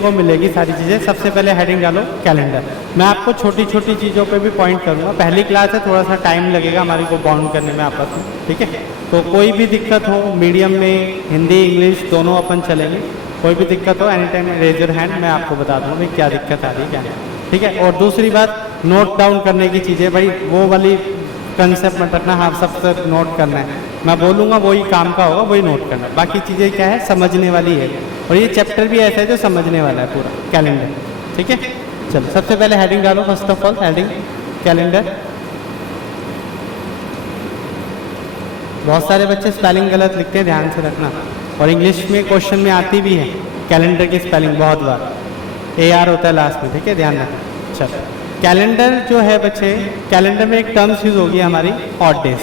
को मिलेगी सारी चीज़ें। सबसे पहले हेडिंग डालो कैलेंडर। मैं आपको छोटी छोटी चीज़ों पे भी पॉइंट करूँगा। पहली क्लास है, थोड़ा सा टाइम लगेगा हमारे को बाउंड करने में आपस में, ठीक है। तो कोई भी दिक्कत हो, मीडियम में हिंदी इंग्लिश दोनों अपन चलेंगे। कोई भी दिक्कत हो any time raise your hand, मैं आपको बता दूँगा भाई क्या दिक्कत आ रही है क्या नहीं, ठीक है। और दूसरी बात, नोट डाउन करने की चीज़ें, भाई वो वाली कंसेप्ट मत रखना हाँ सब सब नोट करना है। मैं बोलूँगा वही काम का होगा, वही नोट करना है। बाकी चीज़ें क्या है, समझने वाली है। और ये चैप्टर भी ऐसा है जो समझने वाला है पूरा कैलेंडर, ठीक है। चलो सबसे पहले हेडिंग डालो। First of all heading calendar. बहुत सारे बच्चे स्पेलिंग गलत लिखते हैं, ध्यान से रखना। और इंग्लिश में क्वेश्चन में आती भी है कैलेंडर की स्पेलिंग बहुत बार AR होता है लास्ट में, ठीक है, ध्यान रखना। चलो कैलेंडर जो है बच्चे, कैलेंडर में एक टर्म्स यूज होगी हमारी, ऑड डेज।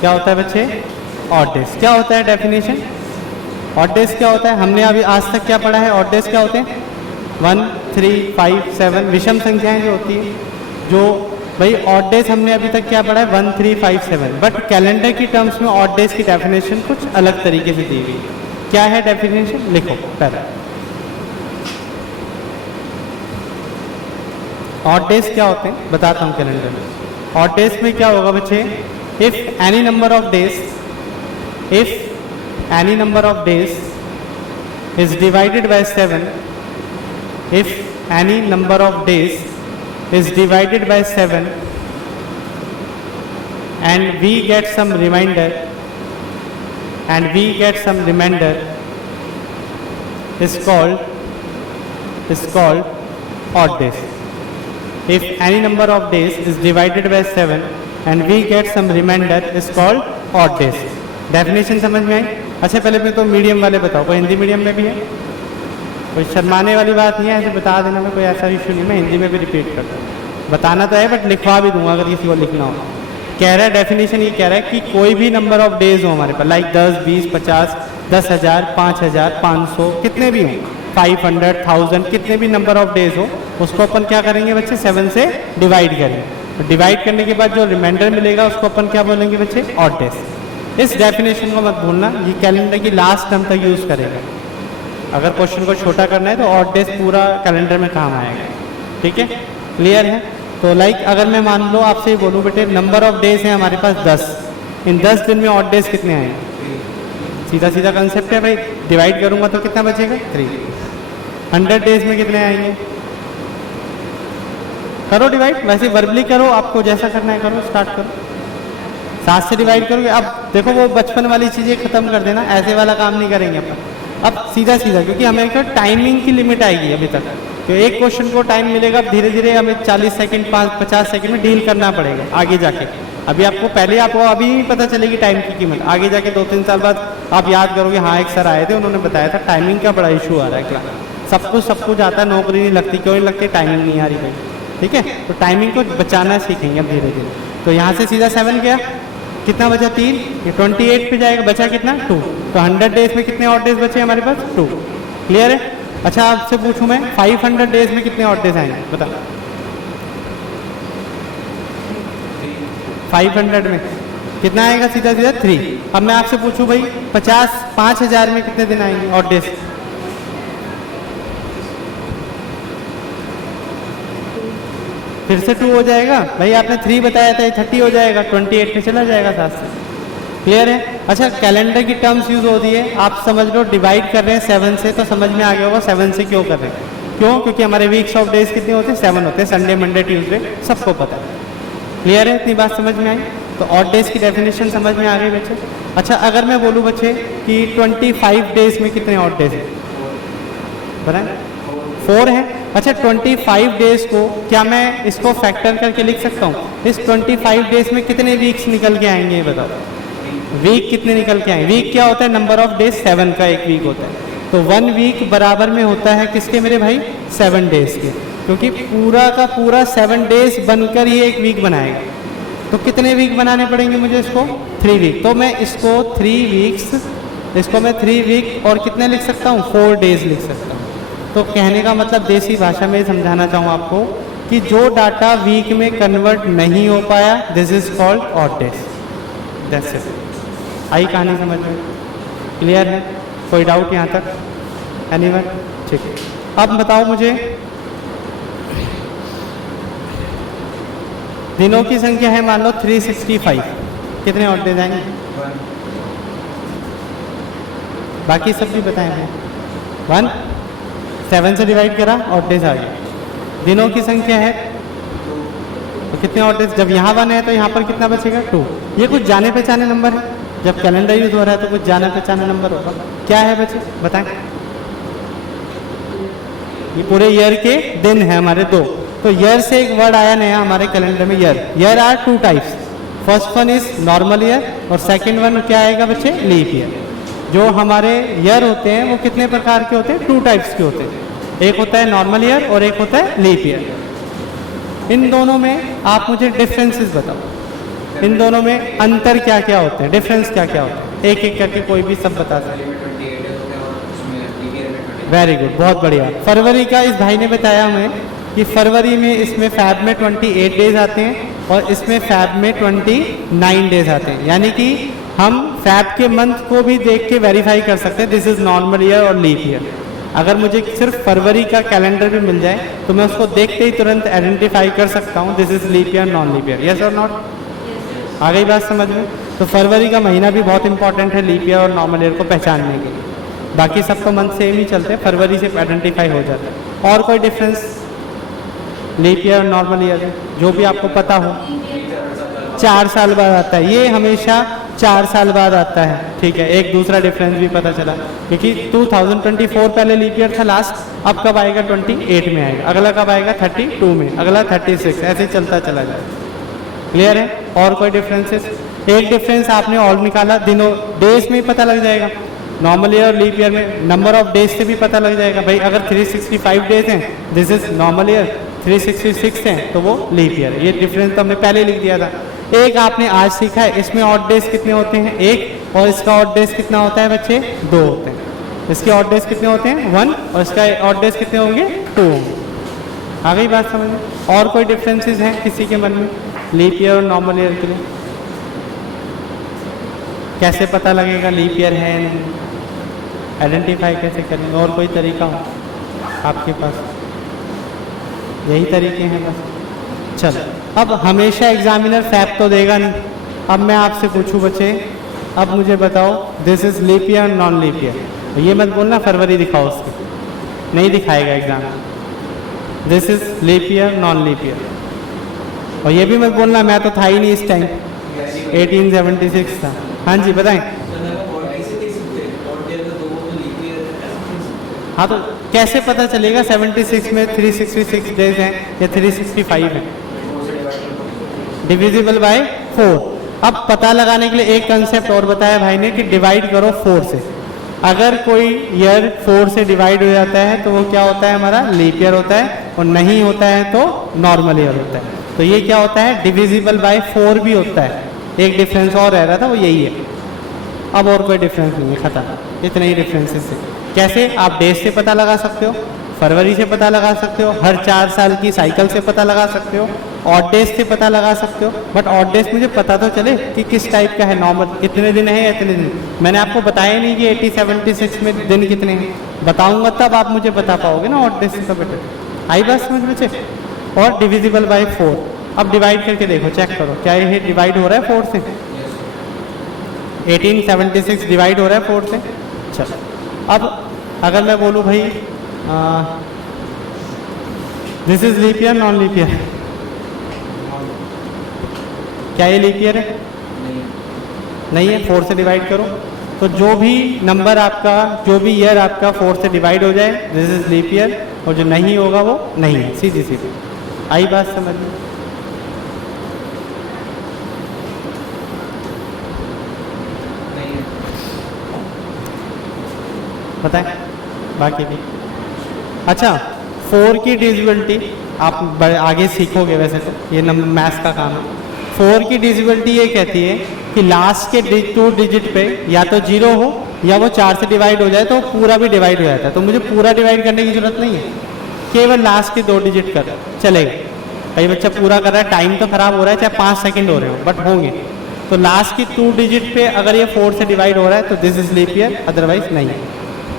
क्या होता है बच्चे, ऑड डेज। क्या होता है डेफिनेशन, ऑड डेज क्या होता है, हमने अभी आज तक क्या पढ़ा है। ऑड डेज क्या होते हैं, 1 3 5 7 विषम संख्याएं जो होती है, जो भाई ऑड डेज हमने अभी तक क्या पढ़ा है, 1 3 5 7। बट कैलेंडर की टर्म्स में ऑड डेज की डेफिनेशन कुछ अलग तरीके से दी हुई। क्या है डेफिनेशन, लिखो पहले। ऑड डेज क्या होते हैं बताता हूँ कैलेंडर में। ऑड डेज में क्या होगा बच्चे, if any number of days, if any number of days is divided by 7, if any number of days is divided by 7 and we get some remainder, and we get some remainder is called odd days. If any number of days is divided by 7 and we get some remainder is called odd days. Definition समझ में आई। अच्छा पहले मैं तो medium वाले बताओ, कोई Hindi medium में भी है, कोई शर्माने वाली बात नहीं है, ऐसे बता देना में कोई ऐसा इशू नहीं। मैं हिंदी में भी रिपीट करता हूँ, बताना तो है बट लिखवा भी दूंगा अगर किसी को लिखना हो। कह रहा है डेफिनेशन ये कह रहा है कि कोई भी नंबर ऑफ डेज हो हमारे पास, लाइक 10 20 50 10,000 5,000 500 कितने भी हों, 500 1000 कितने भी नंबर ऑफ डेज हो, उसको अपन क्या करेंगे बच्चे, 7 से डिवाइड करेंगे। डिवाइड करने के बाद जो रिमाइंडर मिलेगा उसको अपन क्या बोलेंगे बच्चे, ऑड डेज। इस डेफिनेशन को मत भूलना, ये कैलेंडर की लास्ट टर्म तक यूज़ करेगा। अगर क्वेश्चन को छोटा करना है तो ऑड डेज पूरा कैलेंडर में काम आएगा, ठीक है, क्लियर है। तो लाइक अगर मैं मान लो आपसे बोलूँ बेटे नंबर ऑफ डेज है हमारे पास 10, इन 10 दिन में ऑड डेज कितने आएंगे, सीधा सीधा कंसेप्ट है भाई, डिवाइड करूँगा तो कितना बचेगा 3। 100 डेज में कितने आएंगे, करो डिवाइड, वैसे वर्बली करो, आपको जैसा करना है करो, स्टार्ट करो। 7 से डिवाइड करोगे। अब देखो वो बचपन वाली चीज़ें खत्म कर देना, ऐसे वाला काम नहीं करेंगे अपन, अब सीधा सीधा, क्योंकि हमें एक टाइमिंग की लिमिट आएगी अभी तक। तो एक क्वेश्चन को टाइम मिलेगा, अब धीरे धीरे हमें 40 सेकंड 50 सेकंड में डील करना पड़ेगा आगे जाके। अभी आपको पहले आपको अभी पता चलेगी टाइम की कीमत, आगे जाके 2-3 साल बाद आप याद करोगे हाँ एक सर आए थे उन्होंने बताया था टाइमिंग का बड़ा इशू आ रहा है क्लास। सब कुछ आता है, नौकरी नहीं लगती, क्यों नहीं लगती, टाइमिंग नहीं आ रही भाई, ठीक है। तो टाइमिंग को बचाना सीखेंगे अब धीरे धीरे। तो यहाँ से सीधा 7 गया, कितना बचा 3, ये 28 पे जाएगा, बचा कितना 2। तो 100 डेज में कितने ऑड डेज बचे हमारे पास, 2, क्लियर है। अच्छा आपसे पूछूं मैं 500 डेज में कितने ऑड डेज आएंगे बता, 500 में कितना आएगा, सीधा सीधा 3। अब मैं आपसे पूछूं भाई 5000 में कितने दिन आएंगे ऑड डेज, फिर से 2 हो जाएगा भाई, आपने 3 बताया था, 30 हो जाएगा, 28 पे चला जाएगा 7 से, क्लियर है। अच्छा कैलेंडर की टर्म्स यूज होती है, आप समझ लो डिवाइड कर रहे हैं 7 से, तो समझ में आ गया होगा 7 से क्यों कर रहे हैं, क्यों, क्योंकि हमारे वीक्स ऑफ डेज कितने होते हैं, 7 होते हैं, संडे मंडे ट्यूसडे, सबको पता है, क्लियर है, इतनी बात समझ में आई। तो ऑड डेज की डेफिनेशन समझ में आ गई बच्चे। अच्छा अगर मैं बोलूँ बच्चे कि 25 डेज में कितने ऑड डेज है, बताएं 4 है। अच्छा 25 डेज को क्या मैं इसको फैक्टर करके लिख सकता हूँ, इस 25 डेज में कितने वीक्स निकल के आएंगे ये बताओ, वीक कितने निकल के आएंगे। वीक क्या होता है, नंबर ऑफ डेज 7 का एक वीक होता है, तो 1 वीक बराबर में होता है किसके मेरे भाई, 7 डेज के, क्योंकि पूरा का पूरा 7 डेज बनकर ये एक वीक बनाएगा। तो कितने वीक बनाने पड़ेंगे मुझे इसको, 3 वीक। तो मैं इसको 3 वीक्स, इसको मैं 3 वीक और कितने लिख सकता हूँ, 4 डेज लिख सकता हूँ। तो कहने का मतलब देसी भाषा में समझाना चाहूँ आपको कि जो डाटा वीक में कन्वर्ट नहीं हो पाया, this is called odd days, that's it. आई कहानी समझ में, क्लियर है, कोई डाउट यहाँ तक, एनीवन, ठीक है। अब बताओ मुझे दिनों की संख्या है मान लो 365, कितने ऑड डेज आएंगे? बाकी सब भी बताएंगे। 1, 7 से डिवाइड करा, ऑड डेज आ गए। दिनों की संख्या है तो कितने ऑड डेज? जब यहाँ 1 है तो यहाँ पर कितना बचेगा? 2। ये कुछ जाने पहचाने नंबर है, जब कैलेंडर यूज हो रहा है तो कुछ जाने पहचाने नंबर होगा। क्या है बच्चे बताएं? ये पूरे ईयर के दिन है हमारे 2। तो ईयर से एक वर्ड आया नया हमारे कैलेंडर में, year. Year are 2 types, first one is normal year और सेकंड वन क्या आएगा बच्चे? Leap year. जो हमारे ईयर होते हैं वो कितने प्रकार के होते हैं? 2 टाइप्स के होते हैं। एक होता है नॉर्मल ईयर और एक होता है लीप ईयर। इन दोनों में आप मुझे डिफरेंसेस बताओ, इन दोनों में अंतर क्या क्या होते हैं, डिफरेंस क्या क्या होते हैं? एक एक करके कोई भी सब बता सकते। वेरी गुड, बहुत बढ़िया। फरवरी का इस भाई ने बताया हमें कि फरवरी में इसमें फैब में 28 डेज आते हैं और इसमें फैब में 29 डेज आते हैं। यानी कि हम फैब के मंथ को भी देख के वेरीफाई कर सकते हैं दिस इज नॉर्मल ईयर और लीप ईयर। अगर मुझे सिर्फ फरवरी का कैलेंडर भी मिल जाए तो मैं उसको देखते ही तुरंत आइडेंटिफाई कर सकता हूँ this is leap year non leap year. Yes और नॉट? आ गई बात समझ में? तो फरवरी का महीना भी बहुत इंपॉर्टेंट है लीप ईयर और नॉर्मल ईयर को पहचानने के लिए। बाकी सब तो मंथ सेम ही चलते हैं, फरवरी से आइडेंटिफाई हो जाता है। और कोई डिफरेंस लीप ईयर और नॉर्मल ईयर जो भी आपको पता हो? 4 साल बाद आता है, ये हमेशा 4 साल बाद आता है। ठीक है, एक दूसरा डिफरेंस भी पता चला क्योंकि 2024 पहले लीप ईयर था लास्ट, अब कब आएगा? 28 में आएगा, अगला कब आएगा? 32 में, अगला 36, ऐसे चलता चला जाएगा। क्लियर है? और कोई डिफरेंसेस? एक डिफरेंस आपने और निकाला, दिनों डेज में ही पता लग जाएगा। नॉर्मल ईयर और लीप ईयर में नंबर ऑफ डेज से भी पता लग जाएगा। भाई अगर 365 डेज हैं दिस इज नॉर्मल ईयर, 366 हैं तो वो लीप ईयर। ये डिफरेंस तो हमने पहले लिख दिया था। एक आपने आज सीखा है, इसमें ऑड डेज कितने होते हैं? 1, और इसका ऑड डेज कितना होता है बच्चे? 2 होते हैं। इसके ऑड डेज कितने होते हैं? 1, और इसका ऑड डेज कितने होंगे? 2 होंगे। आ गई बात समझ में? और कोई डिफरेंसेस हैं किसी के मन में लीप ईयर और नॉर्मल ईयर के लिए? कैसे पता लगेगा लीप ईयर है नहीं? आइडेंटिफाई कैसे करेंगे? और कोई तरीका हो आपके पास? यही तरीके हैं बस। चलो, अब हमेशा एग्जामिनर फैब तो देगा नहीं। अब मैं आपसे पूछूं बच्चे, अब मुझे बताओ this is leap year non leap year. ये मत बोलना फरवरी दिखाओ, उसकी नहीं दिखाएगा exam. This is leap year non leap year. और ये भी मत बोलना मैं तो था ही नहीं इस टाइम, 1876 था। हाँ जी बताएं। हाँ तो कैसे पता चलेगा 76 में 366 डेज हैं या 365 है? Divisible by 4। अब पता लगाने के लिए एक कंसेप्ट और बताया भाई ने कि डिवाइड करो 4 से। अगर कोई ईयर 4 से डिवाइड हो जाता है तो वो क्या होता है? हमारा लीप ईयर होता है, और नहीं होता है तो नॉर्मल ईयर होता है। तो ये क्या होता है? डिविजिबल बाय 4 भी होता है। एक डिफरेंस और रह रहा था, वो यही है। अब और कोई डिफरेंस नहीं है, खत्म। इतने ही डिफरेंसेस है। कैसे? आप डेज से पता लगा सकते हो, फरवरी से पता लगा सकते हो, हर 4 साल की साइकिल से पता लगा सकते हो, ऑड डेज से पता लगा सकते हो। बट ऑड डेज मुझे पता तो चले कि किस टाइप का है, नॉर्मल इतने दिन है या इतने दिन। मैंने आपको बताया नहीं कि 8076 में दिन कितने हैं, बताऊंगा तब आप मुझे बता पाओगे ना ऑड डेज का। बेटे आई बात समझ बच्चे? और डिविजिबल बाय 4। अब डिवाइड करके देखो, चेक करो क्या ये डिवाइड हो रहा है 4 से? 1876 डिवाइड हो रहा है 4 से। चलो, अब अगर मैं बोलूँ भाई this is leap year non leap year, क्या ये लीप ईयर है? नहीं है। 4 से डिवाइड करो तो जो भी नंबर आपका, जो भी ईयर आपका 4 से डिवाइड हो जाए दिस इज लीप ईयर, और जो नहीं होगा वो नहीं है। सीधी सीधी आई बात समझ में? बताएं बाकी भी। अच्छा, 4 की डिविजिबिलिटी आप आगे सीखोगे, वैसे तो ये मैथ्स का काम है। 4 की डिविजिबिलिटी ये कहती है कि लास्ट के 2 डिजिट पे या तो 0 हो या वो 4 से डिवाइड हो जाए तो पूरा भी डिवाइड हो जाता है। तो मुझे पूरा डिवाइड करने की जरूरत नहीं है, केवल लास्ट के 2 डिजिट कर चलेगा। कई बच्चा पूरा कर रहा है, टाइम तो खराब हो रहा है, चाहे 5 सेकंड हो रहे हो, बट होंगे। तो लास्ट की 2 डिजिट पे अगर ये 4 से डिवाइड हो रहा है तो this is leap year, otherwise नहीं।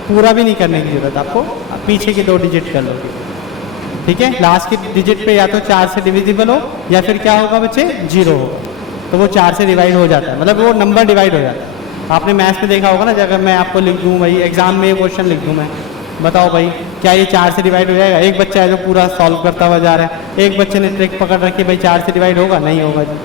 पूरा भी नहीं करने की जरूरत आपको, पीछे की 2 डिजिट कर लोगे, ठीक है। लास्ट की डिजिट पे या तो 4 से डिविजिबल हो या फिर क्या होगा बच्चे 0 हो, तो वो 4 से डिवाइड हो जाता है, मतलब वो नंबर डिवाइड हो जाता है। आपने मैथ्स में देखा होगा ना, अगर मैं आपको लिख दूँ भाई एग्जाम में ये क्वेश्चन लिख दूँ मैं, बताओ भाई क्या ये 4 से डिवाइड हो जाएगा? एक बच्चा है जो पूरा सॉल्व करता हुआ जा रहा है, एक बच्चे ने ट्रिक पकड़ रखी भाई 4 से डिवाइड होगा, नहीं होगा जी।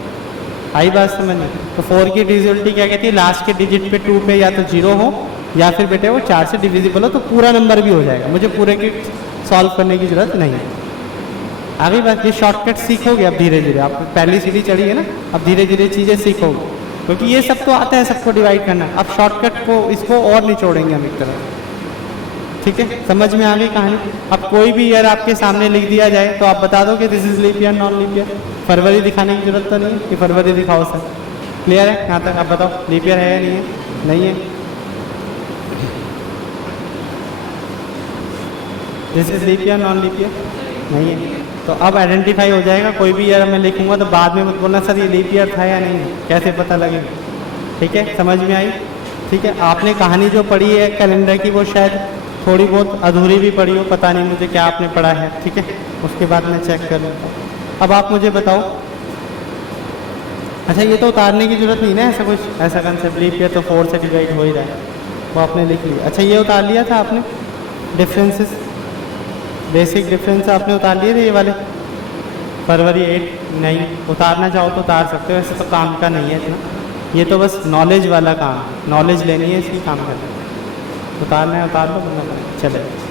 आई बात समझ में? तो 4 की डिविजिबिलिटी क्या कहती है? लास्ट के डिजिट पे 2 पे या तो 0 हो या फिर बेटे वो 4 से डिविजिबल हो, तो पूरा नंबर भी हो जाएगा, मुझे पूरे की सॉल्व करने की जरूरत नहीं है। आगे बात, ये शॉर्टकट सीखोगे अब धीरे धीरे, आप पहली सीढ़ी चढ़ी है ना, अब धीरे धीरे चीज़ें सीखोगे, क्योंकि ये सब तो आता है सबको डिवाइड करना। अब शॉर्टकट को इसको और निचोड़ेंगे हम एक तरह, ठीक है। समझ में आ गई कहानी? अब कोई भी ईयर आपके सामने लिख दिया जाए तो आप बता दो कि this is leap year non leap year, फरवरी दिखाने की जरूरत तो नहीं है कि फरवरी दिखाओ सर। क्लियर है यहाँ तक? आप बताओ लीप ईयर है या नहीं है? नहीं है। This is leap year non leap year नहीं है, तो अब आइडेंटिफाई हो जाएगा। कोई भी ईयर मैं लिखूंगा तो बाद में मत बोलना सर ये लीप ईयर था या नहीं है, कैसे पता लगेगा? ठीक है, समझ में आई? ठीक है। आपने कहानी जो पढ़ी है कैलेंडर की वो शायद थोड़ी बहुत अधूरी भी पढ़ी हो, पता नहीं मुझे क्या आपने पढ़ा है, ठीक है, उसके बाद मैं चेक कर लूँगा। अब आप मुझे बताओ, अच्छा ये तो उतारने की जरूरत नहीं ना, ऐसा कुछ ऐसा कंसेप्ट लीप ईयर तो 4 से डिवाइड हो ही रहा है, वो आपने लिख लिया। अच्छा ये उतार लिया था आपने, डिफरेंसेस, बेसिक डिफरेंस आपने उतार लिए थे ये वाले, फरवरी 8 नहीं, उतारना चाहो तो उतार सकते हो, ऐसे तो काम का नहीं है इतना, ये तो बस नॉलेज वाला काम है, नॉलेज लेनी है इसकी, काम करना है। उतारना है उतार लो, वरना चले।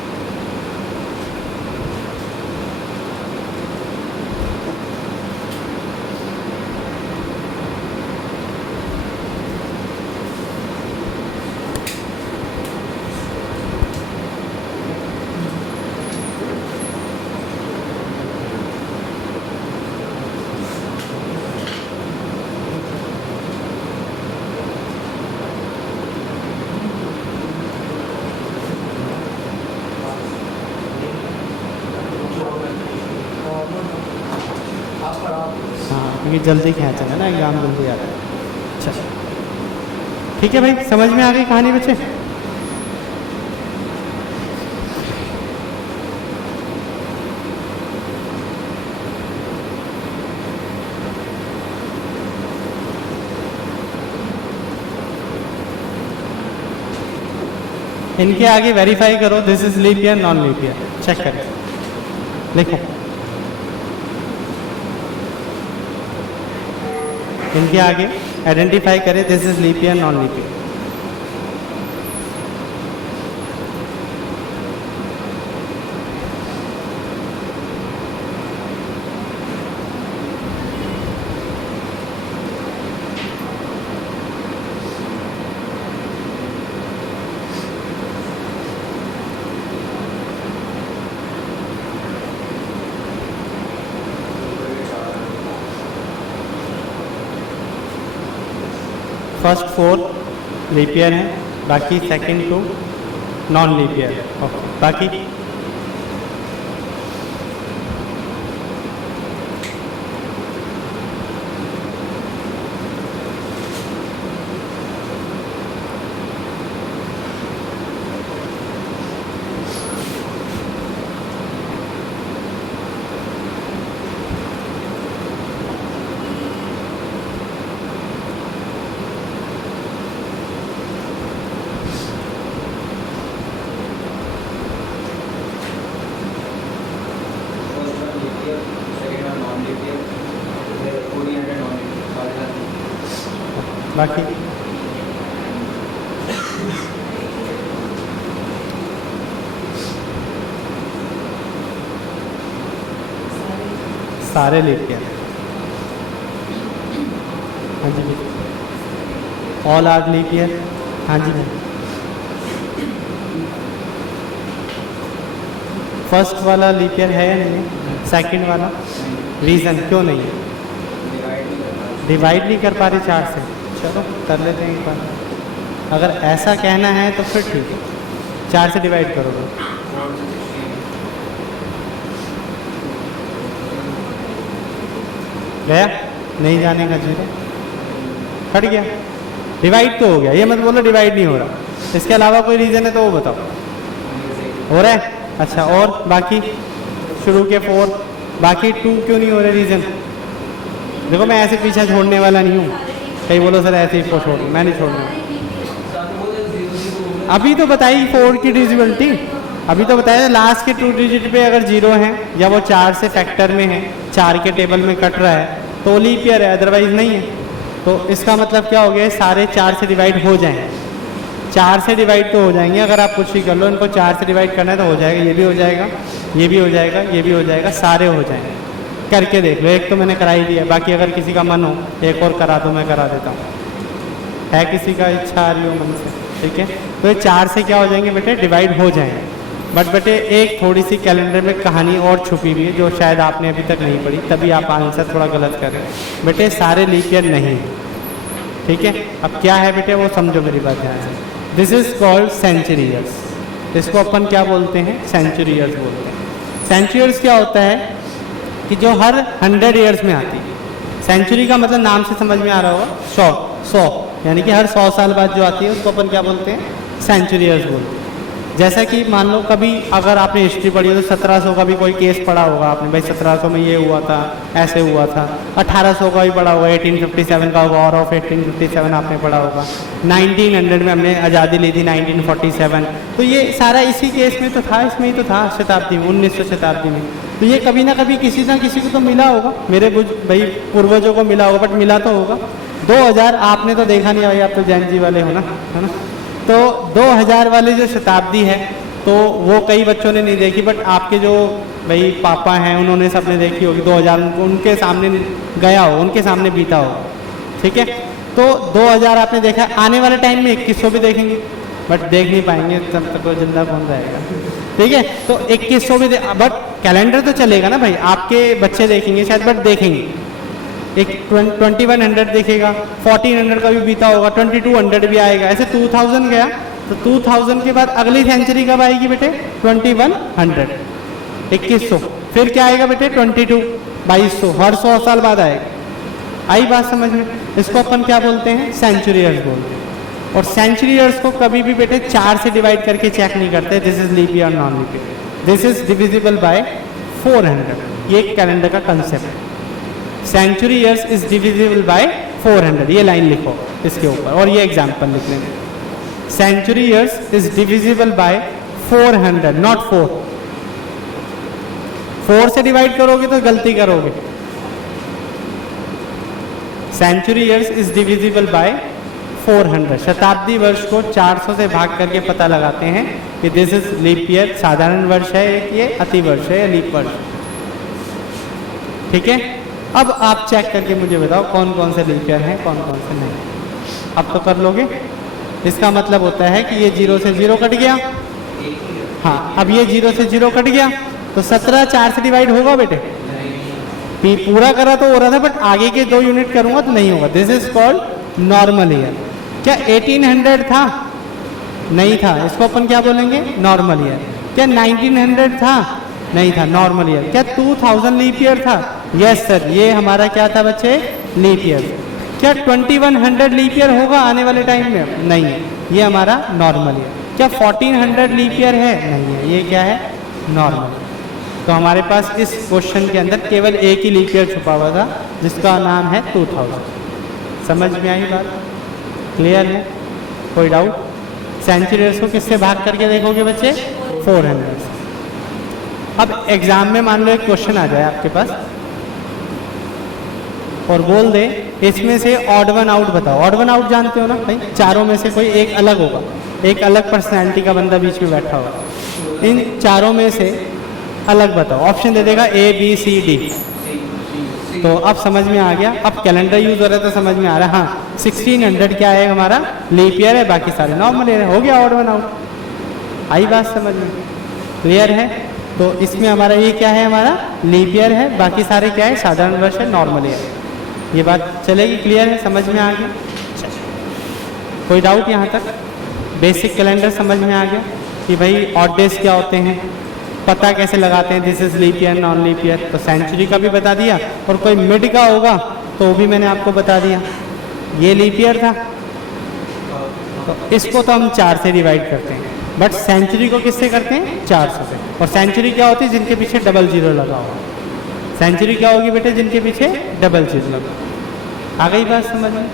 क्योंकि जल्दी खींचा है ना, एग्जाम जल्दी आ रहा है। अच्छा ठीक है भाई, समझ में आ गई कहानी बच्चे? इनके आगे वेरीफाई करो, this is leap year non leap year, check करें, लिखो। इनके आगे आइडेंटिफाई करें this is leap year non leap year. First 4 leap year हैं, बाकी सेकंड 2 नॉन लीप ईयर है। ओके, बाकी बाकी सारे लीप ईयर। हाँ जी, ऑल आर लीप ईयर। हाँ जी मैम, फर्स्ट वाला लीप ईयर है या नहीं है? सेकंड वाला रीज़न क्यों नहीं है? डिवाइड नहीं कर पा रहे 4 से। चलो कर लेते हैं एक बार, अगर ऐसा कहना है तो फिर ठीक है, 4 से डिवाइड करोगे। गया नहीं जाने का, 0 हट गया, डिवाइड तो हो गया, ये मत बोलो डिवाइड नहीं हो रहा। इसके अलावा कोई रीज़न है तो वो बताओ। हो रहा है? अच्छा, और बाकी शुरू के 4, बाकी 2 क्यों नहीं हो रहे? रीज़न देखो, मैं ऐसे पीछे छोड़ने वाला नहीं हूँ। कहीं बोलो सर ऐसे ही छोड़, मैं नहीं छोड़ना। अभी तो बताई 4 की डिविजिबिलिटी, अभी तो बताया लास्ट के 2 डिजिट पे अगर 0 है या वो 4 से फैक्टर में है, 4 के टेबल में कट रहा है तो लीप ईयर है, अदरवाइज नहीं है। तो इसका मतलब क्या हो गया? सारे 4 से डिवाइड हो जाएंगे। 4 से डिवाइड तो हो जाएंगे, अगर आप कुछ भी कर लो, इनको 4 से डिवाइड करना है तो हो जाएगा। ये भी हो जाएगा, ये भी हो जाएगा, ये भी हो जाएगा, सारे हो जाएंगे। करके देख लो, एक तो मैंने करा ही दिया, बाकी अगर किसी का मन हो एक और करा दो, मैं करा देता हूँ। है किसी का इच्छा आ रही हो मन से? ठीक है, तो ये 4 से क्या हो जाएंगे बेटे? डिवाइड हो जाएंगे। बट बेटे एक थोड़ी सी कैलेंडर में कहानी और छुपी हुई है जो शायद आपने अभी तक नहीं पढ़ी, तभी आप आंसर थोड़ा गलत कर रहे हैं। बेटे सारे लीप ईयर नहीं, ठीक है। अब क्या है बेटे वो समझो मेरी बात ध्यान से। This is called century years. इसको अपन क्या बोलते हैं? सेंचुरी ईयर्स बोलते हैं। सेंचुरी ईयर्स क्या होता है कि जो हर 100 ईयर्स में आती है। सेंचुरी का मतलब नाम से समझ में आ रहा होगा, 100 यानी कि हर 100 साल बाद जो आती है उसको अपन क्या बोलते हैं? सेंचुरी ईयर्स बोलते हैं। जैसा कि मान लो कभी अगर आपने हिस्ट्री पढ़ी हो तो 1700 का भी कोई केस पढ़ा होगा आपने, भाई 1700 में ये हुआ था, ऐसे हुआ था। 1800 का भी पढ़ा होगा, 1857 का वॉर ऑफ 1857 आपने पढ़ा होगा। 1900 में हमने आज़ादी ली थी, 1947। तो ये सारा इसी केस में तो था, इसमें ही तो था, शताब्दी में, 1900 शताब्दी में। तो ये कभी ना कभी किसी ना किसी को तो मिला होगा, मेरे भाई पूर्वजों को मिला होगा, बट मिला तो होगा। 2000 आपने तो देखा नहीं, भाई आप तो जैन जी वाले हो ना, है ना। तो 2000 वाली जो शताब्दी है तो वो कई बच्चों ने नहीं देखी, बट आपके जो भाई पापा हैं उन्होंने सबने देखी होगी। 2000 उनके सामने गया हो, उनके सामने बीता हो, ठीक है। तो 2000 आपने देखा, आने वाले टाइम में 2100 भी देखेंगे, बट देख नहीं पाएंगे, तब तक वो जिंदा कौन रहेगा, ठीक है। तो 2100 भी बट कैलेंडर तो चलेगा ना भाई, आपके बच्चे देखेंगे शायद, बट देखेंगे। एक 2100 देखेगा, 1400 का भी बीता होगा, 2200 भी आएगा, ऐसे 2000 गया। तो 2000 के बाद अगली सेंचुरी कब आएगी बेटे? 2100, 2100। फिर क्या आएगा बेटे? 22, 2200, हर 100 साल बाद आएगा। आई बात समझ में? इसको अपन क्या बोलते हैं? सेंचुरी ईयर्स बोलते हैं। और सेंचुरी ईयर्स को कभी भी बेटे 4 से डिवाइड करके चेक नहीं करते, this is leap year, non leap year, this is divisible by 400। ये कैलेंडर का कंसेप्ट है। Century years is divisible by 400, ये लाइन लिखो इसके ऊपर, और ये एग्जांपल लिख लेंगे। Century years is divisible by 400, not 4। 4 से डिवाइड करोगे तो गलती करोगे। Century years is divisible by 400। शताब्दी वर्ष को 400 से भाग करके पता लगाते हैं कि दिस इज लीप ईयर। साधारण वर्ष है एक, ये अति वर्ष है या लीप वर्ष, ठीक है। अब आप चेक करके मुझे बताओ कौन कौन से लीप ईयर हैं, कौन कौन से नहीं। अब तो कर लोगे। इसका मतलब होता है कि ये 0 से 0 कट गया, हाँ। अब ये 0 से 0 कट गया तो 17 4 से डिवाइड होगा बेटे? पूरा करा तो हो रहा था, बट आगे के 2 यूनिट करूंगा तो नहीं होगा। This is called normal year. क्या 1800 था? नहीं था, इसको अपन क्या बोलेंगे? Normal year. क्या 1900 था? नहीं था, नॉर्मल ईयर। क्या 2000 लीप ईयर था? यस सर, ये हमारा क्या था बच्चे? Leap year. क्या 2100 लीप ईयर होगा आने वाले टाइम में? नहीं है, ये हमारा नॉर्मल ईयर। क्या 1400 लीप ईयर है? नहीं है, ये क्या है? नॉर्मल। तो हमारे पास इस क्वेश्चन के अंदर केवल एक ही लीप ईयर छुपा हुआ था, जिसका नाम है 2000। समझ में आई बात? क्लियर है? कोई डाउट? सेंचुरी ईयर्स को किससे भाग करके देखोगे बच्चे? 400 से। अब एग्जाम में मान लो एक क्वेश्चन आ जाए आपके पास और बोल दे इसमें से ऑड वन आउट बताओ। ऑड वन आउट जानते हो ना भाई? चारों में से कोई एक अलग होगा, एक अलग पर्सनैलिटी का बंदा बीच में बैठा होगा। इन चारों में से अलग बताओ। ऑप्शन दे देगा A B C D। तो अब समझ में आ गया। अब कैलेंडर यूज हो रहा है तो समझ में आ रहा है। हाँ, 1600 क्या है? हमारा लीप ईयर है, बाकी सारे नॉर्मल ईयर है। हो गया ऑड वन आउट। आई बात समझ में? क्लियर है? तो इसमें हमारा ये क्या है? हमारा लीप ईयर है, बाकी सारे क्या है? साधारण वर्ष है, नॉर्मल ईयर। ये बात चलेगी? क्लियर है? समझ में आ गया? कोई डाउट यहाँ तक? बेसिक कैलेंडर समझ में आ गया कि भाई ऑड डेज क्या होते हैं, पता कैसे लगाते हैं, this is leap year, non leap year. तो सेंचुरी का भी बता दिया, और कोई मिड का होगा तो वो भी मैंने आपको बता दिया। ये लीप ईयर था, तो इसको तो हम 4 से डिवाइड करते हैं। बट सेंचुरी को किससे करते हैं? 400 से। और सेंचुरी क्या होती है? जिनके पीछे डबल जीरो लगा हुआ। सेंचुरी क्या होगी बेटे? जिनके पीछे डबल जीरो लगा। आ गई बात समझ में?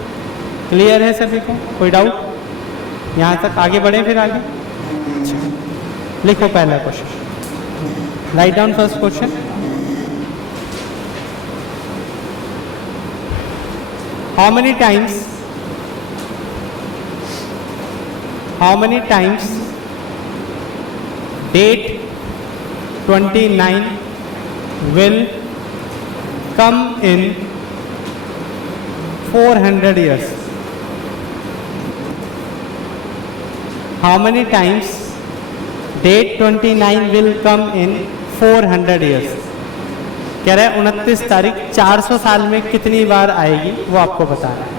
क्लियर है सभी को? कोई डाउट? यहाँ तक आगे बढ़े फिर आगे। लिखो पहला question, write down first question. How many times date 29 will come in 400 years? How many times date 29 will come in 400 years? कह रहा है 29 तारीख 400 साल में कितनी बार आएगी, वो आपको बताना है।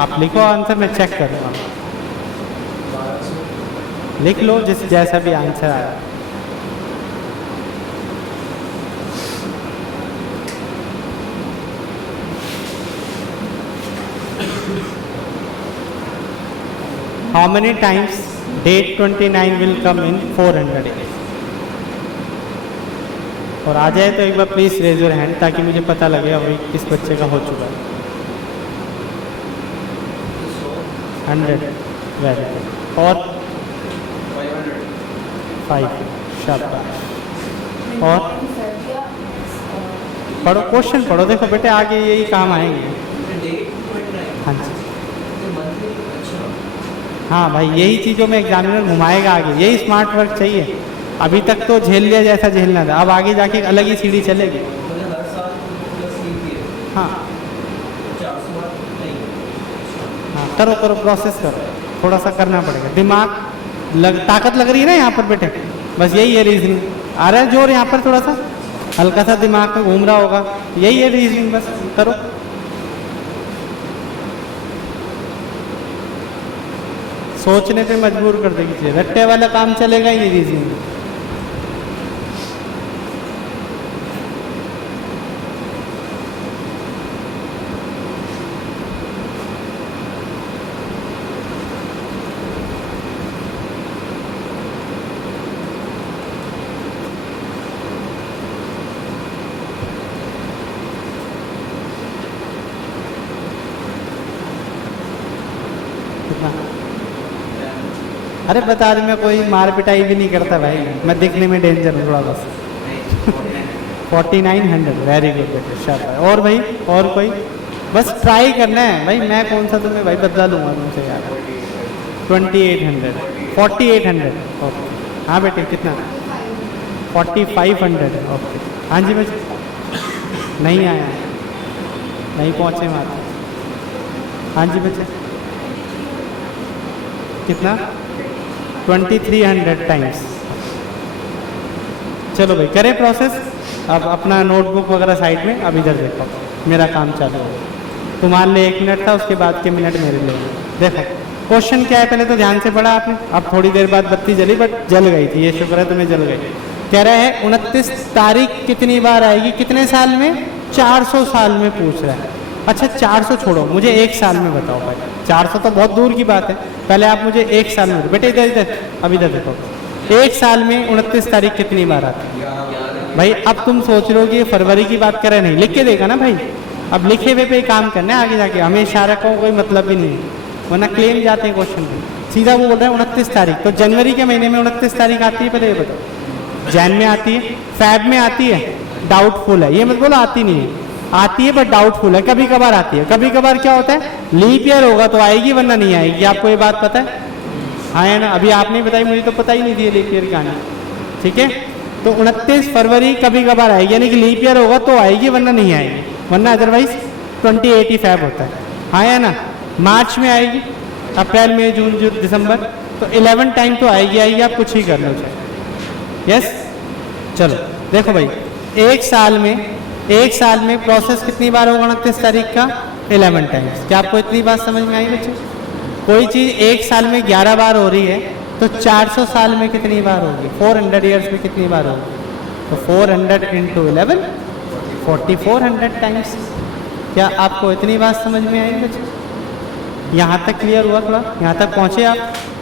आप लिखो आंसर, मैं चेक करूँगा। लिख लो जैसा भी आंसर आया। How many times date 29 will come in 400 years? और आ जाए तो एक बार प्लीज रेज योर हैंड, ताकि मुझे पता लगे अभी किस बच्चे का हो चुका है। 100, वेरी गुड। और 5, शाबाश। और पढ़ो, क्वेश्चन पढ़ो। देखो बेटे आगे यही काम आएंगे। हाँ जी, हाँ भाई, यही चीज़ों में एग्जामिनर घुमाएगा आगे। यही स्मार्ट वर्क चाहिए। अभी तक तो झेल लिया जैसा झेलना था, अब आगे जाके अलग ही सीढ़ी चलेगी। हाँ हाँ, करो करो, प्रोसेस करो, थोड़ा सा करना पड़ेगा। दिमाग ताकत लग रही है ना यहाँ पर बेटे, बस यही है रीजनिंग। आ रहा है जोर यहाँ पर, थोड़ा सा हल्का सा दिमाग में घूम रहा होगा, यही है रीजनिंग। बस करो। सोचने पे मजबूर कर देगी चीज़, रट्टे वाला काम चलेगा ही नहीं रीजनिंग। अरे बता रही, मैं कोई मार पिटाई भी नहीं करता भाई, मैं दिखने में डेंजर हूँ थोड़ा बस। 4900, वेरी गुड बेटे, शाबाश। और भाई और कोई? बस ट्राई करना है भाई, मैं कौन सा तुम्हें भाई बदला लूँगा तुमसे यार। 2800, 4800, ओके। हाँ बेटे कितना? 4500, ओके। हाँ जी बच्चे, नहीं आया, नहीं पहुँचे मात्र। हाँ जी बच्चे, कितना? 2300 टाइम्स। चलो भाई करें प्रोसेस। अब अपना नोटबुक वगैरह साइड में, अब इधर देखो, मेरा काम चालू हो। तुम्हारे लिए 1 मिनट था, उसके बाद के मिनट मेरे लिए। देखो क्वेश्चन क्या है, पहले तो ध्यान से पढ़ा आपने। अब थोड़ी देर बाद बत्ती जली, बट जल गई थी, ये शुक्र है तुम्हें जल गई। कह रहा है 29 तारीख कितनी बार आएगी, कितने साल में? 400 साल में पूछ रहा है। अच्छा 400 छोड़ो, मुझे 1 साल में बताओ भाई। 400 तो बहुत दूर की बात है, पहले आप मुझे 1 साल में बेटे, इधर इधर, अब इधर देखो। 1 साल में 29 तारीख कितनी बार आती है भाई? अब तुम सोच रहे हो कि फरवरी की बात करें, नहीं लिख के देगा ना भाई। अब लिखे हुए पे काम करना है आगे जाके, हमें इशारा का कोई मतलब भी नहीं है, वरना क्लेम जाते हैं क्वेश्चन में। सीधा वो बोल रहा है 29 तारीख, तो जनवरी के महीने में 29 तारीख आती है, पहले ये बताओ। जैन में आती है, फैब में आती है, डाउटफुल है, ये मत बोलो आती नहीं है, आती है बट डाउटफुल है, कभी कभार आती है। कभी कभार क्या होता है, लीप ईयर होगा तो आएगी, वरना नहीं आएगी। आपको ये बात पता है? हाँ है ना? अभी आपने बताई, मुझे तो पता ही नहीं थी लीप ईयर का आना। ठीक है, तो 29 फरवरी कभी कभार आएगी, यानी कि लीप ईयर होगा तो आएगी, वरना नहीं आएगी, वरना अदरवाइज 28 फैब होता है। हाँ है ना? मार्च में आएगी, अप्रैल मई जून दिसंबर, तो 11 टाइम तो आएगी आएगी, आप कुछ ही कर लो चाहे। यस, चलो देखो भाई, एक साल में प्रोसेस कितनी बार होगा 29 तारीख का? 11 टाइम्स। क्या आपको इतनी बात समझ में आई बच्चे? कोई चीज़ 1 साल में 11 बार हो रही है, तो 400 साल में कितनी बार होगी? 400 ईयर्स में कितनी बार होगी? तो 400 इंटू 11, 4400 टाइम्स। क्या आपको इतनी बात समझ में आई बच्चे? यहाँ तक क्लियर हुआ? थोड़ा यहाँ तक पहुँचे आप?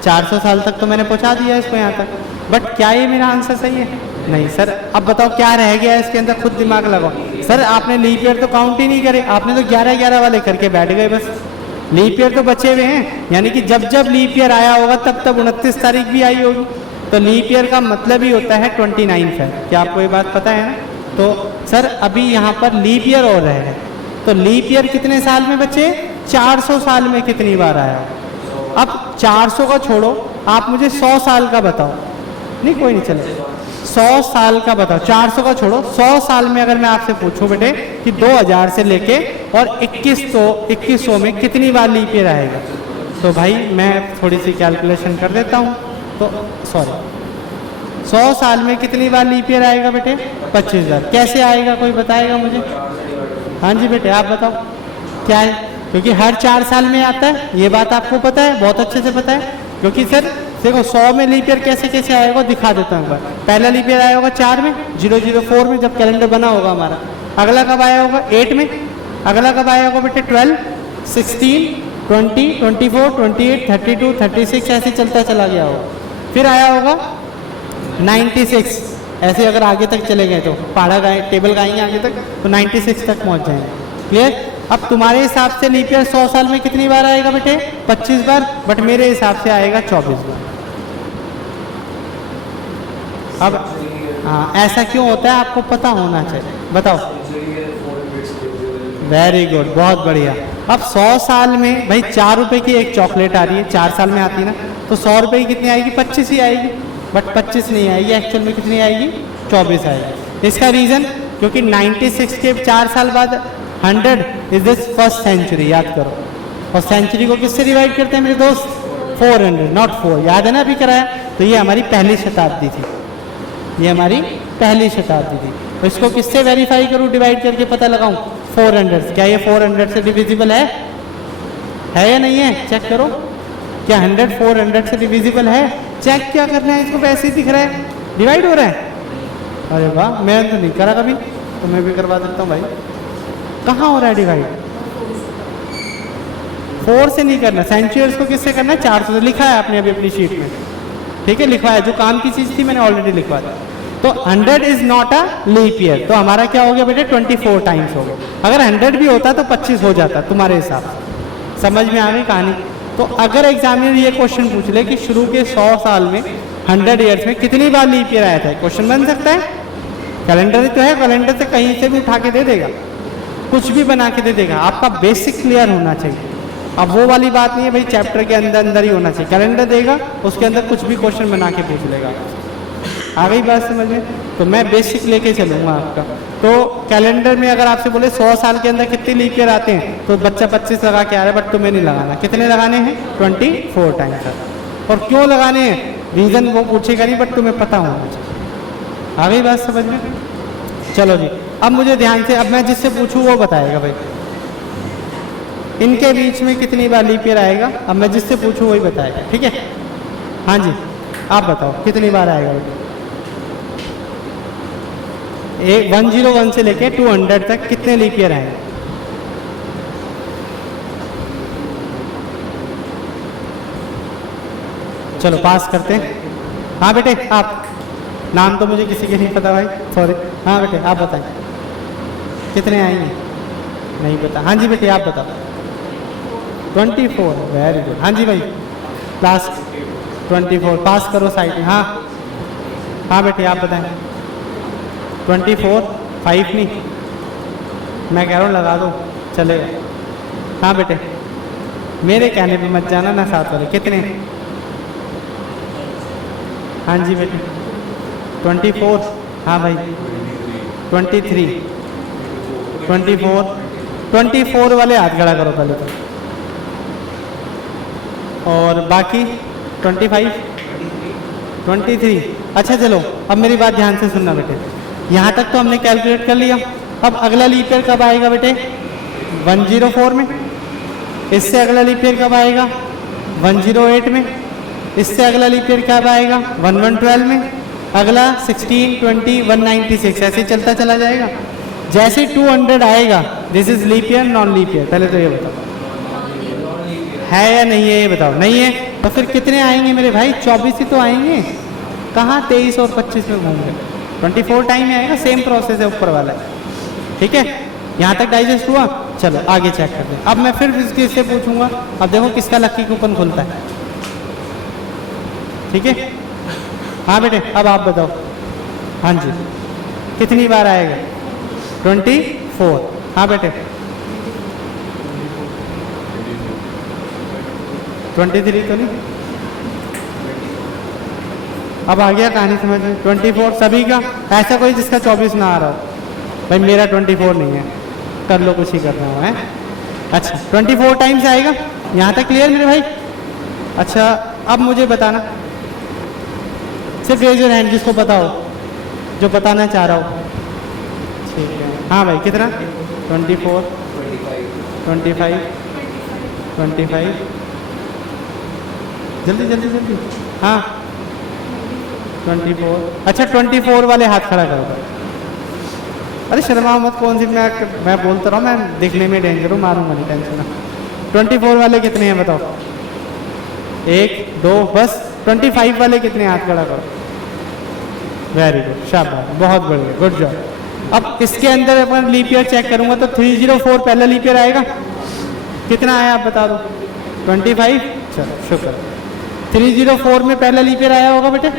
400 साल तक तो मैंने पहुँचा दिया इसको यहाँ तक, बट क्या ये मेरा आंसर सही है? नहीं सर। अब बताओ क्या रह गया है इसके अंदर, खुद दिमाग लगाओ। सर आपने लीप ईयर तो काउंट ही नहीं करे, आपने तो 11-11 वाले करके बैठ गए बस। लीप ईयर तो बचे हुए हैं, यानी कि जब जब लीप ईयर आया होगा तब तब 29 तारीख भी आई होगी। तो लीप ईयर का मतलब ही होता है 29 है। क्या आपको ये बात पता है ना? तो सर अभी यहाँ पर लीप ईयर हो रहे हैं, तो लीप ईयर कितने साल में बचे? 400 साल में कितनी बार आया? अब 400 का छोड़ो, आप मुझे 100 साल का बताओ। नहीं कोई नहीं, चले 100 साल का बताओ। 400 का छोड़ो, 100 साल में अगर मैं आपसे पूछूं बेटे कि 2000 से लेके और 2100 में कितनी बार लीप ईयर आएगा, तो भाई मैं थोड़ी सी कैलकुलेशन कर देता हूँ। तो सॉरी, 100 साल में कितनी बार लीप ईयर आएगा बेटे? 25 बार। कैसे आएगा, कोई बताएगा मुझे? हाँ जी बेटे आप बताओ क्या है? क्योंकि हर 4 साल में आता है, ये बात आपको पता है, बहुत अच्छे से पता है। क्योंकि सर देखो 100 में लीप ईयर कैसे कैसे आएगा दिखा देता हूँ एक बार। पहला लीप ईयर आया होगा 4 में, 004 में, जब कैलेंडर बना होगा हमारा। अगला कब आया होगा? 8 में। अगला कब आया होगा बेटे? 12, 16, 20, 24, 28, 32, 36, ऐसे चलता चला गया होगा। फिर आया होगा 96। ऐसे अगर आगे तक चले गए तो पहाड़ा गाए टेबल गाएंगे आगे तक तो 96 तक पहुंच जाएंगे। क्लियर? अब तुम्हारे हिसाब से लीप ईयर 100 साल में कितनी बार आएगा बेटे? 25 बार। बट मेरे हिसाब से आएगा 24 बार। अब हाँ, ऐसा क्यों होता है आपको पता होना चाहिए, बताओ। वेरी गुड, बहुत बढ़िया। अब 100 साल में भाई 4 रुपए की एक चॉकलेट आ रही है, 4 साल में आती है ना, तो 100 रुपए की कितनी आएगी? 25 ही आएगी। बट 25 नहीं आएगी, एक्चुअल में कितनी आएगी? 24 आएगी। इसका रीज़न क्योंकि 96 के 4 साल बाद 100 इज दिस फर्स्ट सेंचुरी, याद करो। और सेंचुरी को किससे डिवाइड करते हैं मेरे दोस्त? 400, नॉट 4। याद है ना अभी कराया? तो ये हमारी पहली शताब्दी थी, ये हमारी पहली शताब्दी थी। तो इसको किससे वेरीफाई करूँ, डिवाइड करके पता लगाऊं? 400। क्या ये 400 से डिविजिबल है या नहीं है? चेक करो। क्या 100 400 से डिविजिबल है? चेक क्या करना है, इसको वैसे ही दिख रहा है, डिवाइड हो रहा है। अरे वाह, मैं तो नहीं करा कभी, तो मैं भी करवा देता हूँ भाई। कहाँ हो रहा है डिवाइड? 4 से नहीं करना, सेंचुरीज को किससे करना है? 400 से। लिखा है आपने अभी अपनी शीट में, ठीक है, लिखवाया। जो काम की चीज़ थी मैंने ऑलरेडी लिखवा दी। तो 100 is not a leap year, तो हमारा क्या हो गया बेटे? 24 टाइम्स हो गया। अगर 100 भी होता तो 25 हो जाता तुम्हारे हिसाब से। समझ में आ गई कहानी? तो अगर एग्जामिनर ये क्वेश्चन पूछ ले कि शुरू के 100 साल में 100 ईयर्स में कितनी बार लीप ईयर आया था, क्वेश्चन बन सकता है। कैलेंडर तो है, कैलेंडर से कहीं से भी उठा के दे देगा, कुछ भी बना के दे देगा। आपका बेसिक क्लियर होना चाहिए। अब वो वाली बात नहीं है भाई चैप्टर के अंदर अंदर ही होना चाहिए। कैलेंडर देगा, उसके अंदर कुछ भी क्वेश्चन बना के पूछ लेगा। आ गई बात समझ में? तो मैं बेसिक लेके चलूँगा आपका। तो कैलेंडर में अगर आपसे बोले 100 साल के अंदर कितने लीप ईयर आते हैं, तो बच्चा 25 लगा के आ रहा है, बट तुम्हें नहीं लगाना। कितने लगाने हैं? 24 टाइम्स। और क्यों लगाने हैं, रीज़न वो पूछेगा नहीं, बट तुम्हें पता होना चाहिए। आ गई बात समझ में? चलो जी, अब मुझे ध्यान से, अब मैं जिससे पूछूँ वो बताएगा भाई इनके बीच में कितनी बार लीप ईयर आएगा। अब मैं जिससे पूछूँ वही बताएगा, ठीक है? हाँ जी, आप बताओ कितनी बार आएगा बेटा? 101 से लेके 200 तक कितने लीप ईयर आएंगे? चलो पास करते हैं। हाँ बेटे, आप, नाम तो मुझे किसी के नहीं पता भाई, सॉरी। हाँ बेटे आप बताएं कितने आएंगे? नहीं पता। हाँ जी बेटे आप बताओ। 24। Very good. हाँ जी भाई, लास्ट 24। पास करो साइड में। हाँ हाँ बेटे आप बताएं। 24, 5 नहीं, मैं कह रहा हूँ लगा दो, चलेगा। हाँ बेटे, मेरे कहने पे मत जाना ना, 7 वाले कितने? हाँ जी बेटे 24। हाँ भाई 23, 24 वाले हाथ खड़ा करो पहले तो। और बाकी 25, 23। अच्छा चलो, अब मेरी बात ध्यान से सुनना बेटे। यहाँ तक तो हमने कैलकुलेट कर लिया। अब अगला लीप ईयर कब आएगा बेटे? 104 में। इससे अगला लीप ईयर कब आएगा? 108 में। इससे अगला लीप ईयर कब आएगा? 1112 में। अगला 16, 20, 196, ऐसे चलता चला जाएगा। जैसे 200 आएगा, this is leap year non leap year? पहले तो ये बताओ। है या नहीं है ये बताओ। नहीं है तो फिर कितने आएंगे मेरे भाई? 24 ही तो आएंगे। कहाँ 23 और 25 में घूम गए? 24 टाइम आएगा। सेम प्रोसेस है ऊपर वाला। ठीक है, यहाँ तक डाइजेस्ट हुआ। चलो आगे चेक करते हैं। अब मैं फिर किससे पूछूंगा। अब देखो किसका लक्की कूपन खुलता है। ठीक है, हाँ बेटे अब आप बताओ। हाँ जी, कितनी बार आएगा? 24। हाँ बेटे 23 तो नहीं। अब आ गया कहानी समझ में। 24 सभी का, ऐसा कोई जिसका 24 ना आ रहा हो। भाई मेरा 24 नहीं है, कर लो कुछ ही करना हो है। अच्छा 24 टाइम्स आएगा। यहाँ तक क्लियर मेरे भाई? अच्छा अब मुझे बताना, सिर्फ रेज योर हैंड जिसको पता हो, जो बताना चाह रहा हो। ठीक है, हाँ भाई कितना? 24, 25, 25। जल्दी जल्दी जल्दी। हाँ 24। अच्छा 24 वाले हाथ खड़ा करो। अरे शर्मा मत, कौन सी मैं बोलता रहा हूँ, मैं दिखने में डेंजर हूँ, मारूंगा नहीं, टेंशन ना। 24 वाले कितने हैं बताओ? 1 2 बस। 25 वाले कितने? हाथ खड़ा करो। वेरी गुड, शाबाश, बहुत बढ़िया, गुड जॉब। अब इसके अंदर अपन लीप ईयर चेक करूंगा तो 304 पहला लीप ईयर आएगा। कितना आया आप बता दो? 25। चलो शुक्र। 304 में पहला लीप ईयर आया होगा बेटे।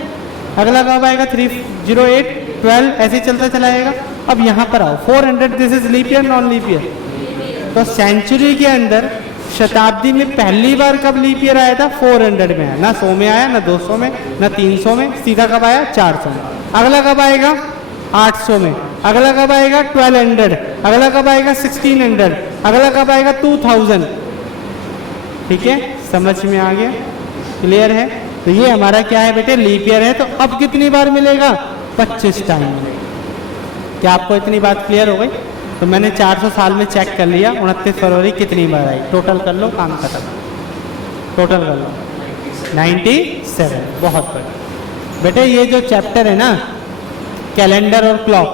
अगला कब आएगा? 308, 12 ऐसे चलता चला आएगा। अब यहाँ पर आओ 400, this is leap year non leap year? तो सेंचुरी के अंदर शताब्दी में पहली बार कब लीप ईयर आया था? 400 में आया ना, 100 में आया ना, 200 में ना, 300 में। सीधा कब आया? 400 में। अगला कब आएगा? 800 में। अगला कब आएगा? 1200। अगला कब आएगा? 1600। अगला कब आएगा? 2000। ठीक है, समझ में आ गया? क्लियर है? तो ये हमारा क्या है बेटे? लीप ईयर है। तो अब कितनी बार मिलेगा? 25 टाइम। क्या आपको इतनी बात क्लियर हो गई? तो मैंने 400 साल में चेक कर लिया 29 फरवरी कितनी बार आई। टोटल कर लो, काम खत्म। टोटल कर लो 97। बहुत बढ़िया बेटे। ये जो चैप्टर है ना कैलेंडर और क्लॉक,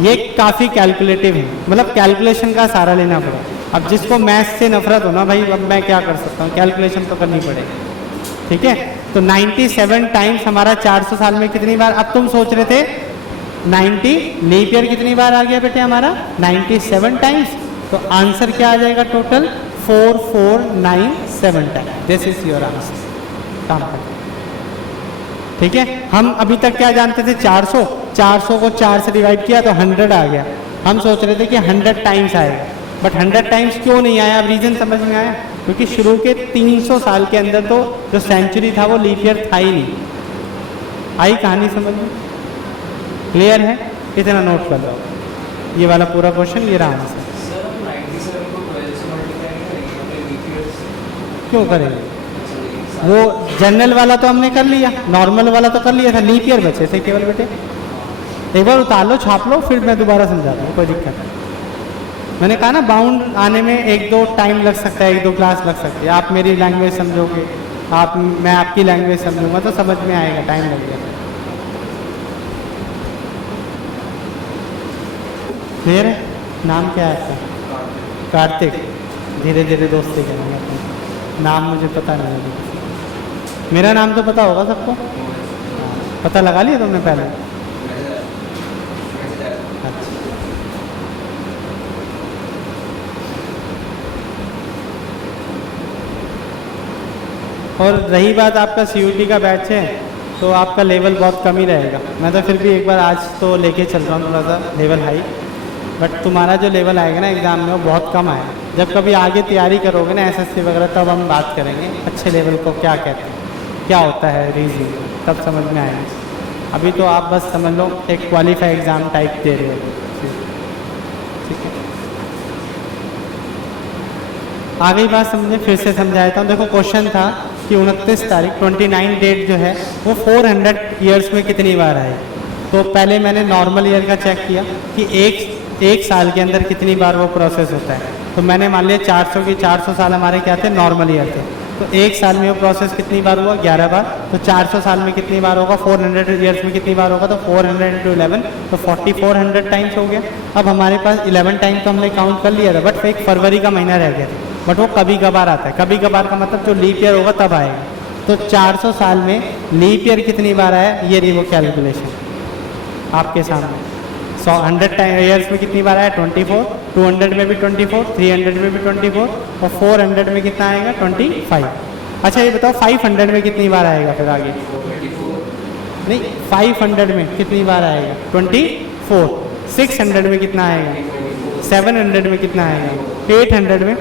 ये काफ़ी कैलकुलेटिव है, मतलब कैलकुलेशन का सहारा लेना पड़ा। अब जिसको मैथ्स से नफरत हो ना भाई, अब मैं क्या कर सकता हूँ, कैलकुलेशन तो करनी पड़ेगी। ठीक है, तो 97 टाइम्स हमारा 400 साल में कितनी बार? अब तुम सोच रहे थे 90 लीप ईयर कितनी बार आ गया बेटे हमारा? 97 टाइम्स। तो आंसर क्या आ जाएगा? Total 4497 time. This is your answer. काम कर। ठीक है, हम अभी तक क्या जानते थे? 400। 400 को 4 से डिवाइड किया तो 100 आ गया। हम सोच रहे थे कि 100 टाइम्स आएगा, बट 100 टाइम्स क्यों नहीं आया? अब रीजन समझ में आया? क्योंकि शुरू के 300 साल के अंदर तो जो सेंचुरी था वो लीप ईयर था ही नहीं। आई कहानी समझ में? क्लियर है? इतना नोट कर लो। ये वाला पूरा क्वेश्चन, ये रहा आंसर। क्यों करेंगे? वो जनरल वाला तो हमने कर लिया, नॉर्मल वाला तो कर लिया था, लीप ईयर बचे थे केवल बेटे। एक बार उतार लो, छाप लो, फिर मैं दोबारा समझाता हूँ, कोई दिक्कत नहीं। मैंने कहा ना बाउंड आने में 1-2 टाइम लग सकता है, 1-2 क्लास लग सकती है। आप मेरी लैंग्वेज समझोगे, मैं आपकी लैंग्वेज समझूंगा तो समझ में आएगा, टाइम लगेगा। क्लियर है? नाम क्या है आपका? कार्तिक। धीरे धीरे दोस्ती करेंगे अपने। नाम मुझे पता नहीं है। मेरा नाम तो पता होगा सबको? पता लगा लिया तुमने पहले? अच्छा। और रही बात आपका CUT का बैच है, तो आपका लेवल बहुत कम ही रहेगा। मैं तो फिर भी एक बार आज तो लेके चल रहा हूँ थोड़ा सा लेवल हाई, बट तुम्हारा जो लेवल आएगा ना एग्ज़ाम में वो बहुत कम आएगा। जब कभी आगे तैयारी करोगे ना SSC वगैरह, तब हम बात करेंगे अच्छे लेवल को क्या कहते हैं, क्या होता है रीजनिंग, तब समझ में आएगा। अभी तो आप बस समझ लो एक क्वालिफाई एग्ज़ाम टाइप दे रहे हो। ठीक है, आगे बात समझे, फिर से समझा देता हूँ। देखो क्वेश्चन था कि 29 तारीख 29 डेट जो है वो 400 ईयर्स में कितनी बार आए। तो पहले मैंने नॉर्मल ईयर का चेक किया कि एक साल के अंदर कितनी बार वो प्रोसेस होता है। तो मैंने मान लिया 400 की 400 साल हमारे क्या थे? नॉर्मल ईयर थे। तो एक साल में वो प्रोसेस कितनी बार हुआ? 11 बार। तो 400 साल में कितनी बार होगा? 400 ईयर्स में कितनी बार होगा? तो 400 × 11 तो 4400 टाइम्स हो गया। अब हमारे पास 11 टाइम तो हमने काउंट कर लिया था, बट एक फरवरी का महीना रह गया था। बट वो कभी कभार आता है। कभी कभार का मतलब जो लीप ईयर होगा तब आएगा। तो 400 साल में लीप ईयर कितनी बार आया, ये रही वो कैलकुलेशन आपके सामने। 100 ईयर्स में कितनी बार आया 24, 200 में भी 24, 300 में भी 24 और 400 में कितना आएगा 25। अच्छा ये बताओ 500 में कितनी बार आएगा फिर आगे, नहीं 500 में कितनी बार आएगा 24, 600 में कितना आएगा 700 में कितना आएगा 800 में।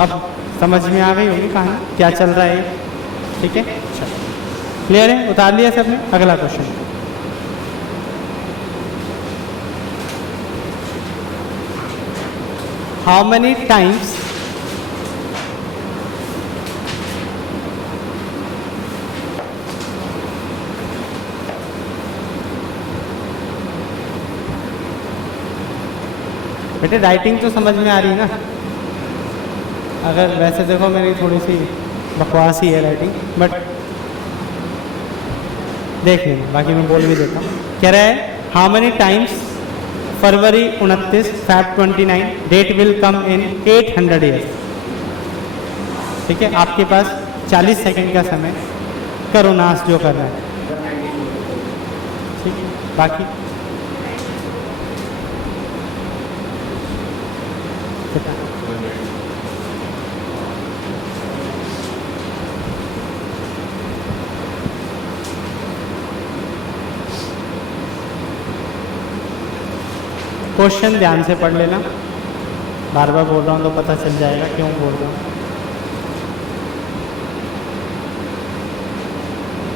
अब समझ में आ गई होगी कहानी क्या चल रहा है, ठीक है क्लियर है, उतार लिया सबने। अगला क्वेश्चन, हाउ मेनी टाइम्स बेटे राइटिंग तो समझ में आ रही है ना। अगर वैसे देखो मेरी थोड़ी सी बकवास ही है राइटिंग, बट देख लेना, बाकी मैं बोल भी देता हूँ। कह रहा है हाउ मेनी टाइम्स फरवरी 29 Feb 29 date will come in 800 years. ठीक है, आपके पास 40 सेकंड का समय, करो नाश जो करना है। ठीक है, बाकी क्वेश्चन ध्यान से पढ़ लेना, बार बार बोल रहा हूँ तो पता चल जाएगा क्यों बोल रहा हूँ।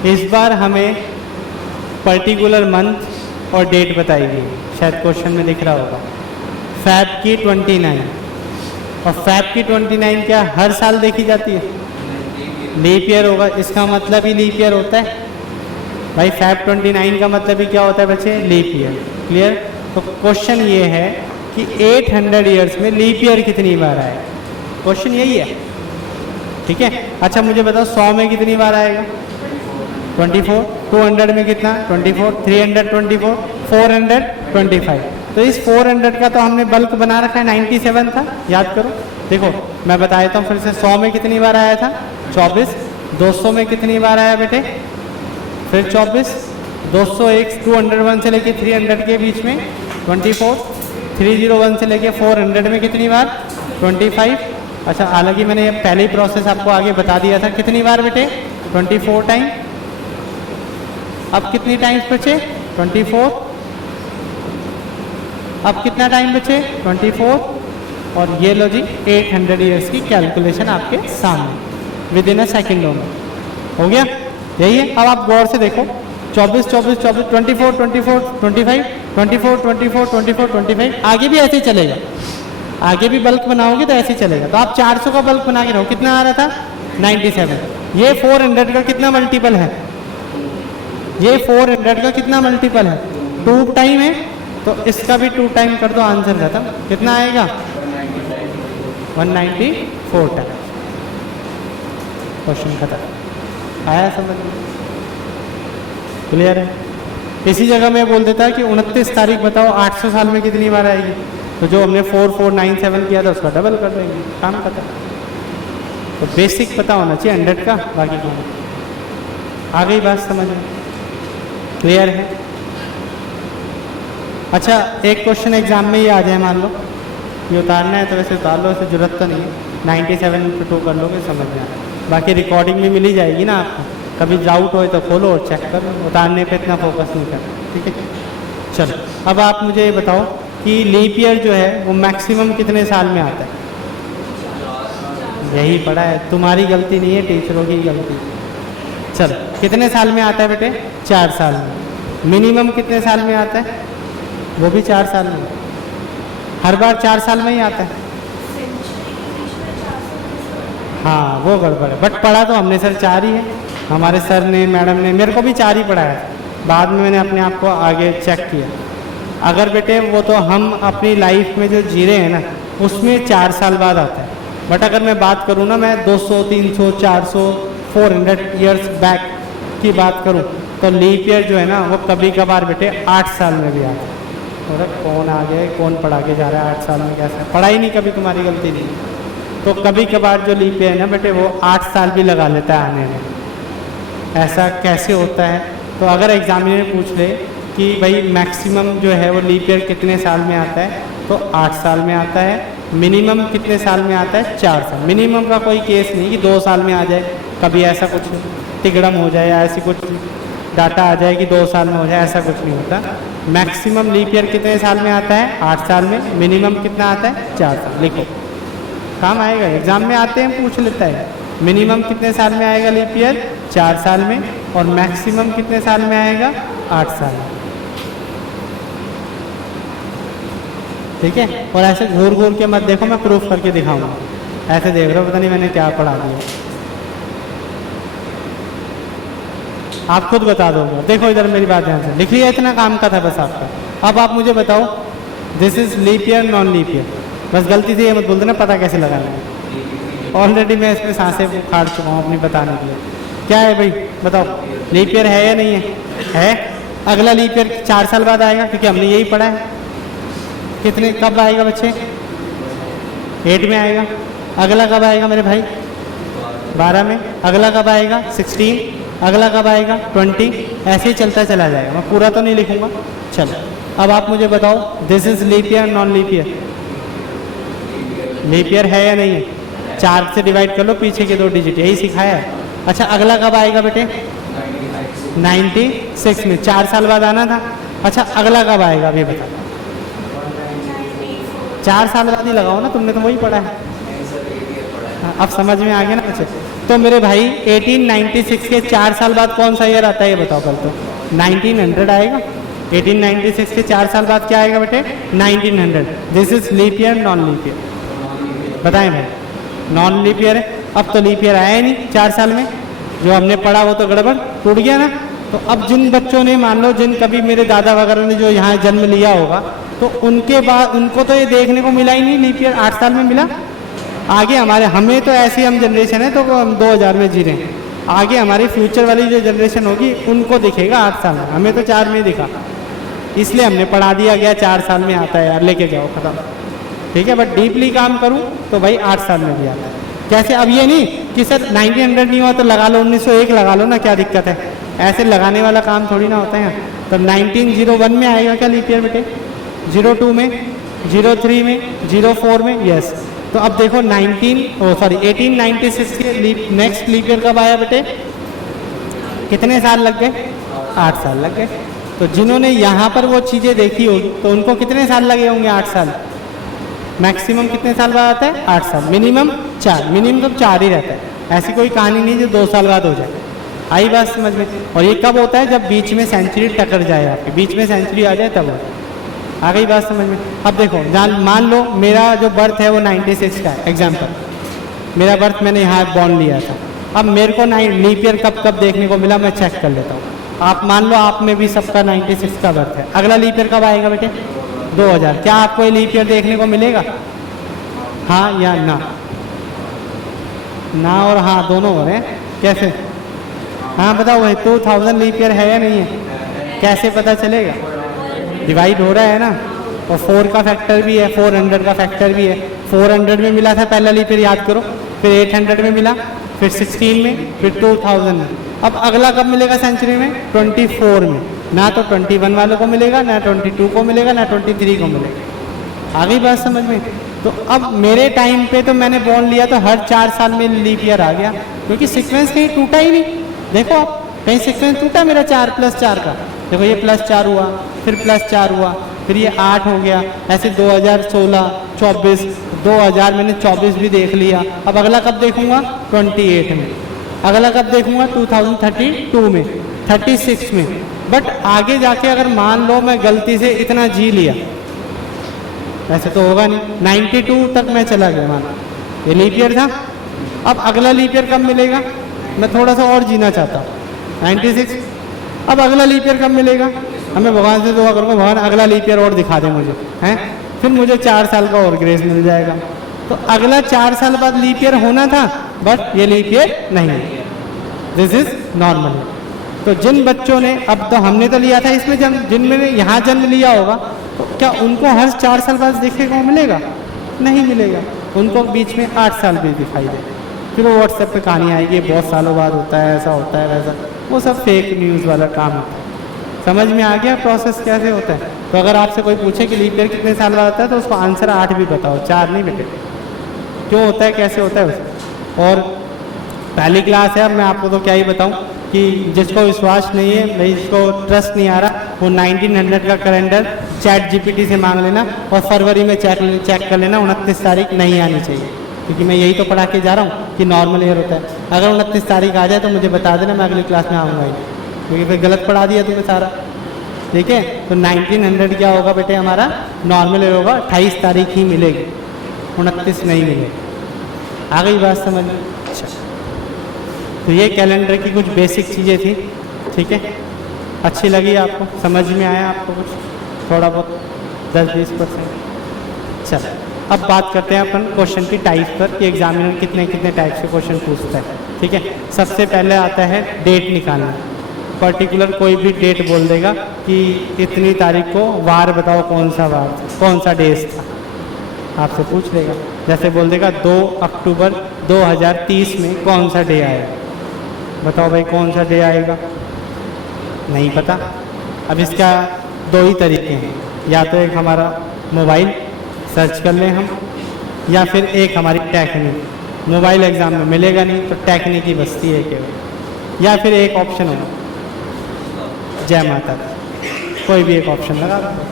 इस बार हमें पर्टिकुलर मंथ और डेट बताई गई, शायद क्वेश्चन में दिख रहा होगा। फैब की 29, और फैब की 29 क्या हर साल देखी जाती है? लीप ईयर होगा, इसका मतलब ही लीप ईयर होता है भाई। फैब 29 का मतलब ही क्या होता है बच्चे? Leap year. क्लियर? तो क्वेश्चन ये है कि 800 ईयर्स में लीप ईयर कितनी बार आएगा, क्वेश्चन यही है। ठीक है, अच्छा मुझे बताओ 100 में कितनी बार आएगा? 24, 200 में कितना? 24, 324, 425। तो इस 400 का तो हमने बल्क बना रखा है, 97 था, याद करो। देखो मैं बता देता हूँ फिर से, 100 में कितनी बार आया था? 24। 200 में कितनी बार आया बेटे? फिर 24। 201 201 से लेके 300 के बीच में 24। 301 से लेके 400 में कितनी बार? 25। अच्छा हालांकि मैंने ये पहले ही प्रोसेस आपको आगे बता दिया था। कितनी बार बेटे? 24 टाइम। अब कितनी टाइम्स बचे? 24। अब कितना टाइम बचे? 24। और ये लो जी 800 ईयर्स की कैलकुलेशन आपके सामने विद इन अ सेकेंडों में हो गया। यही है। अब आप गौर से देखो, 24 24 24 24 24 25 24 24 24 25, आगे भी ऐसे ही चलेगा। आगे भी बल्क बनाओगे तो ऐसे ही चलेगा। तो आप 400 का बल्क बना के रहो, कितना आ रहा था? 97। ये 400 का कितना मल्टीपल है? ये 400 का कितना मल्टीपल है? 2 टाइम है, तो इसका भी 2 टाइम कर दो, आंसर खत्म। कितना आएगा? 194 टाइम। क्वेश्चन खत्म। आया समझ में? क्लियर है? इसी जगह मैं बोल देता कि 29 तारीख बताओ 800 साल में कितनी बार आएगी, तो जो हमने 4497 किया था उसका डबल कर देंगे, काम खत्म। तो बेसिक पता होना चाहिए 100 का, बाकी कौन। आ गई बात समझ में? क्लियर है? अच्छा एक क्वेश्चन एग्जाम में ही आ जाए, मान लो ये उतारना है तो वैसे उतार लो, ऐसे जरूरत तो नहीं है। 97 पे 2 कर लोगे, समझ में आए। बाकी रिकॉर्डिंग में मिली जाएगी ना आपको, कभी डाउट हो तो खोलो और चेक करो, उतारने पे इतना फोकस नहीं करना। ठीक है, चलो अब आप मुझे ये बताओ कि लीप ईयर जो है वो मैक्सिमम कितने साल में आता है? यही पढ़ा है, तुम्हारी गलती नहीं है, टीचरों की गलती। चलो कितने साल में आता है बेटे? 4 साल में। मिनिमम कितने साल में आता है? वो भी 4 साल में। हर बार 4 साल में ही आता है? हाँ वो गड़बड़ है, बट पढ़ा तो हमने सर 4 ही है। हमारे सर ने, मैडम ने, मेरे को भी 4 ही पढ़ाया है। बाद में मैंने अपने आप को आगे चेक किया। अगर बेटे वो तो हम अपनी लाइफ में जो जी रहे हैं ना, उसमें 4 साल बाद आता है। बट अगर मैं बात करूँ ना, मैं 200 300 400 400 ईयर्स बैक की बात करूँ, तो लीप ईयर जो है ना वो कभी कभार बेटे 8 साल में भी आता है। अरे कौन आ गया, कौन पढ़ा के जा रहा है 8 साल में? कैसे पढ़ा ही नहीं कभी, तुम्हारी गलती नहीं। तो कभी कभार जो लीप ईयर है ना बेटे वो 8 साल भी लगा लेता है आने में। ऐसा कैसे होता है? तो अगर एग्जामिनर पूछ ले कि भाई मैक्सिमम जो है वो लीप ईयर कितने साल में आता है, तो 8 साल में आता है। मिनिमम कितने साल में आता है? 4 साल। मिनिमम का कोई केस नहीं कि 2 साल में आ जाए, कभी ऐसा कुछ तिगड़म हो जाए या ऐसी कुछ डाटा आ जाए कि 2 साल में हो जाए, ऐसा कुछ नहीं होता। मैक्सिमम लीप ईयर कितने साल में आता है? 8 साल में। मिनिमम कितना आता है? 4 साल। लिखो, काम आएगा, एग्जाम में आते हैं पूछ लेता है। मिनिमम कितने साल में आएगा लीप ईयर? 4 साल में। और मैक्सिमम कितने साल में आएगा? 8 साल में। ठीक है, और ऐसे घूर घूर के मत देखो, मैं प्रूफ करके दिखाऊंगा। ऐसे देख रहे हो पता नहीं मैंने क्या पढ़ा दिया, आप खुद बता दोगे। देखो इधर मेरी बात ध्यान से लिख लिया, इतना काम का था बस आपका। अब आप मुझे बताओ this is leap year non leap year, बस गलती से ये मत बोल देना पता कैसे लगाना है। ऑलरेडी मैं इसमें सांसें फाड़ चुका हूँ अपनी बताने के लिए। क्या है भाई बताओ, लीप ईयर है या नहीं है? है। अगला लीप ईयर 4 साल बाद आएगा, क्योंकि हमने यही पढ़ा है। कितने कब आएगा बच्चे? 8 में आएगा। अगला कब आएगा मेरे भाई? 12 में। अगला कब आएगा? 16। अगला कब आएगा? 20। ऐसे ही चलता चला जाएगा, मैं पूरा तो नहीं लिखूंगा। चलो अब आप मुझे बताओ this is leap year non leap year? Leap year है या नहीं है? 4 से डिवाइड कर लो पीछे के 2 डिजिट, यही सिखाया है। अच्छा अगला कब आएगा बेटे? 96 में। 4 साल बाद आना था। अच्छा अगला कब आएगा अभी बता? 4 साल बाद ही लगाओ ना, तुमने तो वही पढ़ा है। अब समझ में आ गया ना बच्चे? तो मेरे भाई 1896 के 4 साल बाद कौन सा ईयर आता है ये बताओ पहले तो? 1900 आएगा। 1896 के 4 साल बाद क्या आएगा बेटे? 1900। This is leap year non leap year? बताएं भाई, नॉन लीप ईयर है। अब तो लीप ईयर आया ही नहीं 4 साल में, जो हमने पढ़ा वो तो गड़बड़ टूट गया ना। तो अब जिन बच्चों ने, मान लो जिन कभी मेरे दादा वगैरह ने जो यहाँ जन्म लिया होगा, तो उनके बाद उनको तो ये देखने को मिला ही नहीं लीप ईयर 8 साल में मिला। आगे हमारे, हमें तो ऐसी हम जनरेशन है तो हम 2000 में जी रहे हैं। आगे हमारी फ्यूचर वाली जो जनरेशन होगी उनको दिखेगा 8 साल में, हमें तो 4 में दिखा। इसलिए हमने पढ़ा दिया गया 4 साल में आता है यार, लेके जाओ खत्म। ठीक है, बट डीपली काम करूँ तो भाई 8 साल में भी आता है। कैसे? अब ये नहीं कि सर 1900 नहीं हुआ तो लगा लो 1901 लगा लो ना, क्या दिक्कत है? ऐसे लगाने वाला काम थोड़ी ना होता है। तो 1901 में आएगा क्या लीप ईयर बेटे? 02 में, 03 में, 04 में? यस। तो अब देखो 1896 के नेक्स्ट लीप ईयर कब आया बेटे? कितने साल लग गए? 8 साल लग गए। तो जिन्होंने यहाँ पर वो चीज़ें देखी होगी तो उनको कितने साल लगे होंगे? 8 साल। मैक्सिमम कितने साल बाद आता है? 8 साल। मिनिमम 4। मिनिमम तो 4 ही रहता है, ऐसी कोई कहानी नहीं जो 2 साल बाद हो जाए। आई बात समझ में? और ये कब होता है? जब बीच में सेंचुरी टकर जाए, आपके बीच में सेंचुरी आ जाए तब। आ गई बात समझ में? अब देखो मान लो मेरा जो बर्थ है वो 96 का है, एग्जाम्पल। मेरा बर्थ मैंने यहाँ बॉर्न लिया था। अब मेरे को लीप ईयर कब कब देखने को मिला मैं चेक कर लेता हूँ। आप मान लो आप में भी सबका 96 का बर्थ है। अगला लीप ईयर कब आएगा बेटे? 2000। क्या आपको ये लीप ईयर देखने को मिलेगा? हाँ या ना? ना और हाँ दोनों हो रहे हैं। कैसे? हाँ बताओ भाई, 2000 लीप ईयर है या नहीं है? कैसे पता चलेगा? डिवाइड हो रहा है ना, और 4 का फैक्टर भी है, 400 का फैक्टर भी है। 400 में मिला था पहला लीप ईयर, याद करो। फिर 800 में मिला, फिर 16 में, फिर 2000 में। अब अगला कब मिलेगा सेंचुरी में? 24 में। ना तो 21 वालों को मिलेगा, ना 22 को मिलेगा, ना 23 को मिलेगा। आ गई बात समझ में? तो अब मेरे टाइम पे तो मैंने बॉर्न लिया तो हर 4 साल में लीप ईयर आ गया, क्योंकि सीक्वेंस कहीं टूटा ही नहीं। देखो आप, कहीं सीक्वेंस टूटा मेरा 4+4 का? देखो ये +4 हुआ, फिर +4 हुआ, फिर ये 8 हो गया। ऐसे 2016, 24, 2000 मैंने 24 भी देख लिया। अब अगला कब देखूंगा? 28 में। अगला कब देखूंगा? 2032 में, 36 में। बट आगे जाके अगर मान लो मैं गलती से इतना जी लिया, वैसे तो होगा नहीं, 92 तक मैं चला गया, मान ये लीप ईयर था। अब अगला लीप ईयर कब मिलेगा? मैं थोड़ा सा और जीना चाहता हूँ, 96। अब अगला लीप ईयर कब मिलेगा? हमें भगवान से दुआ करूँगा भगवान अगला लीप ईयर और दिखा दे मुझे, हैं? फिर मुझे 4 साल का और ग्रेस मिल जाएगा। तो अगला 4 साल बाद लीप ईयर होना था, बट ये लीप ईयर नहीं है। This is normal. तो जिन बच्चों ने, अब तो हमने तो लिया था इसमें जन्म, जिनमें यहाँ जन्म लिया होगा, तो क्या उनको हर 4 साल बाद देखने को मिलेगा? नहीं मिलेगा। उनको बीच में 8 साल भी दिखाई दे, फिर वो व्हाट्सएप पे कहानी आएगी बहुत सालों बाद होता है, ऐसा होता है वैसा, वो सब फेक न्यूज़ वाला काम होता है। समझ में आ गया प्रोसेस कैसे होता है? तो अगर आपसे कोई पूछे कि लीप ईयर कितने साल बाद आता है तो उसको आंसर 8 भी बताओ, 4 नहीं बेटे। क्यों होता है, कैसे होता है उसको। और पहली क्लास है, अब मैं आपको तो क्या ही बताऊं कि जिसको विश्वास नहीं है भाई, जिसको ट्रस्ट नहीं आ रहा, वो 1900 का कैलेंडर चैट जीपीटी से मांग लेना और फरवरी में चेक कर लेना 29 तारीख नहीं आनी चाहिए, क्योंकि मैं यही तो पढ़ा के जा रहा हूँ कि नॉर्मल ईयर होता है। अगर 29 तारीख आ जाए तो मुझे बता देना, मैं अगली क्लास में आऊँगा ही, क्योंकि फिर गलत पढ़ा दिया तुम्हें सारा। ठीक है, तो 1900 क्या होगा बेटे, हमारा नॉर्मल ईयर होगा, 28 तारीख ही मिलेगी, 29 नहीं मिलेगी। आ गई बात समझ में? अच्छा, तो ये कैलेंडर की कुछ बेसिक चीज़ें थी। ठीक है, अच्छी लगी आपको, समझ में आया आपको कुछ थोड़ा बहुत 10-20%? चल, अब बात करते हैं अपन क्वेश्चन की टाइप पर कि एग्जामिनर कितने कितने टाइप से क्वेश्चन पूछता है। ठीक है, सबसे पहले आता है डेट निकालना। पर्टिकुलर कोई भी डेट बोल देगा कि इतनी तारीख को, वार बताओ कौन सा वार, कौन सा डेज था, आपसे पूछ लेगा। जैसे बोल देगा 2 अक्टूबर 2030 में कौन सा डे आएगा, बताओ भाई कौन सा डे आएगा, नहीं पता। अब इसका 2 ही तरीके हैं, या तो एक हमारा मोबाइल सर्च कर लें हम, या फिर एक हमारी टेक्निक। मोबाइल एग्ज़ाम में मिलेगा नहीं तो टेक्निक ही बचती है केवल, या फिर एक ऑप्शन होगा जय माता दी, कोई भी एक ऑप्शन लगा दो।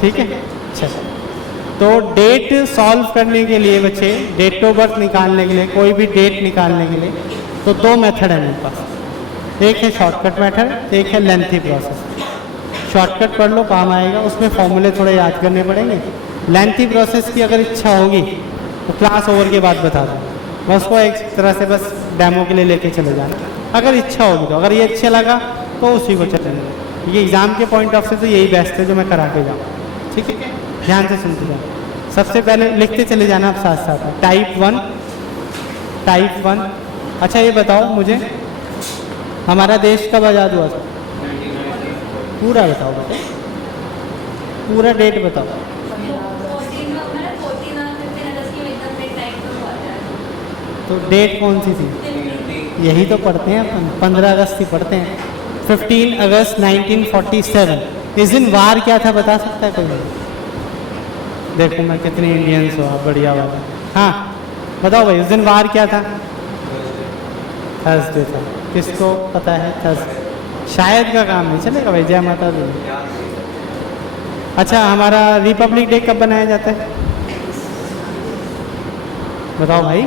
ठीक है, अच्छा, तो डेट सॉल्व करने के लिए बच्चे, डेट ऑफ बर्थ निकालने के लिए, कोई भी डेट निकालने के लिए तो 2 मेथड है मेरे पास। एक है शॉर्टकट मेथड, एक है लेंथी प्रोसेस। शॉर्टकट पढ़ लो, काम आएगा, उसमें फॉर्मूले थोड़े याद करने पड़ेंगे। लेंथी प्रोसेस की अगर इच्छा होगी तो क्लास ओवर के बाद बता दूँ, मैं उसको एक तरह से बस डेमो के लिए लेके चले जाना, अगर इच्छा होगी तो। अगर ये अच्छा लगा तो उसी को चलेंगे, ये एग्ज़ाम के पॉइंट ऑफ से तो यही बेस्ट है जो मैं करा के जाऊँ। ठीक है, ध्यान से सुनते जाओ। सबसे पहले लिखते चले जाना आप साथ साथ। टाइप 1। अच्छा, ये बताओ मुझे, हमारा देश कब आज़ाद हुआ था? पूरा बताओ बेटा, पूरा डेट बताओ। तो डेट कौन सी थी? यही तो पढ़ते हैं अपन, 15 अगस्त ही पढ़ते हैं। 15 अगस्त 1947। इस दिन वार क्या था बता सकता है कोई? देखो मैं कितने इंडियंस हो आप, बढ़िया वाला। हाँ बताओ भाई, उस दिन वार क्या था? थर्सडे था। किसको पता है? थर्सडे। शायद का काम नहीं चलेगा भाई, जय माता दी। अच्छा, हमारा रिपब्लिक डे कब बनाया जाता है बताओ भाई?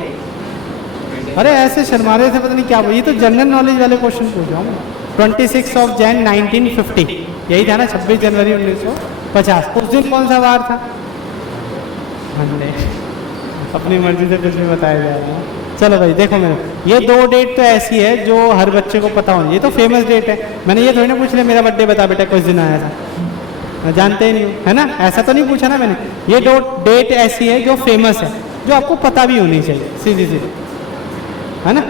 अरे ऐसे शर्मा रहे थे, पता नहीं क्या, ये तो जनरल नॉलेज वाले क्वेश्चन पूछ रहा हूँ। 26 ऑफ जैन 1950, यही था ना, 26 जनवरी 1950। उस दिन कौन सा वार था? हमने अपनी मर्जी से कुछ भी बताया जा रहा है। चलो भाई देखो, मेरे ये 2 डेट तो ऐसी है जो हर बच्चे को पता होनी, ये तो फेमस डेट है। मैंने ये थोड़ी ना पूछ लिया मेरा बर्थडे बता बेटा कुछ दिन आया था, मैं जानते ही नहीं है ना, ऐसा तो नहीं पूछा ना मैंने। ये 2 डेट ऐसी है जो फेमस है, जो आपको पता भी होनी चाहिए, सीधी सीधी, है ना।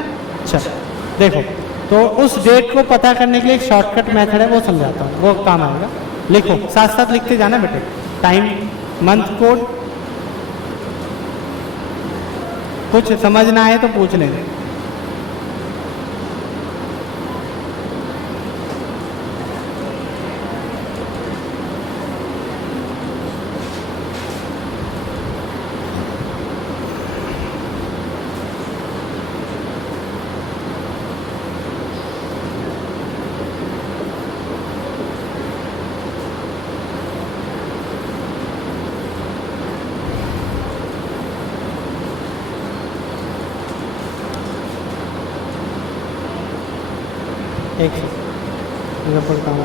चलो देखो, तो उस डेट को पता करने के लिए एक शॉर्टकट मेथड है, वो समझाता हूँ, वो काम आएगा। लिखो, साथ साथ लिखते जाना बेटे। टाइम, मंथ कोड, कुछ समझ ना आए तो पूछ लेंगे। एक रबड़ काम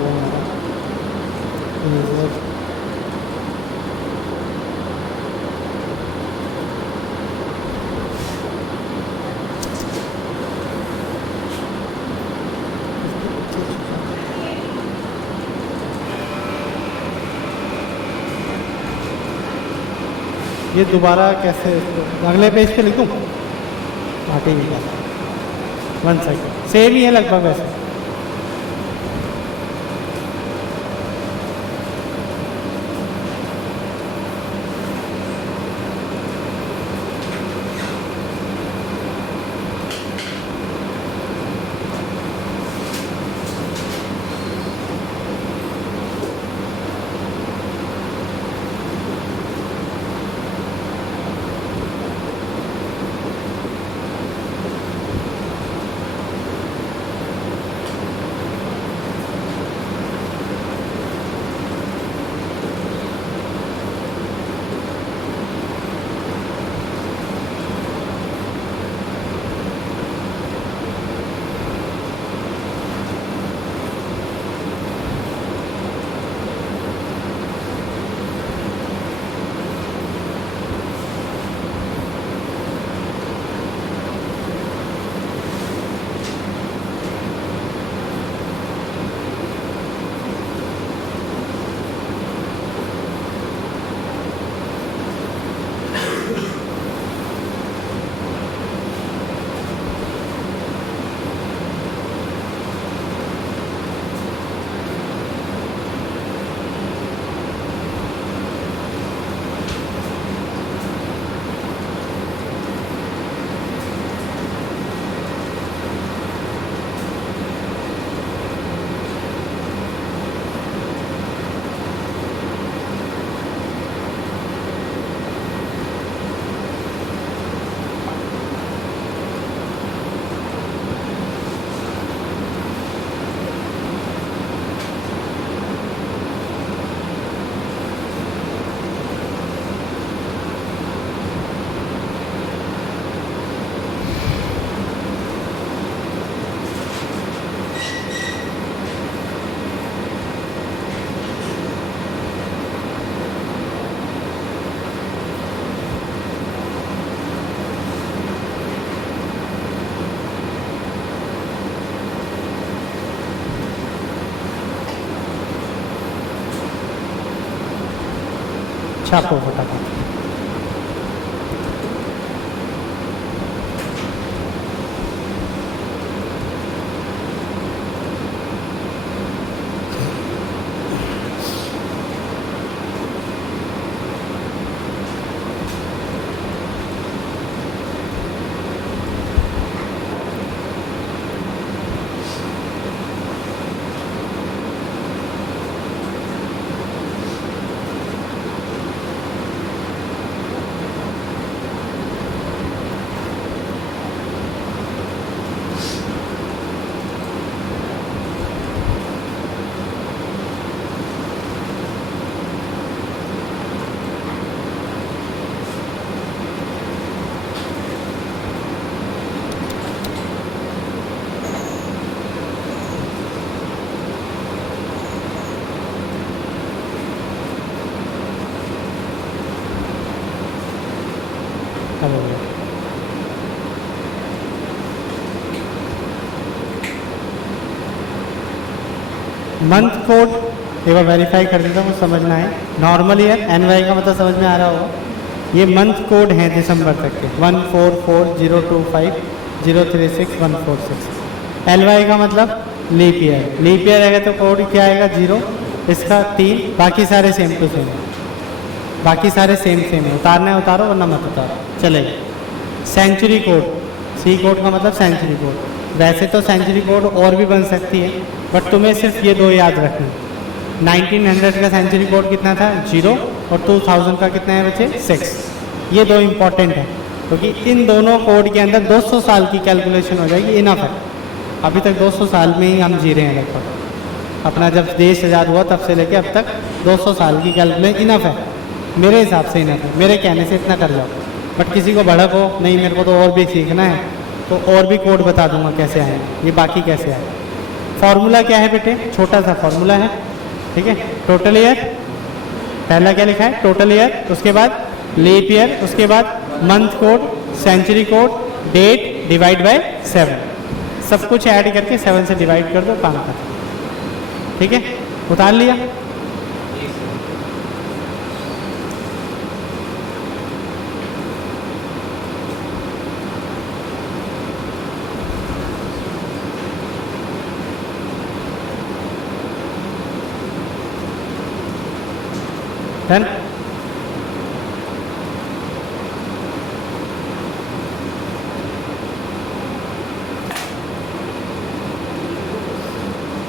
ये दोबारा कैसे, अगले पेज पे लिख दूँ? आटे ही 1 सेकंड, सेम ही है लगभग वैसे। छापो फटाफट। अब हो गया। मंथ कोड एक बार वेरीफाई कर देता हूँ, समझना है। नॉर्मल ईयर NY का मतलब समझ में आ रहा होगा। ये मंथ कोड हैं दिसंबर तक के 144025036146। LY का मतलब लीप ईयर। लीप ईयर आएगा तो कोड क्या आएगा 0, इसका 3, बाकी सारे सेम टू सेम, बाकी सारे सेम सेम है। उतारना है उतारो वरना मत उतारो, चलेगा। सेंचुरी कोड, C कोड का मतलब सेंचुरी कोड। वैसे तो सेंचुरी कोड और भी बन सकती है, बट तुम्हें सिर्फ ये दो याद रखना। 1900 का सेंचुरी कोड कितना था 0, और 2000 का कितना है बच्चे 6। ये दो इंपॉर्टेंट है, क्योंकि इन दोनों कोड के अंदर 200 साल की कैलकुलेशन हो जाएगी, इनफ है। अभी तक 200 साल में ही हम जी रहे हैं लगभग। अपना जब देश आज़ाद हुआ तब से लेके अब तक 200 साल की कैलकुलेशन इनफ है, मेरे हिसाब से इनफ है। मेरे कहने से इतना कर जाओ, बट किसी को भड़क हो नहीं मेरे को तो और भी सीखना है, तो और भी कोड बता दूंगा कैसे आए, ये बाकी कैसे आए। फॉर्मूला क्या है बेटे, छोटा सा फॉर्मूला है, ठीक है। टोटल ईयर, पहला क्या लिखा है टोटल ईयर, उसके बाद लीप ईयर, उसके बाद month code, century code, date divide by 7, सब कुछ ऐड करके 7 से डिवाइड कर दो, काम कर। ठीक है, उतार लिया। डन।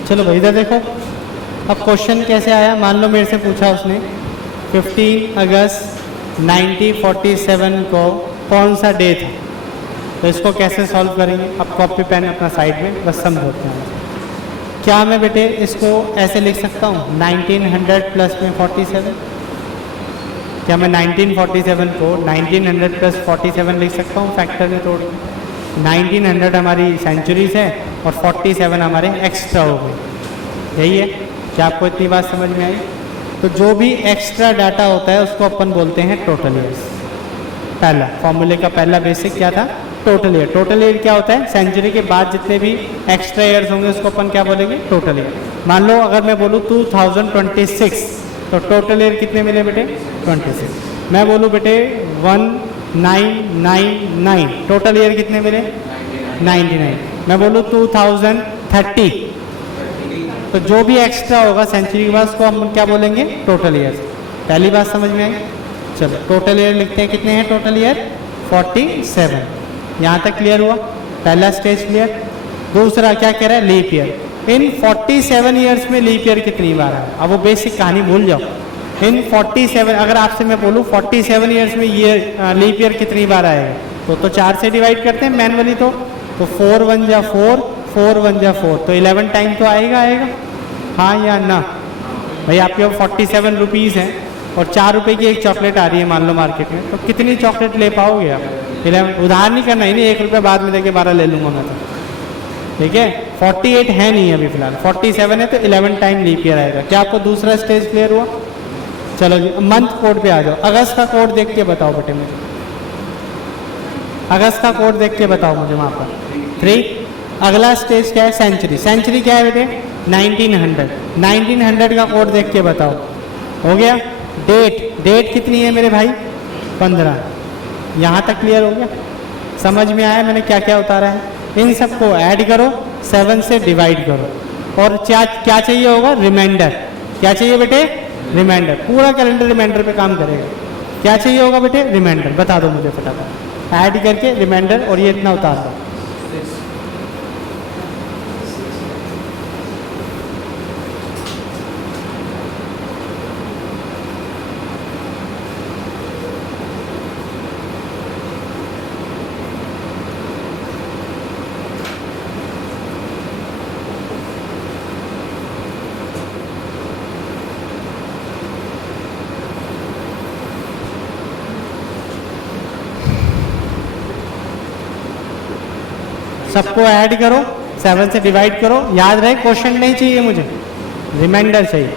चलो भाई इधर देखो, अब क्वेश्चन कैसे आया। मान लो मेरे से पूछा उसने 15 अगस्त 1947 को कौन सा डे था, तो इसको कैसे सॉल्व करेंगे। अब कॉपी पेन अपना साइड में, बस समझोते हैं। क्या मैं बेटे इसको ऐसे लिख सकता हूँ 1900 प्लस में 47, क्या मैं 1947 को 1900 प्लस 47 लिख सकता हूँ फैक्टर में तोड़ के। 1900 हमारी सेंचुरीज है और 47 हमारे एक्स्ट्रा हो गए, यही है। क्या आपको इतनी बात समझ में आई। तो जो भी एक्स्ट्रा डाटा होता है उसको अपन बोलते हैं टोटल ईयर्स। पहला फॉर्मूले का पहला बेसिक क्या था, टोटल ईयर। टोटल ईयर क्या होता है, सेंचुरी के बाद जितने भी एक्स्ट्रा ईयर्स होंगे उसको अपन क्या बोलेंगे, टोटल ईयर। मान लो अगर मैं बोलूँ 2026, तो टोटल ईयर कितने मिले बेटे 26। मैं बोलूँ बेटे 1999, टोटल ईयर कितने मिले 99। मैं बोलूँ 2030, तो जो भी एक्स्ट्रा होगा सेंचुरी के बाद उसको हम क्या बोलेंगे, टोटल ईयर। पहली बात समझ में आई। चलो टोटल ईयर लिखते हैं, कितने हैं टोटल ईयर 47। यहाँ तक क्लियर हुआ, पहला स्टेज क्लियर। दूसरा क्या कह रहा है, लीप ईयर। इन 47 ईयर्स में लीप ईयर कितनी बार है। अब वो बेसिक कहानी भूल जाओ। इन 47, अगर आपसे मैं बोलूँ 47 ईयर्स में ये लीप ईयर कितनी बार आएगा, तो 4 से डिवाइड करते हैं मैनुअली। तो 4 1 जा 4, 4 1 जा 4, तो 11 टाइम तो आएगा। हाँ या ना भाई। आपके 47 रुपीज़ हैं और 4 रुपये की एक चॉकलेट आ रही है मान लो मार्केट में, तो कितनी चॉकलेट ले पाओगे आप। 11, उधार नहीं करना ही नहीं, 1 रुपया बाद में देके 12 ले लूँगा मैं तो, ठीक है। 48 है नहीं अभी फिलहाल, 47 है, तो 11 टाइम लीप ईयर आएगा। क्या आपको दूसरा स्टेज क्लियर हुआ। चलो जी मंथ कोड पे आ जाओ। अगस्त का कोड देख के बताओ बेटे मुझे, अगस्त का कोड देख के बताओ मुझे वहाँ पर 3। अगला स्टेज क्या है, सेंचुरी। सेंचुरी क्या है बेटे 1900। 1900 का कोड देख के बताओ, हो गया। डेट कितनी है मेरे भाई? 15। यहाँ तक क्लियर हो गया? समझ में आया मैंने क्या क्या उतारा है? इन सबको ऐड करो, 7 से डिवाइड करो, और क्या क्या चाहिए होगा? रिमाइंडर। क्या चाहिए बेटे? रिमाइंडर। पूरा कैलेंडर रिमाइंडर पे काम करेगा। क्या चाहिए होगा बेटे? रिमाइंडर। बता दो मुझे फटाफट। ऐड करके रिमाइंडर, और ये इतना उतार दो। सबको ऐड करो, 7 से डिवाइड करो। याद रहे क्वेश्चन नहीं चाहिए मुझे, रिमाइंडर चाहिए।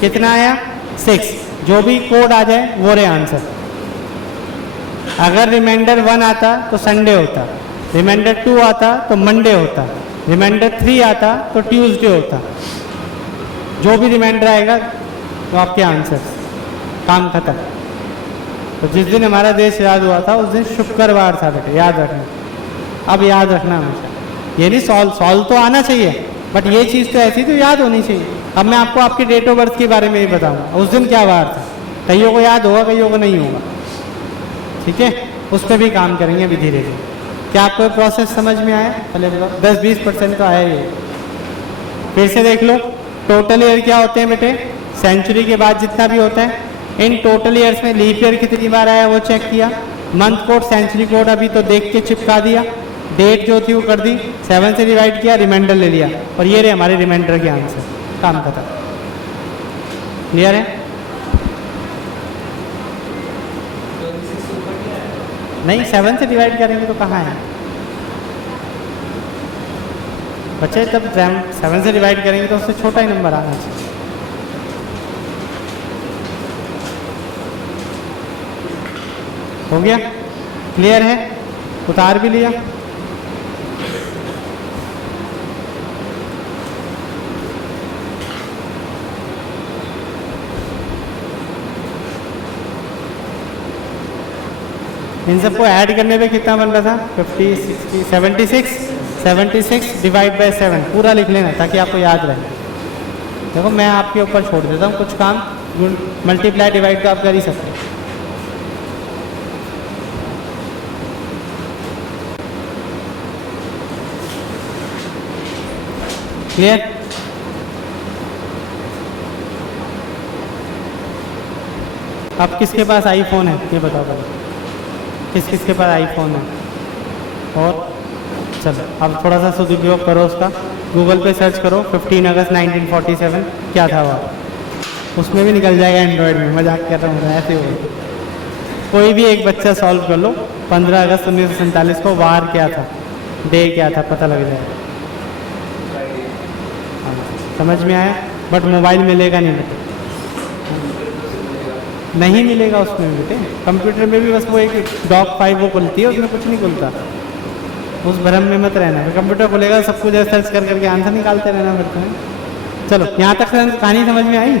कितना आया? 6। जो भी कोड आ जाए वो रहे आंसर। अगर रिमाइंडर 1 आता तो संडे होता, रिमाइंडर 2 आता तो मंडे होता, रिमाइंडर 3 आता तो ट्यूसडे होता। जो भी रिमाइंडर आएगा तो आपके आंसर। काम खत्म। तो जिस दिन हमारा देश आज़ाद हुआ था उस दिन शुक्रवार था बेटे, याद रखना। अब याद रखना हमेशा। ये नहीं सॉल्व तो आना चाहिए, बट ये चीज़ तो ऐसी तो याद होनी चाहिए। अब मैं आपको आपके डेट ऑफ बर्थ के बारे में ही बताऊंगा, उस दिन क्या वार था। कईयों को याद होगा, कईयों को नहीं होगा। ठीक है, उस पर भी काम करेंगे अभी धीरे धीरे। क्या आपको प्रोसेस समझ में आया? पहले 10-20% तो आया ही है। फिर से देख लो, टोटल ईयर क्या होते हैं बेटे? सेंचुरी के बाद जितना भी होता है। इन टोटल ईयर्स में लीप ईयर कितनी बार आया वो चेक किया। मंथ कोड, सेंचुरी कोड अभी तो देख के चिपका दिया। डेट जो थी वो कर दी, 7 से डिवाइड किया, रिमाइंडर ले लिया, और ये रहे हमारे रिमाइंडर के आंसर। काम खत्म। क्लियर है? नहीं, 7 से डिवाइड करेंगे तो कहाँ है बच्चे? तब 7 से डिवाइड करेंगे तो उससे छोटा ही नंबर आना चाहिए। हो गया? क्लियर है? उतार भी लिया? इन सबको ऐड करने पे कितना बन रहा था? 50, 60, 76 डिवाइड बाय 7 पूरा लिख लेना ताकि आपको याद रहे। देखो मैं आपके ऊपर छोड़ देता हूँ कुछ काम, मल्टीप्लाई डिवाइड तो आप कर ही सकते हैं। क्लियर? अब किसके पास आईफोन है ये बताओ पहले। किसके पास आईफोन है? और चलो अब थोड़ा सा सदुपयोग करो उसका। गूगल पे सर्च करो 15 अगस्त 1947 क्या था वह, उसमें भी निकल जाएगा एंड्रॉयड में। मजाक कर रहा हूँ, ऐसे हो। कोई भी एक बच्चा सॉल्व कर लो, 15 अगस्त 1947 को वार क्या था, डे क्या था, पता लग जाएगा। समझ में आया? बट मोबाइल मिलेगा नहीं बेटे, नहीं मिलेगा उसमें बेटे। कंप्यूटर में भी बस वो एक डॉक फाइल वो खुलती है, उसमें कुछ नहीं खुलता। उस भ्रम में मत रहना। कंप्यूटर खुलेगा सब कुछ सर्च कर करके आंसर निकालते रहना पड़ता है। चलो यहाँ तक कहानी समझ में आई?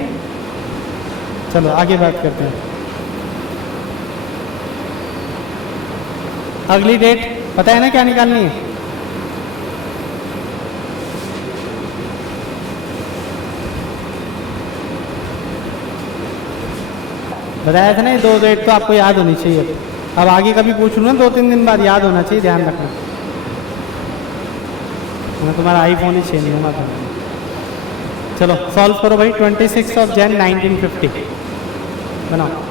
चलो आगे बात करते हैं। अगली डेट पता है ना क्या निकालनी है? बताया था ना, ये 2 डेट तो आपको याद होनी चाहिए। अब आगे कभी पूछ लूँ ना 2-3 दिन बाद, याद होना चाहिए, ध्यान रखना। मैं तुम्हारा आईफोन ही छीन लूँगा। चलो सॉल्व करो भाई। 26 जनवरी 1950 बनाओ।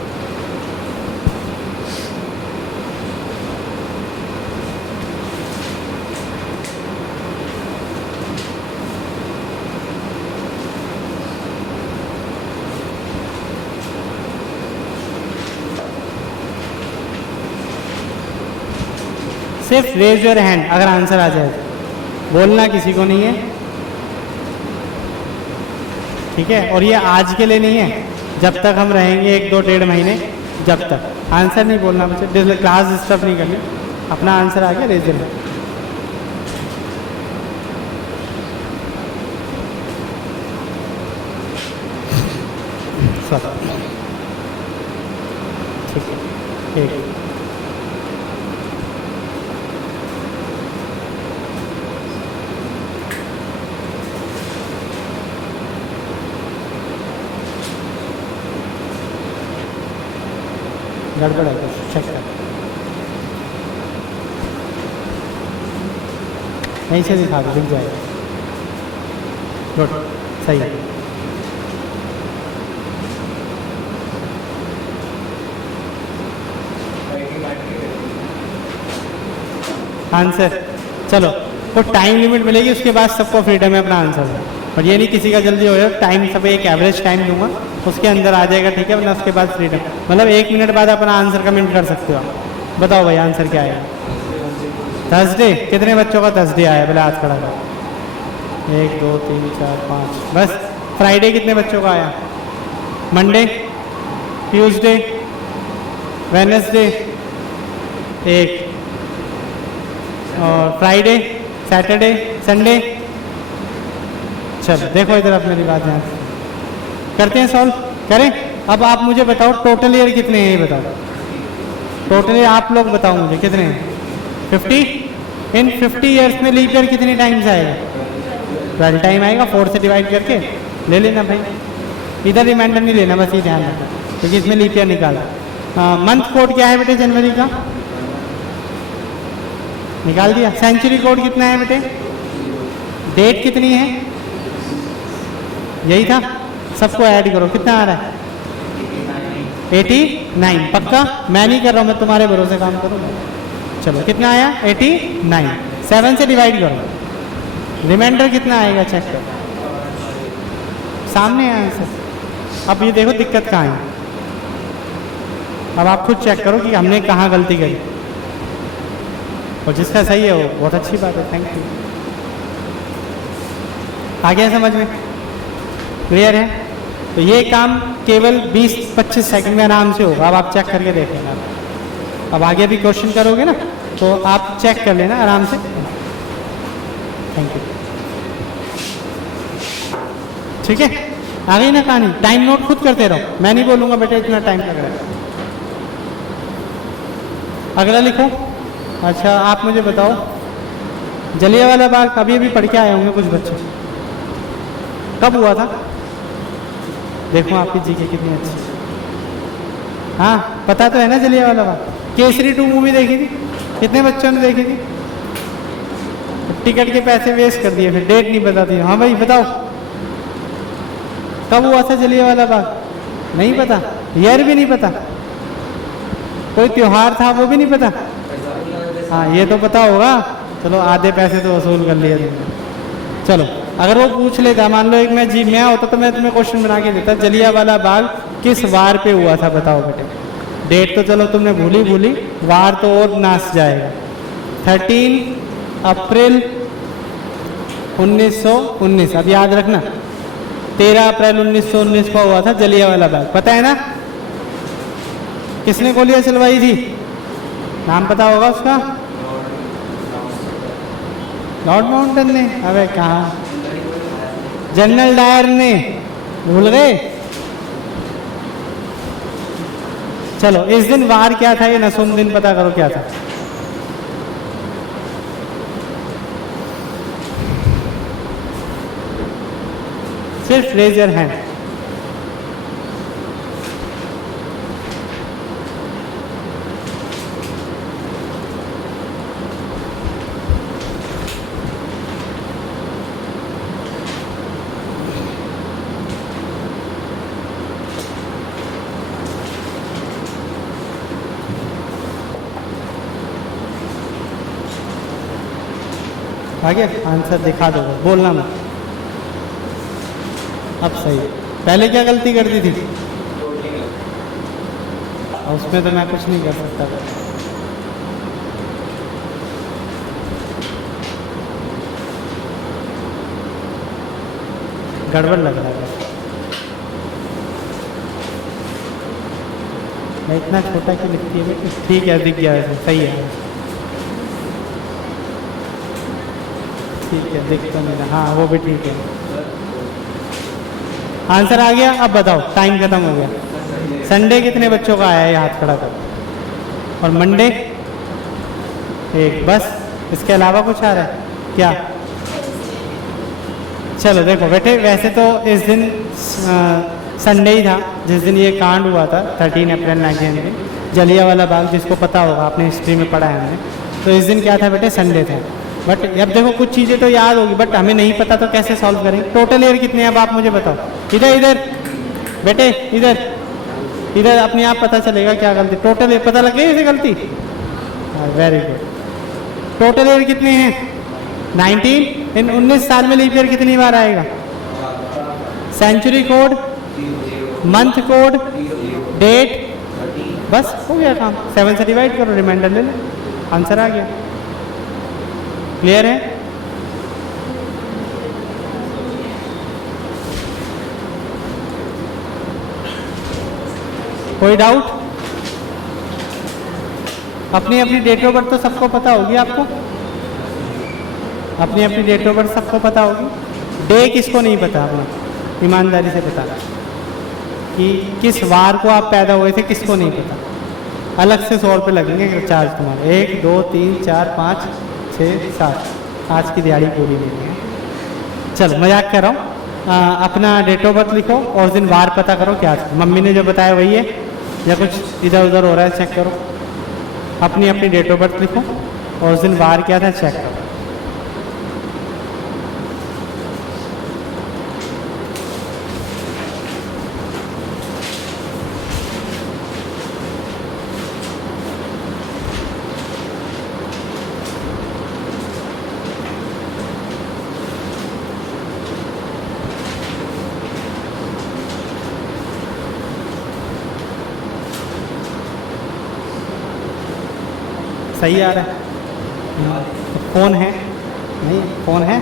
सिर्फ रेज योर हैंड अगर आंसर आ जाए, बोलना किसी को नहीं है, ठीक है? और ये आज के लिए नहीं है, जब तक हम रहेंगे 1-2-1.5 महीने, जब तक आंसर नहीं बोलना बच्चे। क्लास डिस्टर्ब नहीं करनी, अपना आंसर आ गया रेज योर हैंड। सब ठीक है, ठीक। गड़बड़ है कुछ, चेक कर। यहीं से दिखा दो, दिख जाएगा। गुड, सही है। आंसर, चलो तो टाइम लिमिट मिलेगी, उसके बाद सबको फ्रीडम है अपना आंसर है। और ये नहीं किसी का जल्दी हो जाए, टाइम सब एक एवरेज टाइम दूंगा, उसके अंदर आ जाएगा, ठीक है, वरना उसके बाद फ्रीडम, मतलब 1 मिनट बाद अपना आंसर कमेंट कर सकते हो आप। बताओ भाई आंसर क्या आएगा? थर्सडे। कितने बच्चों का थर्सडे आया? पहले हाथ खड़ा कर। 1 2 3 4 5, बस। फ्राइडे कितने बच्चों का आया? मंडे, ट्यूसडे, वेडनेसडे 1, और फ्राइडे, सैटरडे, संडे। चलो देखो इधर, आप मेरी बात ध्यान करते हैं, सॉल्व करें। अब आप मुझे बताओ टोटल ईयर कितने हैं, ये बताओ। टोटल ईयर आप लोग बताओ मुझे कितने हैं? 50। इन 50 ईयर्स में लीप ईयर कितने टाइम्स आएगा? 12 टाइम आएगा। 4 से डिवाइड करके ले लेना भाई, इधर रिमाइंडर नहीं लेना, बस ये ध्यान रखना, क्योंकि इसमें लीप ईयर निकाला। मंथ कोड क्या है बेटे जनवरी का? निकाल दिया। सेंचुरी कोड कितना है बेटे? डेट कितनी है? यही था, सबको ऐड करो, कितना आ रहा है? 89। पक्का? मैं नहीं कर रहा हूँ, मैं तुम्हारे भरोसे काम करूँगा। चलो कितना आया? 89। 7 से डिवाइड करो, रिमाइंडर कितना आएगा चेक करो, सामने आया आंसर। अब ये देखो दिक्कत कहाँ है, अब आप खुद चेक करो कि हमने कहाँ गलती करी, और जिसका सही है वो बहुत अच्छी बात है, थैंक यू। आ गया समझ में? क्लियर है? तो ये काम केवल 20-25 सेकंड में आराम से होगा। अब आप चेक करके देख लेना। अब आगे भी क्वेश्चन करोगे ना, तो आप चेक कर लेना आराम से। Thank you. ठीक है, आ गई ना कहानी? टाइम नोट खुद करते रहो, मैं नहीं बोलूँगा बेटे इतना टाइम लग रहा है। अगला लिखो। अच्छा आप मुझे बताओ, जलियांवाला बाग अभी अभी पढ़ के आए होंगे कुछ बच्चे, कब हुआ था? देखो आपकी जीके कितनी अच्छी। हाँ पता तो है ना जलियांवाला बाग? केसरी 2 मूवी देखी थी? कितने बच्चों ने देखी थी? टिकट के पैसे वेस्ट कर दिए, फिर डेट नहीं बताती। हाँ भाई बताओ कब हुआ था जलियांवाला बाग? नहीं पता? ईयर भी नहीं पता? कोई त्योहार था वो भी नहीं पता? हाँ ये तो पता होगा। चलो आधे पैसे तो वसूल कर लिए तुमने। चलो अगर वो पूछ लेता, मान लो एक मैं जी में होता तो मैं तुम्हें क्वेश्चन बना के देता, जलियांवाला बाग किस वार पे हुआ था बताओ बेटे। डेट तो चलो तुमने भूली, वार तो और नाच जाएगा। 13 अप्रैल 1919। अब याद रखना 13 अप्रैल 1919 को हुआ था जलियांवाला बाग, पता है ना? किसने गोलियां चलवाई थी? नाम पता होगा उसका? लॉर्ड माउंटेन ने? अबे कहाँ, जनरल डायर ने। भूल गए? चलो इस दिन वार क्या था, ये नसुम दिन पता करो क्या था। सिर्फ रेज योर हैंड। आगे आंसर दिखा दो, बोलना मत। अब सही। पहले क्या गलती कर दी थी? उसमें तो मैं कुछ नहीं कर सकता। गड़बड़ लग रहा है। मैं इतना छोटा क्यों लिखती है बेटी? ठीक है दिख गया, सही है, ठीक है दिख तो नहीं रहा। हाँ वो भी ठीक है। आंसर आ गया। अब बताओ, टाइम खत्म हो गया। संडे कितने बच्चों का आया है, हाथ खड़ा कर। और मंडे एक, बस। इसके अलावा कुछ आ रहा है क्या? चलो देखो बेटे, वैसे तो इस दिन संडे ही था जिस दिन ये कांड हुआ था 13 अप्रैल 1900 जलियांवाला बाग, जिसको पता होगा, आपने हिस्ट्री में पढ़ा है हमने। तो इस दिन क्या था बेटे? संडे था। बट अब देखो कुछ चीज़ें तो याद होगी, बट हमें नहीं पता तो कैसे सॉल्व करेंगे? टोटल ईयर कितने हैं अब आप मुझे बताओ। इधर इधर बेटे, इधर इधर अपने आप पता चलेगा क्या गलती। टोटल ईयर पता लग गई इसे गलती? Very good. टोटल ईयर कितने हैं? 19। इन 19 साल में लीप ईयर कितनी बार आएगा? Century code, month code, date, बस हो गया काम। 7 से डिवाइड करो, रिमाइंडर ले लो, आंसर आ गया। क्लियर है? कोई डाउट? अपनी अपनी डेट ऑफ बर्थ तो सबको पता होगी, आपको अपनी अपनी डेट ऑफ बर्थ सबको पता होगी। डे किसको नहीं पता? अपना ईमानदारी से बता कि किस वार को आप पैदा हुए थे, किसको नहीं पता? अलग से 100 रुपये लगेंगे चार्ज तुम्हारे। 1 2 3 4 5 6 7, आज की दिहाड़ी पूरी लेनी है। चलो मजाक कर रहा हूँ। अपना डेट ऑफ बर्थ लिखो और उस दिन वार पता करो क्या था। मम्मी ने जो बताया वही है या कुछ इधर उधर हो रहा है, चेक करो। अपनी अपनी डेट ऑफ बर्थ लिखो और उस दिन वार क्या था चेक करो। सही आ रहा है? फ़ोन है? नहीं फ़ोन है,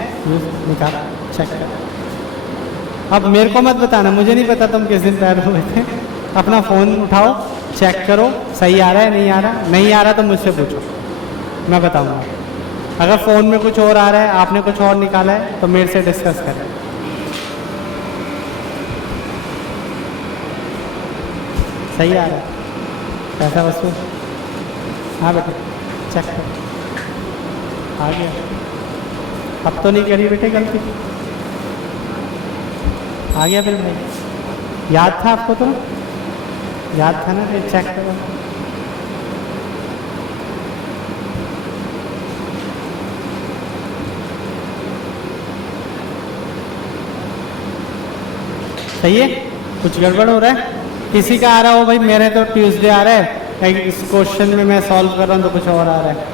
निकाल चेक कर। अब मेरे को मत बताना, मुझे नहीं पता तुम किस दिन पैदा हुए थे। अपना फ़ोन उठाओ, चेक करो सही आ रहा है नहीं आ रहा। नहीं आ रहा तो मुझसे पूछो, मैं बताऊंगा। अगर फ़ोन में कुछ और आ रहा है, आपने कुछ और निकाला है, तो मेरे से डिस्कस करें। सही आ रहा है? पैसा वसूल? हाँ बेटा चेक करो, आ गया। अब तो नहीं करी बेटे गलती, आ गया बिल भाई। याद था आपको? तो याद था ना? फिर चेक करो। सही है? कुछ गड़बड़ हो रहा है? किसी का आ रहा हो भाई? मेरे तो ट्यूसडे आ रहा है, इस क्वेश्चन में मैं सॉल्व कर रहा हूँ तो कुछ और आ रहा है।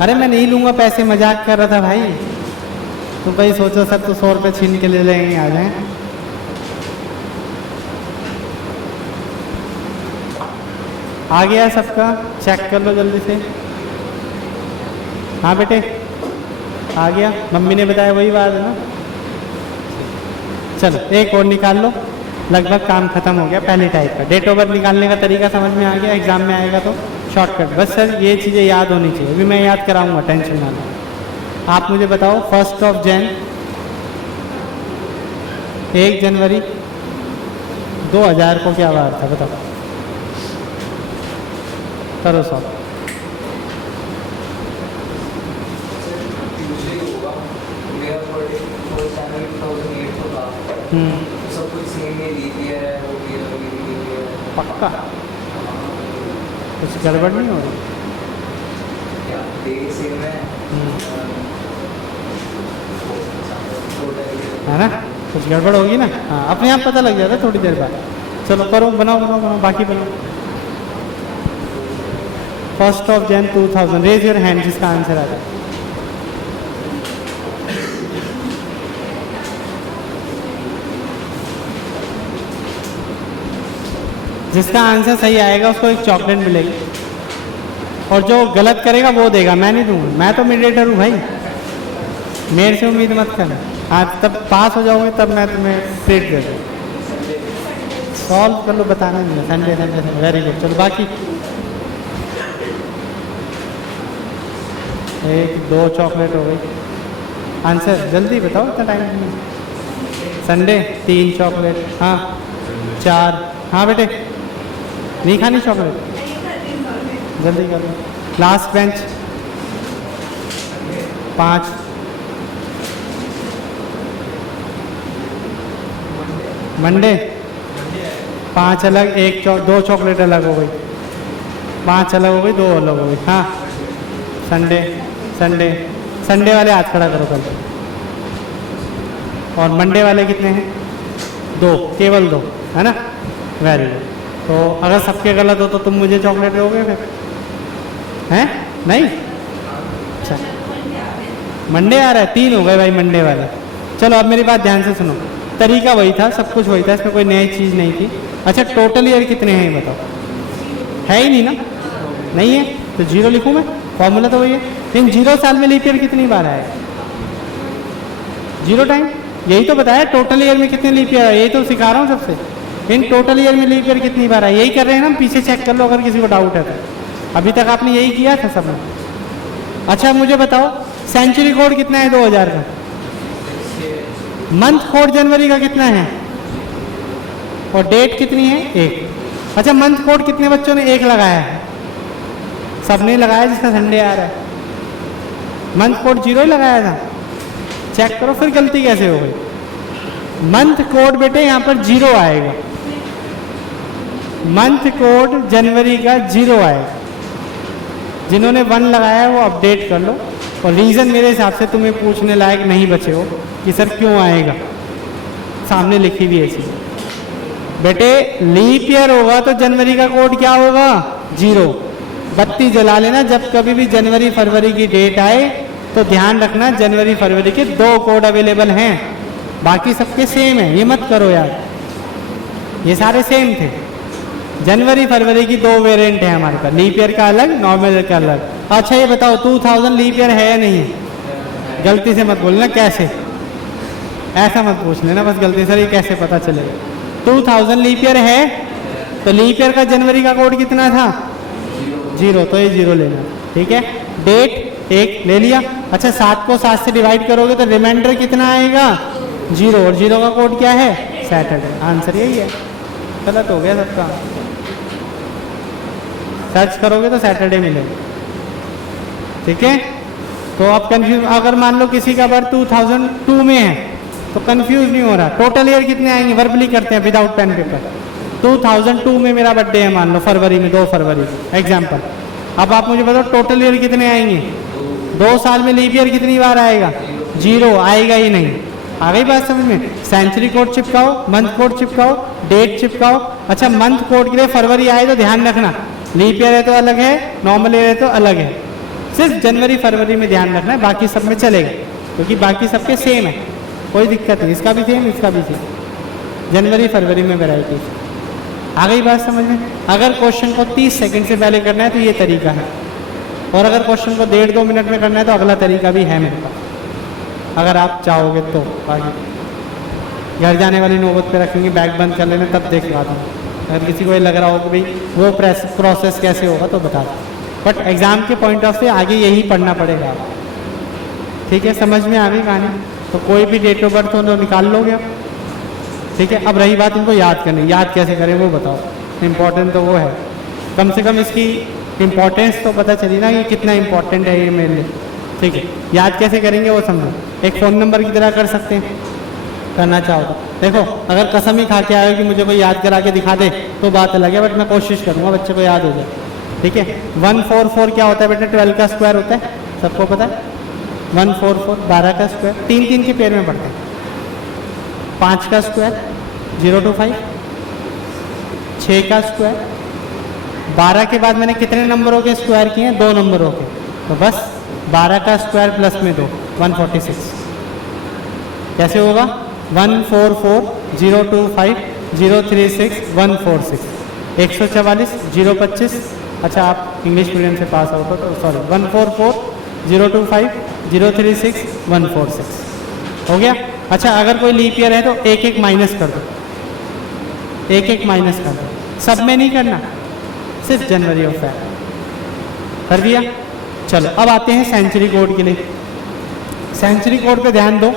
अरे मैं नहीं लूँगा पैसे, मजाक कर रहा था भाई। तो भाई सोचो सब तो 100 रुपये छीन के ले लेंगे, आ जाए। आ गया सबका? चेक कर लो जल्दी से। हाँ बेटे आ गया, मम्मी ने बताया वही बात है ना। चलो एक और निकाल लो, लगभग काम खत्म हो गया पहले टाइप का। डेट ऑफ बर्थ निकालने का तरीका समझ में आ गया? एग्जाम में आएगा तो शॉर्टकट। बस सर ये चीज़ें याद होनी चाहिए, अभी मैं याद कराऊंगा, टेंशन ना लो। आप मुझे बताओ 1 जनवरी 1 जनवरी 2000 को क्या बार था? बताओ, करो सॉल्व। सब कुछ सेम में लिख दिया है, वो भी पक्का? कुछ गड़बड़ नहीं हो रही? क्या डेट सेम है? है ना? कुछ गड़बड़ होगी ना? हाँ अपने आप पता लग जाता है थोड़ी देर बाद। चलो करो, बनाओ बनाओ बनाओ, बाकी बनाओ। 1 जनवरी 2000, रेज योर हैंड जिसका आंसर आता है। जिसका आंसर सही आएगा उसको एक चॉकलेट मिलेगी, और जो गलत करेगा वो देगा, मैं नहीं दूंगा। मैं तो मीडिएटर हूँ भाई, मेरे से उम्मीद मत करना। हाँ तब पास हो जाओगे तब मैं तुम्हें ट्रीट दे दूँ। सॉल्व कर लो, बताना नहीं। Sunday Sunday Sunday, very good. चलो बाकी 1-2 चॉकलेट हो गई। आंसर जल्दी बताओ, इतना टाइम नहीं। संडे 3 चॉकलेट, हाँ 4, हाँ बेटे नहीं खानी चॉकलेट? जल्दी कर लो। Last bench 5। मंडे 5 अलग, 2 चॉकलेट अलग हो गई, 5 अलग हो गई, 2 अलग हो गई। हाँ संडे संडे संडे वाले हाथ खड़ा करो कल। और मंडे वाले कितने हैं? 2, केवल 2 है ना। Very good. तो अगर सबके गलत हो तो तुम मुझे चॉकलेट दोगे फिर? हैं नहीं? अच्छा मंडे आ रहा है, 3 हो गए भाई मंडे वाले। चलो अब मेरी बात ध्यान से सुनो, तरीका वही था, सब कुछ वही था, इसमें कोई नई चीज़ नहीं थी। अच्छा टोटल ईयर कितने हैं ये बताओ? है ही नहीं ना, नहीं है तो 0 लिखूँ मैं, फॉर्मूला तो वही है। लेकिन 0 साल में लीप ईयर कितनी बार आएगा? 0 टाइम। यही तो बताया टोटल ईयर में कितने लीप ईयर आए, यही तो सिखा रहा हूँ सबसे। इन टोटल ईयर में लीप ईयर कितनी बार आए यही कर रहे हैं ना, पीछे चेक कर लो अगर किसी को डाउट है तो। अभी तक आपने यही किया था सब में। अच्छा मुझे बताओ सेंचुरी कोड कितना है 2000 का? मंथ कोड जनवरी का कितना है? और डेट कितनी है? 1। अच्छा मंथ कोड कितने बच्चों ने 1 लगाया है? सबने लगाया जिसका संडे आ रहा है। मंथ कोड 0 ही लगाया था, चेक करो फिर गलती कैसे हो गई। मंथ कोड बेटे यहाँ पर 0 आएगा, मंथ कोड जनवरी का 0 आएगा। जिन्होंने 1 लगाया है वो अपडेट कर लो। और रीज़न मेरे हिसाब से तुम्हें पूछने लायक नहीं बचे हो कि सर क्यों आएगा, सामने लिखी भी ऐसी। बेटे लीप ईयर होगा तो जनवरी का कोड क्या होगा? 0। बत्ती जला लेना जब कभी भी जनवरी फरवरी की डेट आए तो ध्यान रखना जनवरी फरवरी के 2 कोड अवेलेबल हैं, बाकी सबके सेम है। ये मत करो यार, ये सारे सेम थे। जनवरी फरवरी की 2 वेरिएंट है हमारे पास, लीप ईयर का अलग, नॉर्मल ईयर का अलग। अच्छा ये बताओ 2000 लीप ईयर है या नहीं है? गलती से मत बोलना कैसे, ऐसा मत पूछ लेना बस गलती से, ये कैसे पता चलेगा? 2000 लीप ईयर है तो लीप ईयर का जनवरी का कोड कितना था? 0, तो ये 0 लेना, ठीक है। डेट 1 ले लिया। अच्छा 7 को 7 से डिवाइड करोगे तो रिमाइंडर कितना आएगा? 0, और 0 का कोड क्या है? सैटरडे। आंसर यही है। गलत हो गया सबका, सर्च करोगे तो सैटरडे मिलेगा, ठीक है। तो अब कंफ्यूज, अगर मान लो किसी का बर्थ 2002 में है तो कंफ्यूज नहीं हो रहा। टोटल ईयर कितने आएंगे वर्बली करते हैं विदाउट पेन पेपर। 2002 में मेरा बर्थडे है मान लो फरवरी में, 2 फरवरी एग्जाम्पल। अब आप मुझे बताओ टोटल ईयर कितने आएंगे? 2 साल में लीप ईयर कितनी बार आएगा? 0 आएगा ही नहीं। आ गई बात समझ में? सेंचुरी कोड चिपकाओ, मंथ कोड चिपकाओ, डेट चिपकाओ। अच्छा मंथ कोड के लिए फरवरी आए तो ध्यान रखना लीप ईयर है तो अलग है, नॉर्मल ईयर है तो अलग है। सिर्फ जनवरी फरवरी में ध्यान रखना है, बाकी सब में चलेगा क्योंकि बाकी सबके सेम है, कोई दिक्कत नहीं। इसका भी सेम, इसका भी सेम, जनवरी फरवरी में वैरायटी। आ गई बात समझ में? अगर क्वेश्चन को 30 सेकंड से पहले करना है तो ये तरीका है, और अगर क्वेश्चन को 1.5-2 मिनट में करना है तो अगला तरीका भी है मेरे पास, अगर आप चाहोगे तो। आगे घर जाने वाली नौबत पे रखेंगे, बैग बंद कर लेना तब देख पाता हूँ। अगर किसी को ये लग रहा हो कि भाई वो प्रोसेस कैसे होगा तो बता दो, बट एग्ज़ाम के पॉइंट ऑफ से आगे यही पढ़ना पड़ेगा, ठीक है। समझ में आ गई कहानी? तो कोई भी डेट ऑफ बर्थ हो तो निकाल लोगे आप, ठीक है। अब रही बात इनको याद करनी, याद कैसे करें वो बताओ। इम्पोर्टेंट तो वो है, कम से कम इसकी इम्पोर्टेंस तो पता चली ना कि कितना इम्पोर्टेंट है ये मेरे लिए, ठीक है। याद कैसे करेंगे वो समझो। एक फ़ोन नंबर की तरह कर सकते हैं, करना चाहो तो। देखो अगर कसम ही खा के आए कि मुझे कोई याद करा के दिखा दे तो बात अलग है, बट मैं कोशिश करूँगा बच्चे को याद हो जाए, ठीक है। 144 क्या होता है बेटा? 12 का स्क्वायर होता है, सबको पता है। 144 12 का स्क्वायर, 3-3 के पेयर में पढ़ते हैं। 5 का स्क्वायर 0 to 5, 6 का स्क्वायर। 12 के बाद मैंने कितने नंबरों के स्क्वायर किए हैं? 2 नंबरों के, तो बस 12 का स्क्वायर प्लस में 2, 146। कैसे होगा? 144 025 036 146, 144 025। अच्छा आप इंग्लिश मीडियम से पास आउट हो तो सॉरी, 144 025 036 146 हो गया। अच्छा अगर कोई लीप ईयर है तो 1-1 माइनस कर दो, 1-1 माइनस कर दो, सब में नहीं करना, सिर्फ जनवरी और फेब कर दिया। चलो अब आते हैं सेंचुरी कोड के लिए। सेंचुरी कोड पे ध्यान दो,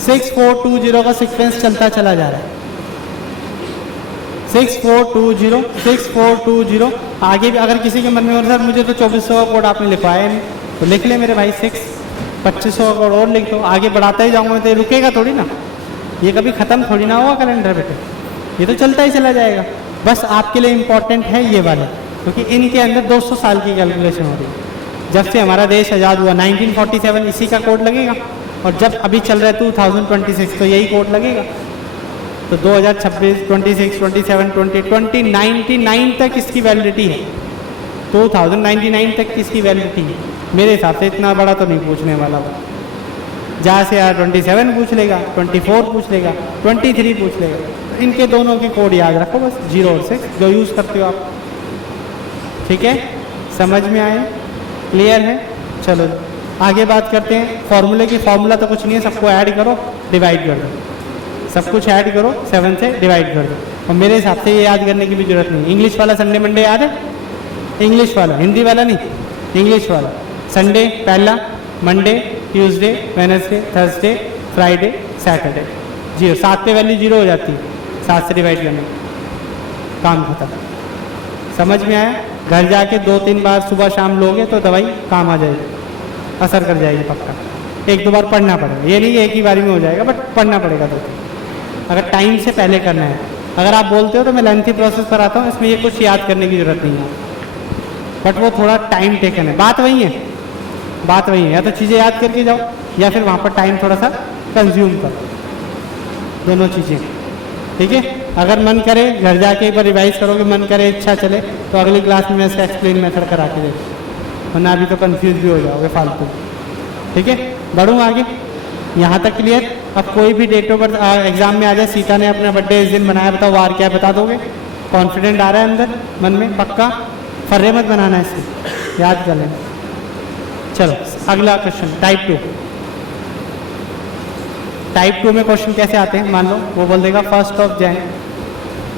6420 का सीक्वेंस चलता चला जा रहा है। 6420 6420। आगे भी अगर किसी के मन में हो सर मुझे तो 2400 का कोड आपने लिखवाया नहीं, तो लिख ले मेरे भाई 2500 का कोड और लिख दो, आगे बढ़ाता ही जाऊँगा तो ये रुकेगा थोड़ी ना, ये कभी ख़त्म थोड़ी ना होगा कैलेंडर बेटे, ये तो चलता ही चला जाएगा। बस आपके लिए इम्पोर्टेंट है ये वाला, क्योंकि इनके अंदर 200 साल की कैलकुलेशन हो रही है। जब से हमारा देश आज़ाद हुआ 1947 इसी का कोड लगेगा, और जब अभी चल रहा है 2026 तो यही कोड लगेगा। तो 2026, 26, 27, 2099 तक इसकी वैलिडिटी है, 2099 तक इसकी वैलिडिटी है। मेरे हिसाब से इतना बड़ा तो नहीं पूछने वाला वो, जहाँ से यार 27 पूछ लेगा, 24 पूछ लेगा, 23 पूछ लेगा। तो इनके दोनों के कोड याद रखो बस, 0 और 6 जो यूज़ करते हो आप। ठीक है, समझ में आए, क्लियर है? चलो आगे बात करते हैं फॉर्मूले की। फॉर्मूला तो कुछ नहीं है, सबको ऐड करो डिवाइड कर दो, सब कुछ ऐड करो 7 से डिवाइड कर दो। और मेरे हिसाब से ये याद करने की भी जरूरत नहीं। इंग्लिश वाला संडे मंडे याद है? इंग्लिश वाला, हिंदी वाला नहीं, इंग्लिश वाला। संडे पहला, Monday, Tuesday, Wednesday, Thursday, Friday, Saturday. 0 7 पे वैल्यू 0 हो जाती है, 7 से डिवाइड करने, काम खत्म। समझ में आया? घर जाके 2-3 बार सुबह शाम लोगे तो दवाई काम आ जाएगी, असर कर जाएगी पक्का। 1-2 बार पढ़ना पड़ेगा, ये नहीं कि एक ही बारी में हो जाएगा, बट पढ़ना पड़ेगा 2-3, अगर टाइम से पहले करना है। अगर आप बोलते हो तो मैं लेंथी प्रोसेस पर आता हूँ, इसमें ये कुछ याद करने की ज़रूरत नहीं है, बट वो थोड़ा टाइम टेकन है। बात वही है, बात वही है, या तो चीज़ें याद करके जाओ या फिर वहाँ पर टाइम थोड़ा सा कंज्यूम करो, दोनों चीज़ें। ठीक है, अगर मन करे घर जाके एक बार रिवाइज करोगे, मन करे इच्छा चले तो अगली क्लास में मैं इसका एक्सप्लेन मेथड करा के देता हूँ, वरना अभी तो कंफ्यूज भी हो जाओगे फालतू। ठीक है, बढ़ूँ आगे, यहाँ तक क्लियर? अब कोई भी डेट ऑफ बर्थ एग्जाम में आ जाए, सीता ने अपना बर्थडे इस दिन बनाया, बताओ वार क्या बता दोगे? कॉन्फिडेंट आ रहा है अंदर मन में? पक्का फर्रे मत बनाना है, इसे याद कर लेना। चलो अगला क्वेश्चन, टाइप 2। टाइप 2 में क्वेश्चन कैसे आते हैं? मान लो वो बोल देगा 1 Jan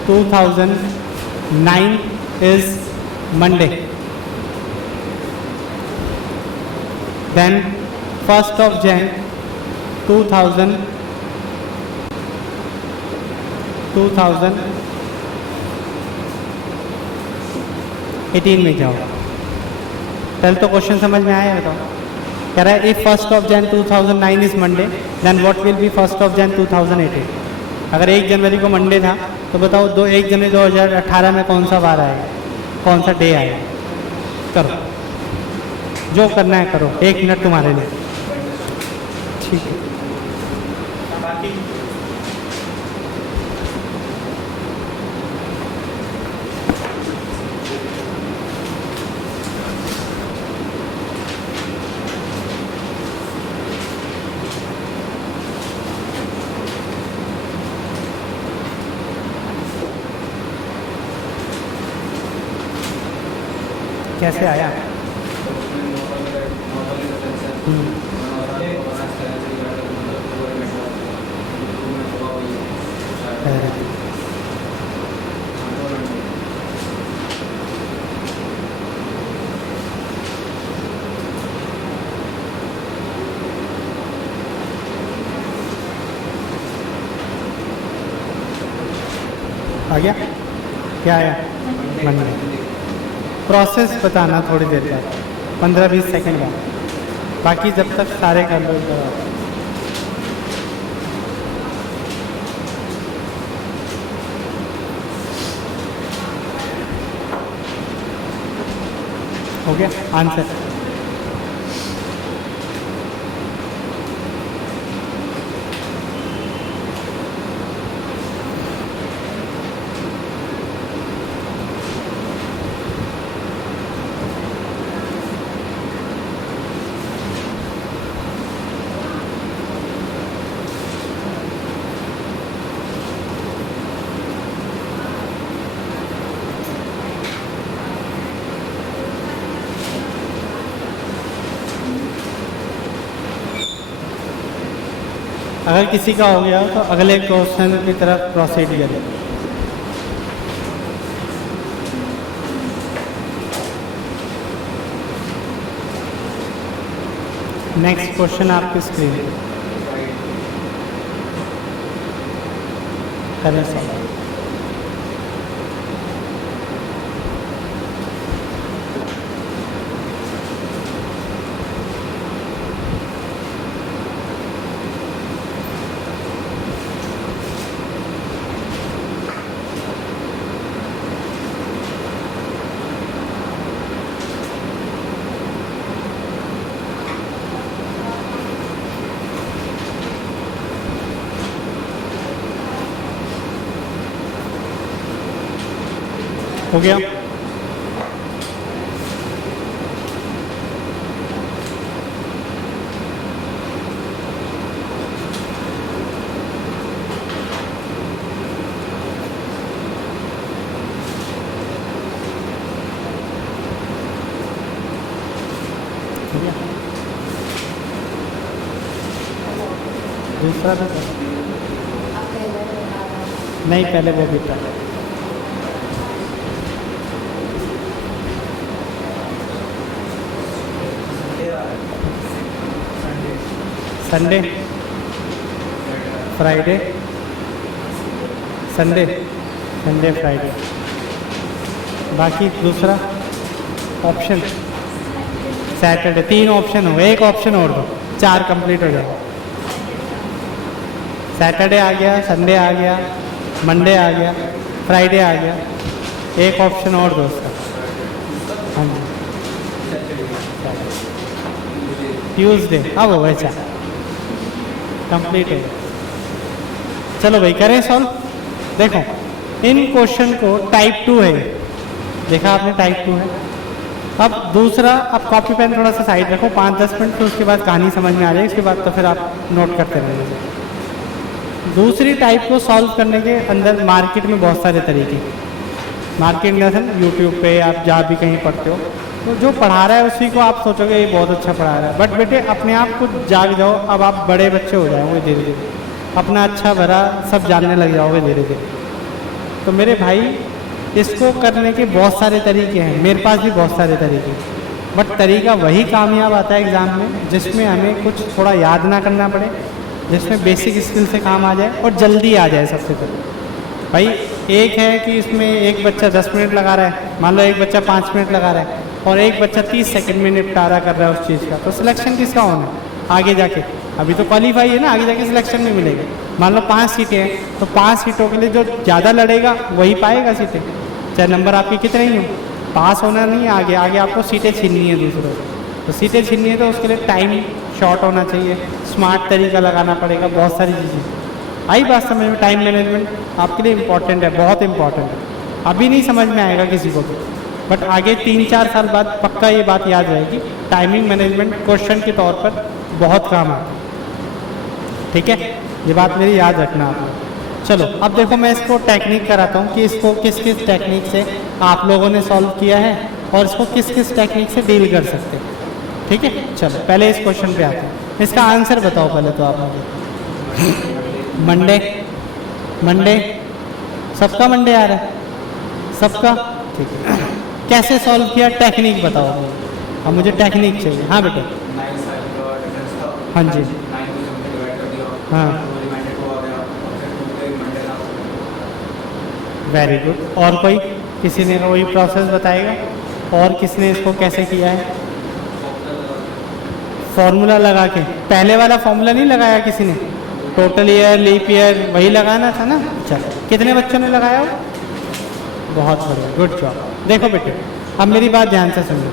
2009 is Monday, then 1 Jan 2018 में जाओ। पहले तो क्वेश्चन समझ में आया? बताओ, कह रहा है if 1 Jan 2009 is Monday then what will be 1 Jan 2018। अगर 1 जनवरी को मंडे था तो बताओ 1 जनवरी 2018 में कौन सा वार आएगा, कौन सा डे आएगा? करो, जो करना है करो, 1 मिनट तुम्हारे लिए। ठीक है, बाकी कैसे आया? आ गया? क्या आया? मंडे। प्रोसेस बताना थोड़ी देर बाद, 15-20 सेकंड बाद, बाकी जब तक सारे कर लो। हो गया आंसर? अगर किसी का हो गया तो अगले क्वेश्चन की तरफ प्रोसीड करें। नेक्स्ट क्वेश्चन आपकी स्क्रीन पे करें सर। हो गया? हो गया? दूसरा भी कर। नहीं, पहले वो भी था। Sunday, Friday, Sunday, Sunday Friday. बाकी दूसरा ऑप्शन सैटरडे। 3 ऑप्शन हो, एक ऑप्शन और दो, 4 कंप्लीट हो जाएगा। सैटरडे आ गया, संडे आ गया, मंडे आ गया, फ्राइडे आ गया, एक ऑप्शन और दो उसका। हाँ जी, ट्यूसडे। अब हो गए 4 कंप्लीट है। चलो भाई करें सॉल्व। देखो इन क्वेश्चन को टाइप 2 है, देखा आपने टाइप 2 है। अब दूसरा, आप कॉपी पेन थोड़ा सा साइड रखो 5-10 मिनट, फिर उसके बाद कहानी समझ में आ जाएगी, उसके बाद तो फिर आप नोट करते रहेंगे। दूसरी टाइप को सॉल्व करने के अंदर मार्केट में बहुत सारे तरीके, मार्केट में यूट्यूब पे आप जहाँ भी कहीं पढ़ते हो, तो जो पढ़ा रहा है उसी को आप सोचोगे ये बहुत अच्छा पढ़ा रहा है, बट बेटे अपने आप को जाग जाओ। अब आप बड़े बच्चे हो जाओगे धीरे धीरे, अपना अच्छा भरा सब जानने लग जाओगे धीरे धीरे। तो मेरे भाई इसको करने के बहुत सारे तरीके हैं, मेरे पास भी बहुत सारे तरीके, बट तरीका वही कामयाब आता है एग्ज़ाम में जिसमें हमें कुछ थोड़ा याद ना करना पड़े, जिसमें बेसिक स्किल से काम आ जाए और जल्दी आ जाए। सबसे पहले भाई एक है कि इसमें एक बच्चा 10 मिनट लगा रहा है, मान लो एक बच्चा 5 मिनट लगा रहा है और एक बच्चा 30 सेकंड में निपटारा कर रहा है उस चीज़ का, तो सिलेक्शन किसका होना है आगे जाके? अभी तो क्वालिफाई है ना, आगे जाके सिलेक्शन नहीं मिलेगा। मान लो 5 सीटें हैं, तो 5 सीटों के लिए जो ज़्यादा लड़ेगा वही पाएगा सीटें, चाहे नंबर आपके कितने ही हो। पास होना नहीं है, आगे आगे आपको सीटें छीननी है दूसरों से, तो सीटें छीननी है तो उसके लिए टाइम शॉर्ट होना चाहिए, स्मार्ट तरीका लगाना पड़ेगा, बहुत सारी चीज़ें। आई बात समझ में? टाइम मैनेजमेंट आपके लिए इम्पॉर्टेंट है, बहुत इम्पॉर्टेंट है। अभी नहीं समझ में आएगा किसी को भी, बट आगे 3-4 साल बाद पक्का ये बात याद रहेगी, टाइमिंग मैनेजमेंट क्वेश्चन के तौर पर बहुत काम आता है। ठीक है, ये बात मेरी याद रखना आप। चलो अब देखो मैं इसको टेक्निक कराता हूँ कि इसको किस किस टेक्निक से आप लोगों ने सॉल्व किया है और इसको किस किस टेक्निक से डील कर सकते हैं। ठीक है, चलो पहले इस क्वेश्चन पे आते हैं। इसका आंसर बताओ पहले तो आप मुझे। मंडे, मंडे सबका मंडे आ रहा है, सबका? ठीक है, कैसे सॉल्व किया टेक्निक बताओ मुझे। अब मुझे टेक्निक चाहिए। हाँ बेटा, हाँ जी, हाँ वेरी गुड। और कोई किसी ने वही प्रोसेस बताएगा? और किसने इसको कैसे किया है? फॉर्मूला लगा के, पहले वाला फॉर्मूला नहीं लगाया किसी ने, टोटल ईयर, लीप ईयर, वही लगाना था ना। चलो कितने बच्चों ने लगाया? बहुत बढ़िया, गुड जॉब। देखो बेटे अब मेरी बात ध्यान से सुनो,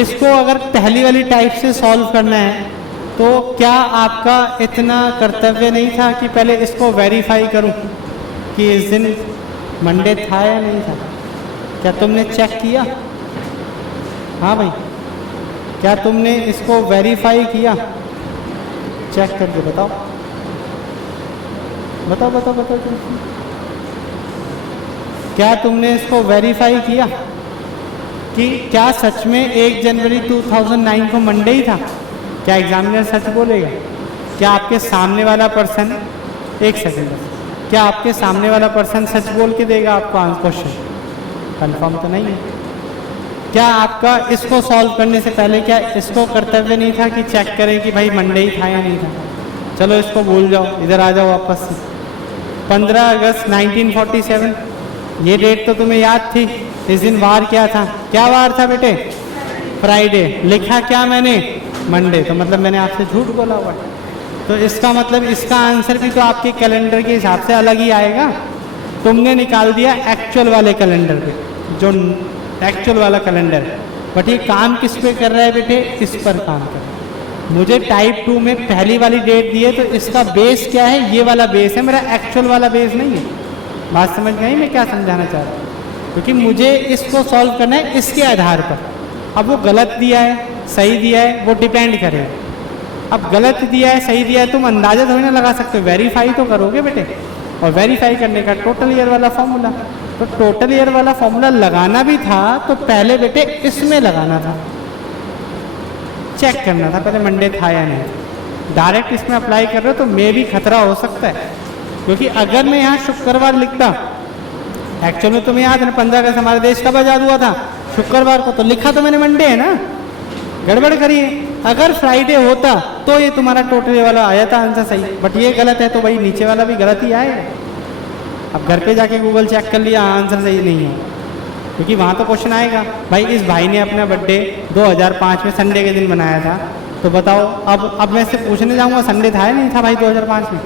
इसको अगर पहली वाली टाइप से सॉल्व करना है तो क्या आपका इतना कर्तव्य नहीं था कि पहले इसको वेरीफाई करूं कि इस दिन मंडे था या नहीं था? क्या तुमने चेक किया? हाँ भाई, क्या तुमने इसको वेरीफाई किया? चेक करके बताओ, बताओ बताओ बताओ, क्या तुमने इसको वेरीफाई किया कि क्या सच में 1 जनवरी 2009 को मंडे ही था? क्या एग्जामिनर सच बोलेगा? क्या आपके सामने वाला पर्सन, एक सेकंड, क्या आपके सामने वाला पर्सन सच बोल के देगा आपको क्वेश्चन? कंफर्म तो नहीं है। क्या आपका इसको सॉल्व करने से पहले क्या इसको कर्तव्य नहीं था कि चेक करें कि भाई मंडे ही था या नहीं था? चलो इसको भूल जाओ, इधर आ जाओ वापस से। 15 अगस्त 1947, ये डेट तो तुम्हें याद थी। इस दिन वार क्या था? क्या वार था बेटे? फ्राइडे। लिखा क्या मैंने? मंडे। तो मतलब मैंने आपसे झूठ बोला हुआ। तो इसका मतलब इसका आंसर भी तो आपके कैलेंडर के हिसाब से अलग ही आएगा। तुमने निकाल दिया एक्चुअल वाले कैलेंडर पे, जो एक्चुअल वाला कैलेंडर है, बट ये काम किस पे कर रहा है बेटे? इस पर काम कर रहा है। मुझे टाइप 2 में पहली वाली डेट दी है तो इसका बेस क्या है? ये वाला बेस है, मेरा एक्चुअल वाला बेस नहीं है। बात समझ गई मैं क्या समझाना चाह रहा हूँ? क्योंकि मुझे इसको सॉल्व करना है इसके आधार पर। अब वो गलत दिया है सही दिया है वो डिपेंड करेगा। अब गलत दिया है सही दिया है तुम अंदाजा थोड़ी ना लगा सकते हो, वेरीफाई तो करोगे बेटे। और वेरीफाई करने का टोटल ईयर वाला फॉर्मूला, तो टोटल ईयर वाला फॉर्मूला लगाना भी था तो पहले बेटे इसमें लगाना था, चेक करना था पहले मंडे था या नहीं। डायरेक्ट इसमें अप्लाई कर रहे हो तो मे भी खतरा हो सकता है, क्योंकि अगर मैं यहाँ शुक्रवार लिखता, एक्चुअल में तुम्हें याद है ना 15 अगस्त हमारे देश कब आज़ाद हुआ था, शुक्रवार को, तो लिखा तो मैंने मंडे है ना, गड़बड़ करिए। अगर फ्राइडे होता तो ये तुम्हारा टोटल वाला आया था आंसर सही, बट ये गलत है तो भाई नीचे वाला भी गलत ही आएगा। अब घर पे जाके गूगल चेक कर लिया आंसर सही नहीं है, क्योंकि वहाँ तो क्वेश्चन आएगा भाई इस भाई ने अपना बर्थडे 2005 में संडे के दिन बनाया था, तो बताओ। अब मैं इससे पूछने जाऊँगा संडे था या नहीं था भाई 2005 में,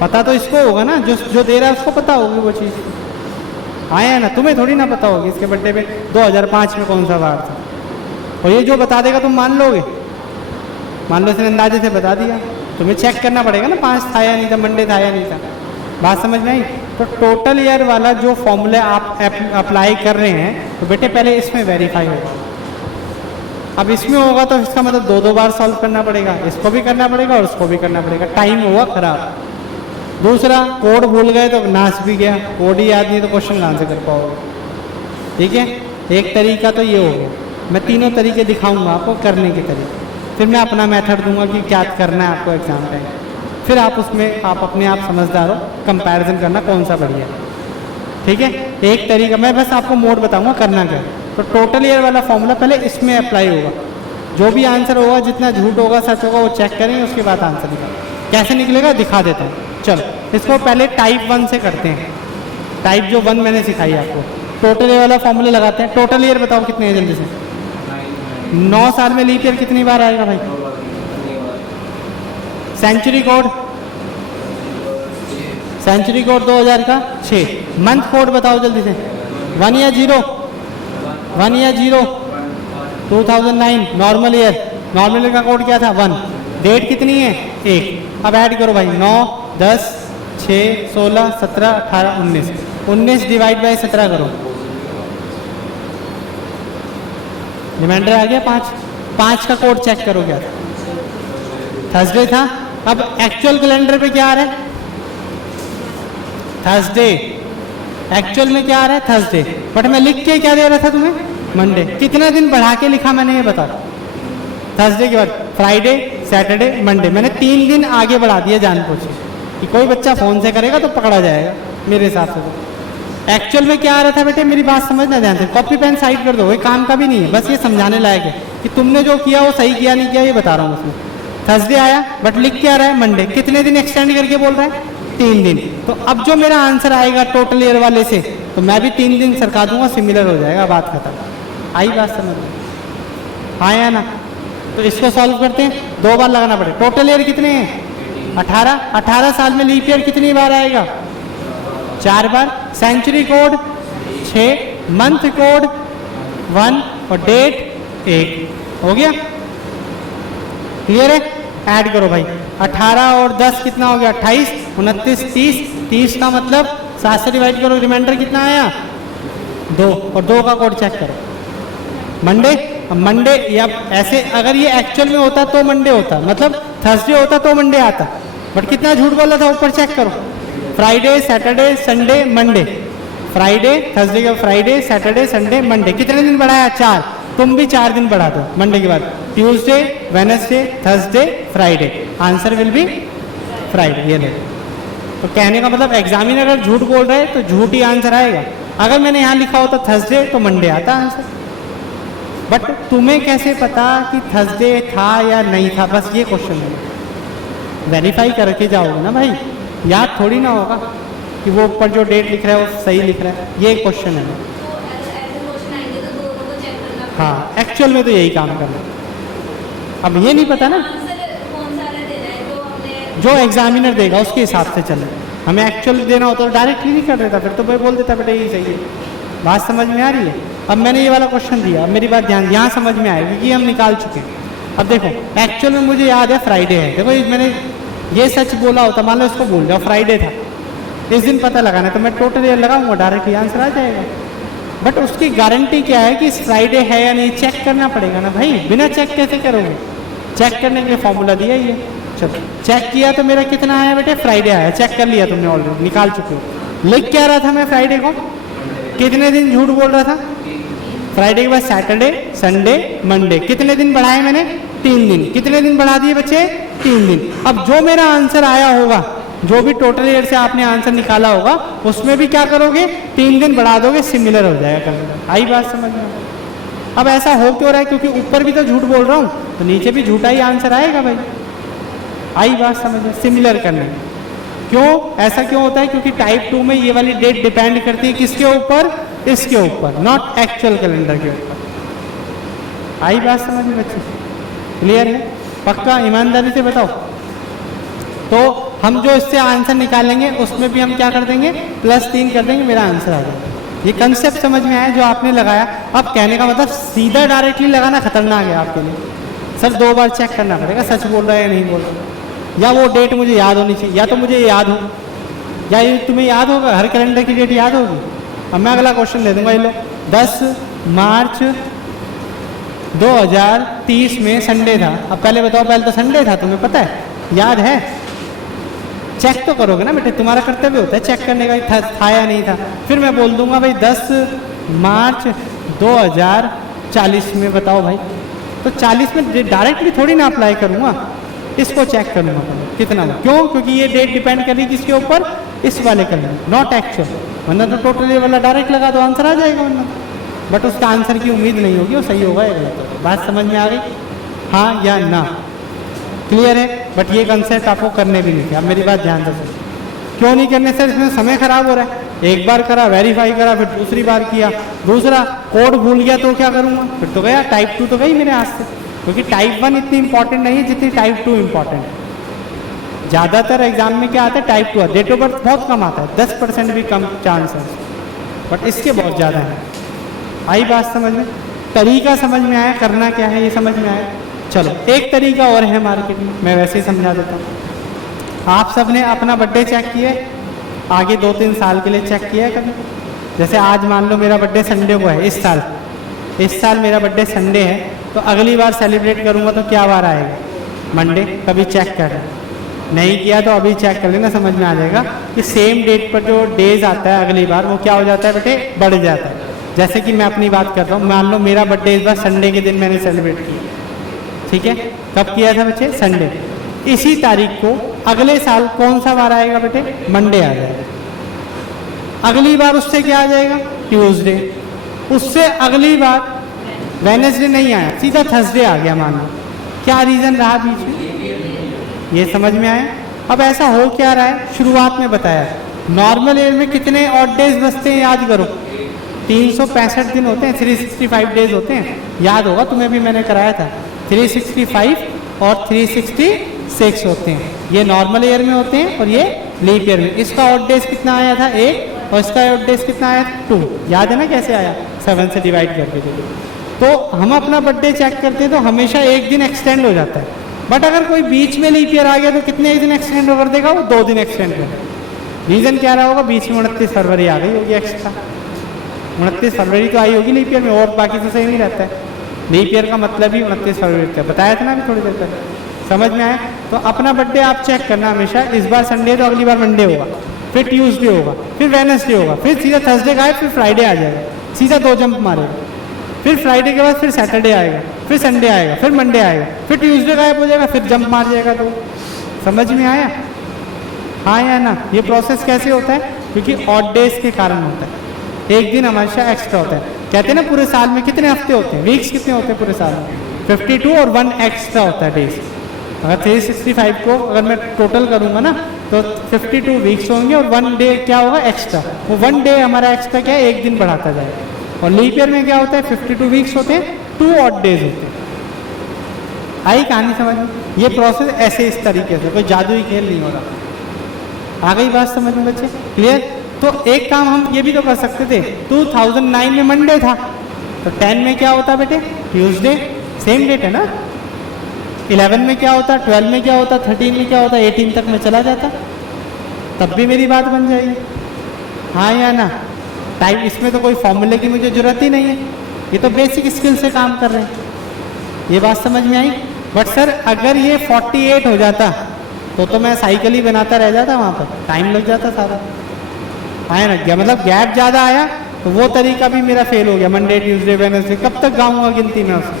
पता तो इसको होगा ना, जो दे रहा है उसको पता होगी वो चीज़, आया ना, तुम्हें थोड़ी ना पता होगी इसके बर्थडे पे 2005 में कौन सा वार था। और ये जो बता देगा तुम मान लोगे, मान लो इसने अंदाजे से बता दिया, तुम्हें चेक करना पड़ेगा ना 5 था या नहीं था, मंडे था या नहीं था। बात समझ में आई? तो टोटल ईयर वाला जो फॉर्मूला आप अप्लाई कर रहे हैं तो बेटे पहले इसमें वेरीफाई होगा। अब इसमें होगा तो इसका मतलब 2 बार सॉल्व करना पड़ेगा, इसको भी करना पड़ेगा और उसको भी करना पड़ेगा, टाइम होगा खराब। दूसरा, कोड भूल गए तो नाश भी गया, कोड ही याद नहीं तो क्वेश्चन कहाँ से कर पाओगे। ठीक है, एक तरीका तो ये हो गया। मैं तीनों तरीके दिखाऊंगा आपको करने के तरीके, फिर मैं अपना मेथड दूंगा कि क्या करना है आपको एग्जाम टाइम, फिर आप उसमें आप अपने आप समझदार हो, कंपैरिजन करना कौन सा बढ़िया है। ठीक है, एक तरीका मैं बस आपको मोड बताऊंगा करना क्या। तो टोटल ईयर वाला फॉर्मूला पहले इसमें अप्लाई होगा, जो भी आंसर होगा जितना झूठ होगा सच होगा वो चेक करेंगे, उसके बाद आंसर निकालेंगे। कैसे निकलेगा दिखा देता हूँ। चलो इसको पहले टाइप 1 से करते हैं, टाइप जो 1 मैंने सिखाई आपको। टोटल ईयर वाला फॉर्मूला लगाते हैं। टोटल ईयर बताओ कितने हैं जल्दी से। 9 साल में लीप ईयर कितनी बार आएगा भाई? सेंचुरी कोड, सेंचुरी कोड 2000 का 6। मंथ कोड बताओ जल्दी से। 1 या 0? 1 या 0? 2009 नॉर्मल ईयर, नॉर्मल ईयर का कोड क्या था? 1। डेट कितनी है? 1। अब ऐड करो भाई, 9, 10, 6, 16, 17, 18, 19। 19 डिवाइड बाई 17 करो, रिमाइंडर आ गया 5। 5 का कोड चेक करो क्या था? थर्सडे था। अब एक्चुअल कैलेंडर पे क्या आ रहा है? थर्सडे। एक्चुअल में क्या आ रहा है? थर्सडे। बट मैं लिख के क्या दे रहा था तुम्हें? मंडे। कितना दिन बढ़ा के लिखा मैंने ये बताओ? थर्सडे के बाद फ्राइडे, सैटरडे, मंडे, मैंने 3 दिन आगे बढ़ा दिया जानबूझ के, कि कोई बच्चा फोन से करेगा तो पकड़ा जाएगा मेरे हिसाब से। तो एक्चुअल में क्या आ रहा था बेटे, मेरी बात समझना ध्यान से, कॉपी पेन साइड कर दो, वो काम का भी नहीं है, बस ये समझाने लायक है कि तुमने जो किया वो सही किया नहीं किया, ये बता रहा हूँ उसमें। थर्सडे आया बट लिख के आ रहा है मंडे, कितने दिन एक्सटेंड करके बोल रहा है? 3 दिन। तो अब जो मेरा आंसर आएगा टोटल ईयर वाले से, तो मैं भी 3 दिन सरका दूंगा, सिमिलर हो जाएगा, बात खत्म। आई बात समझ में? हाँ या ना? तो इसको सॉल्व करते हैं, 2 बार लगाना पड़े। टोटल ईयर कितने हैं? 18। 18 साल में लीप ईयर कितनी बार आएगा? 4 बार। सेंचुरी कोड 6, मंथ कोड 1 और डेट 1। हो गया? क्लियर है? ऐड करो भाई, 18 और 10 कितना हो गया? 28, 29, 30। 30 का मतलब 7 से डिवाइड करो, रिमाइंडर कितना आया? 2। और 2 का कोड चेक करो, मंडे। अब मंडे या ऐसे अगर ये एक्चुअल में होता तो मंडे होता, मतलब थर्सडे होता तो मंडे आता, बट कितना झूठ बोला था ऊपर चेक करो। Friday, Saturday, Sunday, Monday. Friday, Thursday के फ्राइडे, सैटरडे, संडे, मंडे, कितने दिन बढ़ाया? 4। तुम भी 4 दिन बढ़ा दो मंडे के बाद, Tuesday, Wednesday, Thursday, Friday. Answer will be Friday. ये ले, तो कहने का मतलब एग्जामिनर अगर झूठ बोल रहा है तो झूठ ही आंसर आएगा। अगर मैंने यहाँ लिखा होता थर्सडे तो मंडे आता आंसर। बट तुम्हें कैसे पता कि थर्सडे था या नहीं था? बस ये क्वेश्चन है, वेरीफाई करके जाओगे ना भाई, याद थोड़ी ना होगा कि वो ऊपर जो डेट लिख रहा है वो सही लिख रहा है, ये क्वेश्चन है। हाँ, एक्चुअल में तो यही काम करना। अब ये नहीं पता ना, जो एग्जामिनर देगा उसके हिसाब से चले। हमें एक्चुअल देना होता तो डायरेक्टली नहीं कर देता, फिर तो मैं बोल देता बेटा यही सही है। बात समझ में आ रही है? अब मैंने ये वाला क्वेश्चन दिया, अब मेरी बात ध्यान यहाँ समझ में आएगी कि हम निकाल चुके हैं। अब देखो एक्चुअल में मुझे याद है फ्राइडे है, देखो मैंने ये सच बोला होता, मान लो इसको भूल जाओ फ्राइडे था, इस दिन पता लगाना है तो मैं टोटल ईयर लगाऊंगा, डायरेक्टली आंसर आ जाएगा। बट उसकी गारंटी क्या है कि इस फ्राइडे है या नहीं, चेक करना पड़ेगा ना भाई, बिना चेक कैसे करोगे? चेक करने के लिए फॉर्मूला दिया ही है। चलो चेक किया तो मेरा कितना आया बेटे, फ्राइडे आया, चेक कर लिया तुमने ऑलरेडी, निकाल चुके हो। लिख क्या रहा था मैं फ्राइडे को, कितने दिन झूठ बोल रहा था? फ्राइडे के बाद सैटरडे, संडे, मंडे, कितने दिन बढ़ाए मैंने? 3 दिन। कितने दिन बढ़ा दिए बच्चे? 3 दिन। अब जो मेरा आंसर आया होगा, जो भी टोटल ईयर से आपने आंसर निकाला होगा, उसमें भी क्या करोगे? 3 दिन बढ़ा दोगे, सिमिलर हो जाएगा कैलेंडर। आई बात समझ में? अब ऐसा हो क्यों रहा है? क्योंकि ऊपर भी तो झूठ बोल रहा हूँ, तो नीचे भी झूठा ही आंसर आएगा भाई। आई बात समझ में? सिमिलर करने। क्यों ऐसा क्यों होता है? क्योंकि टाइप 2 में ये वाली डेट डिपेंड करती है किसके ऊपर? इसके ऊपर, नॉट एक्चुअल कैलेंडर के ऊपर। आई बात समझ में बच्चे? क्लियर है? पक्का ईमानदारी से बताओ। तो हम जो इससे आंसर निकालेंगे उसमें भी हम क्या कर देंगे? +3 कर देंगे, मेरा आंसर आ जाएगा। ये कंसेप्ट समझ में आया जो आपने लगाया? अब कहने का मतलब सीधा डायरेक्टली लगाना खतरनाक है आपके लिए। सर 2 बार चेक करना पड़ेगा, सच बोल रहा है या नहीं बोल रहा, या वो डेट मुझे याद होनी चाहिए, या तो मुझे याद हो, या ये तुम्हें याद होगा, हर कैलेंडर की डेट याद होगी। अब मैं अगला क्वेश्चन ले दूंगा, ये लो, 10 मार्च 2030 में संडे था। अब पहले बताओ, पहले तो संडे था, तुम्हें पता है, याद है? चेक तो करोगे ना बेटे, तुम्हारा कर्तव्य होता है चेक करने का, था या नहीं था। फिर मैं बोल दूंगा भाई 10 मार्च 2040 में, बताओ भाई। तो 40 में डायरेक्टली थोड़ी ना अप्लाई करूंगा, इसको चेक करूंगा कितना। क्यों? क्योंकि ये डेट डिपेंड कर रही है किसके ऊपर? इस वाले कैलेंडर, नॉट एक्चुअल। वरना तो टोटल ये वाला डायरेक्ट लगा दो, आंसर आ जाएगा वरना। बट उसका आंसर की उम्मीद नहीं होगी, वो सही होगा या गलत। बात समझ में आ गई? हाँ या ना? क्लियर है? बट ये कंसेप्ट आपको करने भी नहीं थे। अब मेरी बात ध्यान से सुनो। क्यों नहीं करने? सर इसमें समय खराब हो रहा है। एक बार करा, वेरीफाई करा, फिर दूसरी बार किया, दूसरा कोड भूल गया तो क्या करूँगा? फिर तो गया, टाइप 2 तो गई मेरे हाथ से। क्योंकि टाइप 1 इतनी इंपॉर्टेंट नहीं है जितनी टाइप 2 इंपॉर्टेंट है। ज़्यादातर एग्जाम में क्या आता है? टाइप 2। डेट ऑफ बर्थ बहुत कम आता है, 10% भी कम चांस है, बट इसके बहुत ज़्यादा है। आई बात समझ में? तरीका समझ में आया? करना क्या है ये समझ में आया? चलो एक तरीका और है मार्केट में, मैं वैसे ही समझा देता हूँ। आप सब ने अपना बर्थडे चेक किया है? आगे 2-3 साल के लिए चेक किया है कभी? जैसे आज मान लो मेरा बर्थडे संडे को है, इस साल मेरा बर्थडे संडे है, तो अगली बार सेलिब्रेट करूँगा तो क्या बार आएगा? मंडे। कभी चेक कर नहीं किया तो अभी चेक कर लेना, समझ में आ जाएगा कि सेम डेट पर जो डेज आता है अगली बार, वो क्या हो जाता है बेटे? बढ़ जाता है। जैसे कि मैं अपनी बात कर रहा हूँ, मान लो मेरा बर्थडे इस बार संडे के दिन मैंने सेलिब्रेट किया, ठीक है? कब किया था बच्चे? संडे। इसी तारीख को अगले साल कौन सा बार आएगा बेटे? मंडे आ जाएगा। अगली बार उससे क्या आ जाएगा? ट्यूसडे। उससे अगली बार वेडनेसडे नहीं आया, सीधा थर्सडे आ गया मान लो। क्या रीज़न रहा बीच में? ये समझ में आया? अब ऐसा हो क्या रहा है? शुरुआत में बताया, नॉर्मल ईयर में कितने ऑड डेज बचते हैं? याद करो, 365 दिन होते हैं, 365 डेज होते हैं। याद होगा तुम्हें भी, मैंने कराया था। 365 और 366 होते हैं, ये नॉर्मल ईयर में होते हैं और ये लीप ईयर में। इसका ऑड डेज कितना आया था? 1, और इसका ऑड डेज कितना आया? 2। याद है ना कैसे आया? 7 से डिवाइड करके देखो। तो हम अपना बर्थडे चेक करते हैं तो हमेशा एक दिन एक्सटेंड हो जाता है। बट अगर कोई बीच में लीप ईयर आ गया तो कितने दिन एक्सटेंड कर देगा? वो 2 दिन एक्सटेंड कर। रीज़न क्या रहा होगा? बीच में 29 फरवरी आ गई होगी एक्स्ट्रा। 29 फरवरी तो आई होगी लीप ईयर में, और बाकी तो सही नहीं रहता है। लीप ईयर का मतलब ही 29 फरवरी का बताया था ना अभी थोड़ी देर पहले। समझ में आया? तो अपना बर्थडे आप चेक करना हमेशा। इस बार संडे तो अगली बार मंडे होगा, फिर ट्यूसडे होगा, फिर वेडनेसडे होगा, फिर सीधा थर्सडे का है, फिर फ्राइडे आ जाएगा, सीधा 2 जंप मारेगा। फिर फ्राइडे के बाद फिर सैटरडे आएगा, फिर संडे आएगा, फिर मंडे आएगा, फिर ट्यूसडे गायब हो जाएगा, फिर जंप मार जाएगा। तो समझ में आया? हाँ या ना? ये प्रोसेस कैसे होता है? क्योंकि ऑड डेज के कारण होता है। एक दिन हमेशा एक्स्ट्रा होता है। कहते हैं ना पूरे साल में कितने हफ्ते होते हैं? वीक्स कितने होते हैं पूरे साल में? 52, और 1 एक्स्ट्रा होता है डेज। अगर 365 को अगर मैं टोटल करूँगा ना तो 52 वीक्स होंगे और 1 डे क्या होगा? एक्स्ट्रा। वो 1 डे हमारा एक्स्ट्रा क्या है? एक दिन बढ़ाता जाएगा। और लीप ईयर में क्या होता है? 52 वीक्स होते हैं, 2 ऑड डेज होते हैं। आई कहानी समझ में? ये प्रोसेस ऐसे इस तरीके से, कोई जादुई खेल नहीं हो रहा। आ गई बात समझ में बच्चे? क्लियर? तो एक काम हम ये भी तो कर सकते थे, 2009 में मंडे था तो 10 में क्या होता बेटे? ट्यूसडे। सेम डेट है ना? 11 में क्या होता? 12 में क्या होता? 13 में क्या होता? 18 तक में चला जाता, तब भी मेरी बात बन जाएगी। हाँ या ना? टाइप इसमें तो कोई फॉर्मूले की मुझे जरूरत ही नहीं है, ये तो बेसिक स्किल से काम कर रहे हैं। ये बात समझ में आई? बट सर अगर ये 48 हो जाता तो मैं साइकिल ही बनाता रह जाता, वहाँ पर टाइम लग जाता सारा। आया ना क्या मतलब, गैप ज़्यादा आया तो वो तरीका भी मेरा फेल हो गया। मंडे ट्यूसडे वेडनेसडे कब तक गाऊंगा गिनती में उसको?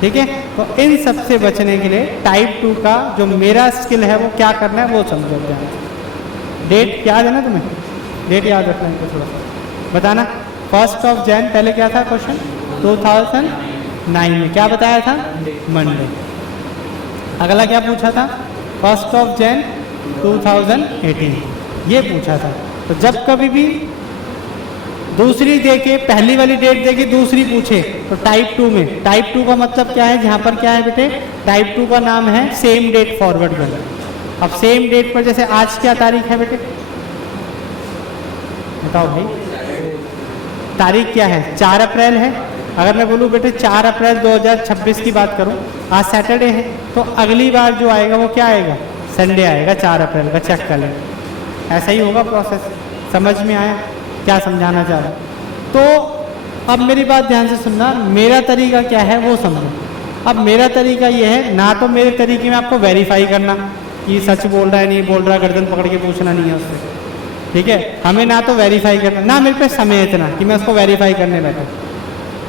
ठीक है, तो इन सब से बचने के लिए टाइप 2 का जो मेरा स्किल है वो क्या करना है वो समझो। डेट याद है ना तुम्हें? डेट याद रखना है थोड़ा सा बताना। 1 जनवरी पहले क्या था क्वेश्चन? 2009 में क्या बताया था? मंडे। अगला क्या पूछा था? 1 जनवरी 2018 ये पूछा था। तो जब कभी भी दूसरी देके पहली वाली डेट देके दूसरी पूछे तो टाइप 2 में, टाइप 2 का मतलब क्या है? जहाँ पर क्या है बेटे, टाइप 2 का नाम है सेम डेट फॉरवर्ड करना। अब सेम डेट पर जैसे आज क्या तारीख है बेटे, बताओ भाई, तारीख क्या है? 4 अप्रैल है। अगर मैं बोलूँ बेटे 4 अप्रैल 2026 की बात करूँ, आज सैटरडे है, तो अगली बार जो आएगा वो क्या आएगा? संडे आएगा 4 अप्रैल का। चेक कर लें, ऐसा ही होगा प्रोसेस। समझ में आया क्या समझाना चाह रहा? तो अब मेरी बात ध्यान से सुनना, मेरा तरीका क्या है वो समझो। अब मेरा तरीका ये है, ना तो मेरे तरीके में आपको वेरीफाई करना कि सच बोल रहा है नहीं बोल रहा, गर्दन पकड़ के पूछना नहीं है उससे, ठीक है? हमें ना तो वेरीफाई करना, ना मेरे पे समय इतना कि मैं उसको वेरीफाई करने बैठूं।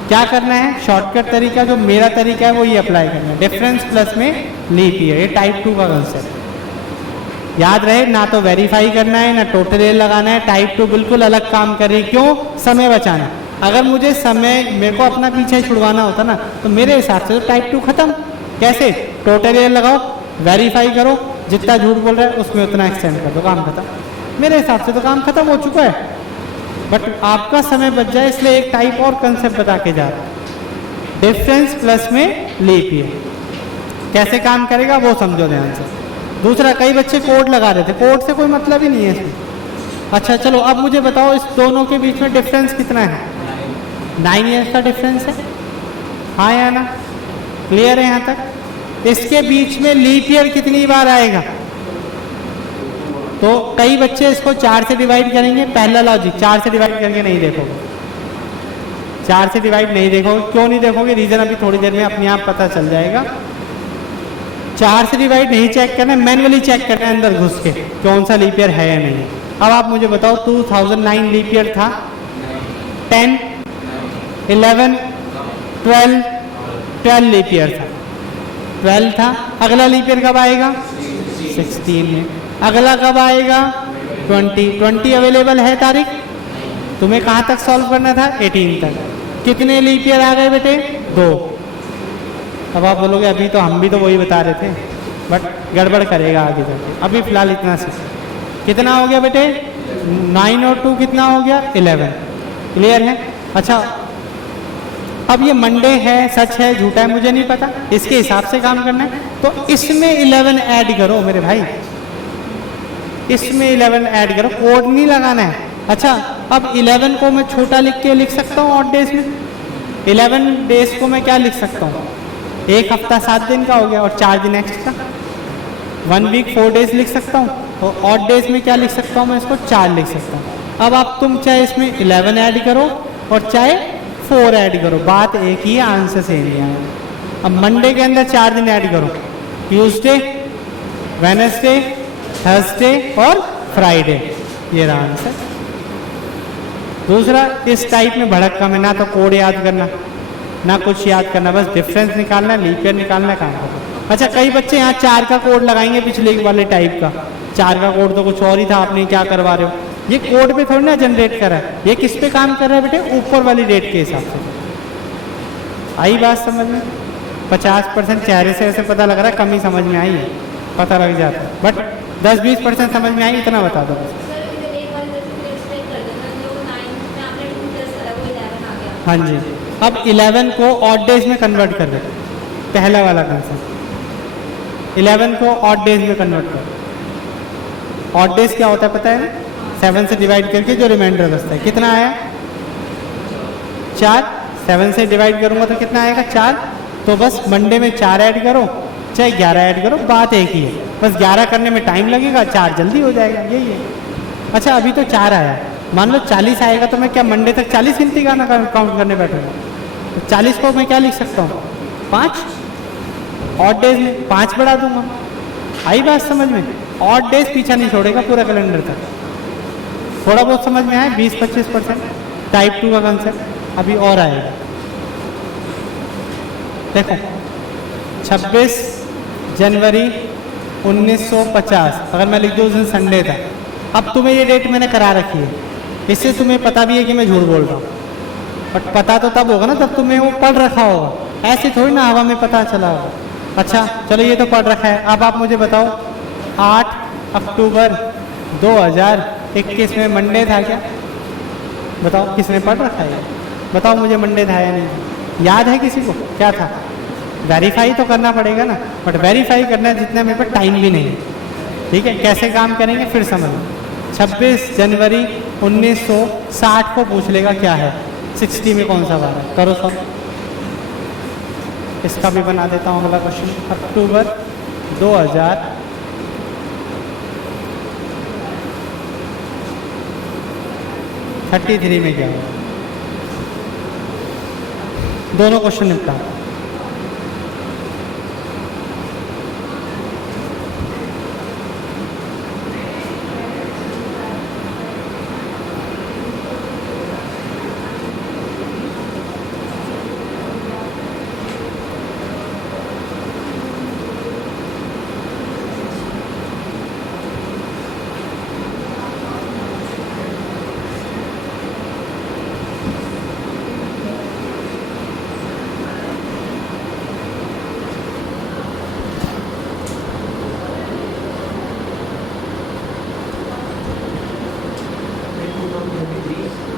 क्या करना है? शॉर्टकट तरीका जो मेरा तरीका है वो ये अप्लाई करना है, डिफरेंस प्लस में लीप ईयर। ये टाइप 2 का कंसेप्ट याद रहे। ना तो वेरीफाई करना है ना टोटल ईयर लगाना है। टाइप 2 बिल्कुल अलग काम कर रही है। क्यों? समय बचाना। अगर मुझे समय मेरे को अपना पीछे छुड़वाना होता ना तो मेरे हिसाब से तो टाइप 2 खत्म। कैसे? टोटल ईयर लगाओ, वेरीफाई करो, जितना झूठ बोल रहा है उसमें उतना एक्सटेंड कर दो, काम खत्म। मेरे हिसाब से तो काम खत्म हो चुका है। बट आपका समय बच जाए इसलिए एक टाइप और कंसेप्ट बता के जा रहा है, डिफरेंस प्लस में लीप ईयर। कैसे काम करेगा वो समझो ध्यान से। दूसरा, कई बच्चे कोड लगा रहे थे, कोड से कोई मतलब ही नहीं है इसमें। अच्छा चलो अब मुझे बताओ इस दोनों के बीच में डिफरेंस कितना है? 9 ईयर्स का डिफरेंस है, हाँ या ना? क्लियर है यहाँ तक? इसके बीच में लीप ईयर कितनी बार आएगा? तो कई बच्चे इसको 4 से डिवाइड करेंगे। पहला लॉजिक, 4 से डिवाइड करके नहीं देखोगे, 4 से डिवाइड नहीं देखोगे। क्यों नहीं देखोगे? रीजन अभी थोड़ी देर में अपने आप पता चल जाएगा। 4 से डिवाइड नहीं चेक करना, मैनुअली चेक करना है अंदर घुस के कौन सा लीप ईयर है या नहीं। अब आप मुझे बताओ 2009 लीप ईयर था? 10, 11, 12 लीप ईयर था। 12 था। अगला लीप ईयर कब आएगा? 16 में। अगला कब आएगा? 20 अवेलेबल है तारीख? तुम्हें कहाँ तक सॉल्व करना था? 18 तक। कितने लीप ईयर आ गए बेटे? 2। अब आप बोलोगे अभी तो हम भी तो वही बता रहे थे, बट गड़बड़ करेगा आगे जाके। अभी फिलहाल इतना से कितना हो गया बेटे? 9 और 2 कितना हो गया? 11। क्लियर है? अच्छा अब ये मंडे है, सच है झूठा है मुझे नहीं पता, इसके हिसाब से काम करना है। तो इसमें 11 ऐड करो मेरे भाई, इसमें 11 ऐड करो, कोड नहीं लगाना है। अच्छा अब 11 को मैं छोटा लिख के लिख सकता हूँ ऑड डेज में। 11 डेज को मैं क्या लिख सकता हूँ? एक हफ्ता 7 दिन का हो गया और 4 दिन एक्स्ट्रा, 1 वीक 4 डेज लिख सकता हूँ। और ऑड डेज में क्या लिख सकता हूँ मैं? इसको 4 लिख सकता हूँ। अब आप तुम चाहे इसमें 11 ऐड करो और चाहे 4 ऐड करो, बात एक ही है, आंसर सेम ही है। अब मंडे के अंदर 4 दिन ऐड करो, ट्यूसडे, वेडनेसडे, थर्सडे और फ्राइडे, ये रहा आंसर। दूसरा, इस टाइप में भड़क कम है, ना तो कोड याद करना ना कुछ याद करना, बस डिफरेंस निकालना, लीप ईयर निकालना, काम करना। अच्छा कई बच्चे यहाँ 4 का कोड लगाएंगे पिछले वाले टाइप का। 4 का कोड तो कुछ और ही था, आपने क्या करवा रहे हो? ये कोड पे थोड़ी ना जनरेट कर रहा है, ये किस पे काम कर रहा है बेटे? ऊपर वाली डेट के हिसाब से। आई बात समझ में? 50% चेहरे से ऐसे पता लग रहा है, कमी समझ में आई है, पता लग जाता है, बट 10-20% समझ में आई, इतना बता दो। हाँ जी, अब 11 को ऑड डेज में कन्वर्ट कर दो, पहला वाला कंसेप्ट। 11 को ऑड डेज में कन्वर्ट कर। ऑड डेज क्या होता है पता है? 7 से डिवाइड करके जो रिमाइंडर बचता है, कितना आया? 4। 7 से डिवाइड करूंगा तो कितना आएगा? 4। तो बस मंडे में 4 ऐड करो चाहे 11 ऐड करो, बात एक ही है, बस 11 करने में टाइम लगेगा, 4 जल्दी हो जाएगा, यही है। अच्छा अभी तो 4 आया, मान लो 40 आएगा तो मैं क्या मंडे तक 40 गिनती का ना काउंट करने बैठूंगा? तो 40 को मैं क्या लिख सकता हूँ? 5 ऑड डेज में 5 बढ़ा दूंगा। आई बात समझ में? ऑड डेज पीछा नहीं छोड़ेगा पूरा कैलेंडर तक। थोड़ा बहुत समझ में आया? 20-25% टाइप 2 का कंसेप्ट अभी और आएगा। देखो 26 जनवरी 1950 अगर मैं लिख दूँ उस दिन संडे था। अब तुम्हें ये डेट मैंने करा रखी है, इससे तुम्हें पता भी है कि मैं झूठ बोल रहा हूँ, बट पता तो तब होगा ना जब तुम्हें वो पढ़ रखा होगा। ऐसे थोड़ी ना हवा में पता चला होगा। अच्छा चलो ये तो पढ़ रखा है। अब आप मुझे बताओ 8 अक्टूबर 2021 में मंडे था क्या? बताओ किसने पढ़ रखा है? बताओ मुझे मंडे था या नहीं? याद है किसी को क्या था? वेरीफाई तो करना पड़ेगा ना, बट वेरीफाई करना जितना मेरे पास टाइम भी नहीं है। ठीक है, कैसे काम करेंगे फिर समझ। 26 जनवरी 1960 को पूछ लेगा क्या है, 60 में कौन सा बार है? करो सब। इसका भी बना देता हूँ अगला क्वेश्चन। अक्टूबर 2033 में क्या है? दोनों क्वेश्चन निपटा।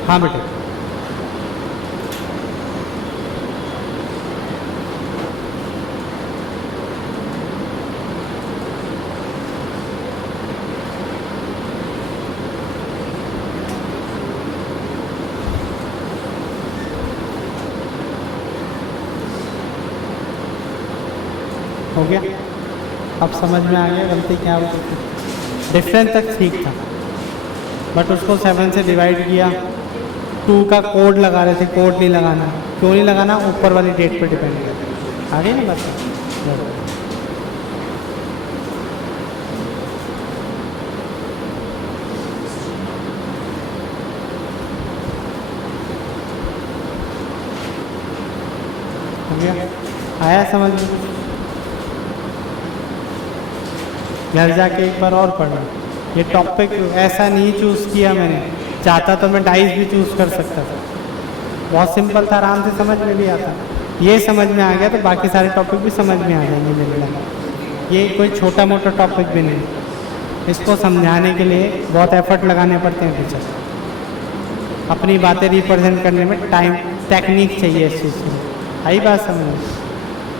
हाँ बेटे, हो गया? अब समझ में आ गया गलती क्या हो सकती। डिफरेंस तक ठीक था, बट उसको 7 से डिवाइड किया। 2 का कोड लगा रहे थे, कोड नहीं लगाना। क्यों नहीं लगाना? ऊपर वाली डेट पे डिपेंड करता है। आगे ना बस हो गया? आया समझ में? घर जाके एक बार और पढ़ना। ये टॉपिक ऐसा नहीं चूज़ किया मैंने, चाहता तो मैं डाइस भी चूज़ कर सकता था। बहुत सिंपल था, आराम से समझ में भी आता। ये समझ में आ गया तो बाकी सारे टॉपिक भी समझ में आ जाएंगे मेरे लिए। ये कोई छोटा मोटा टॉपिक भी नहीं, इसको समझाने के लिए बहुत एफर्ट लगाने पड़ते हैं टीचर। अपनी बातें रिप्रेजेंट करने में टाइम टेक्निक चाहिए इस चीज़ में। आई बात समझ में?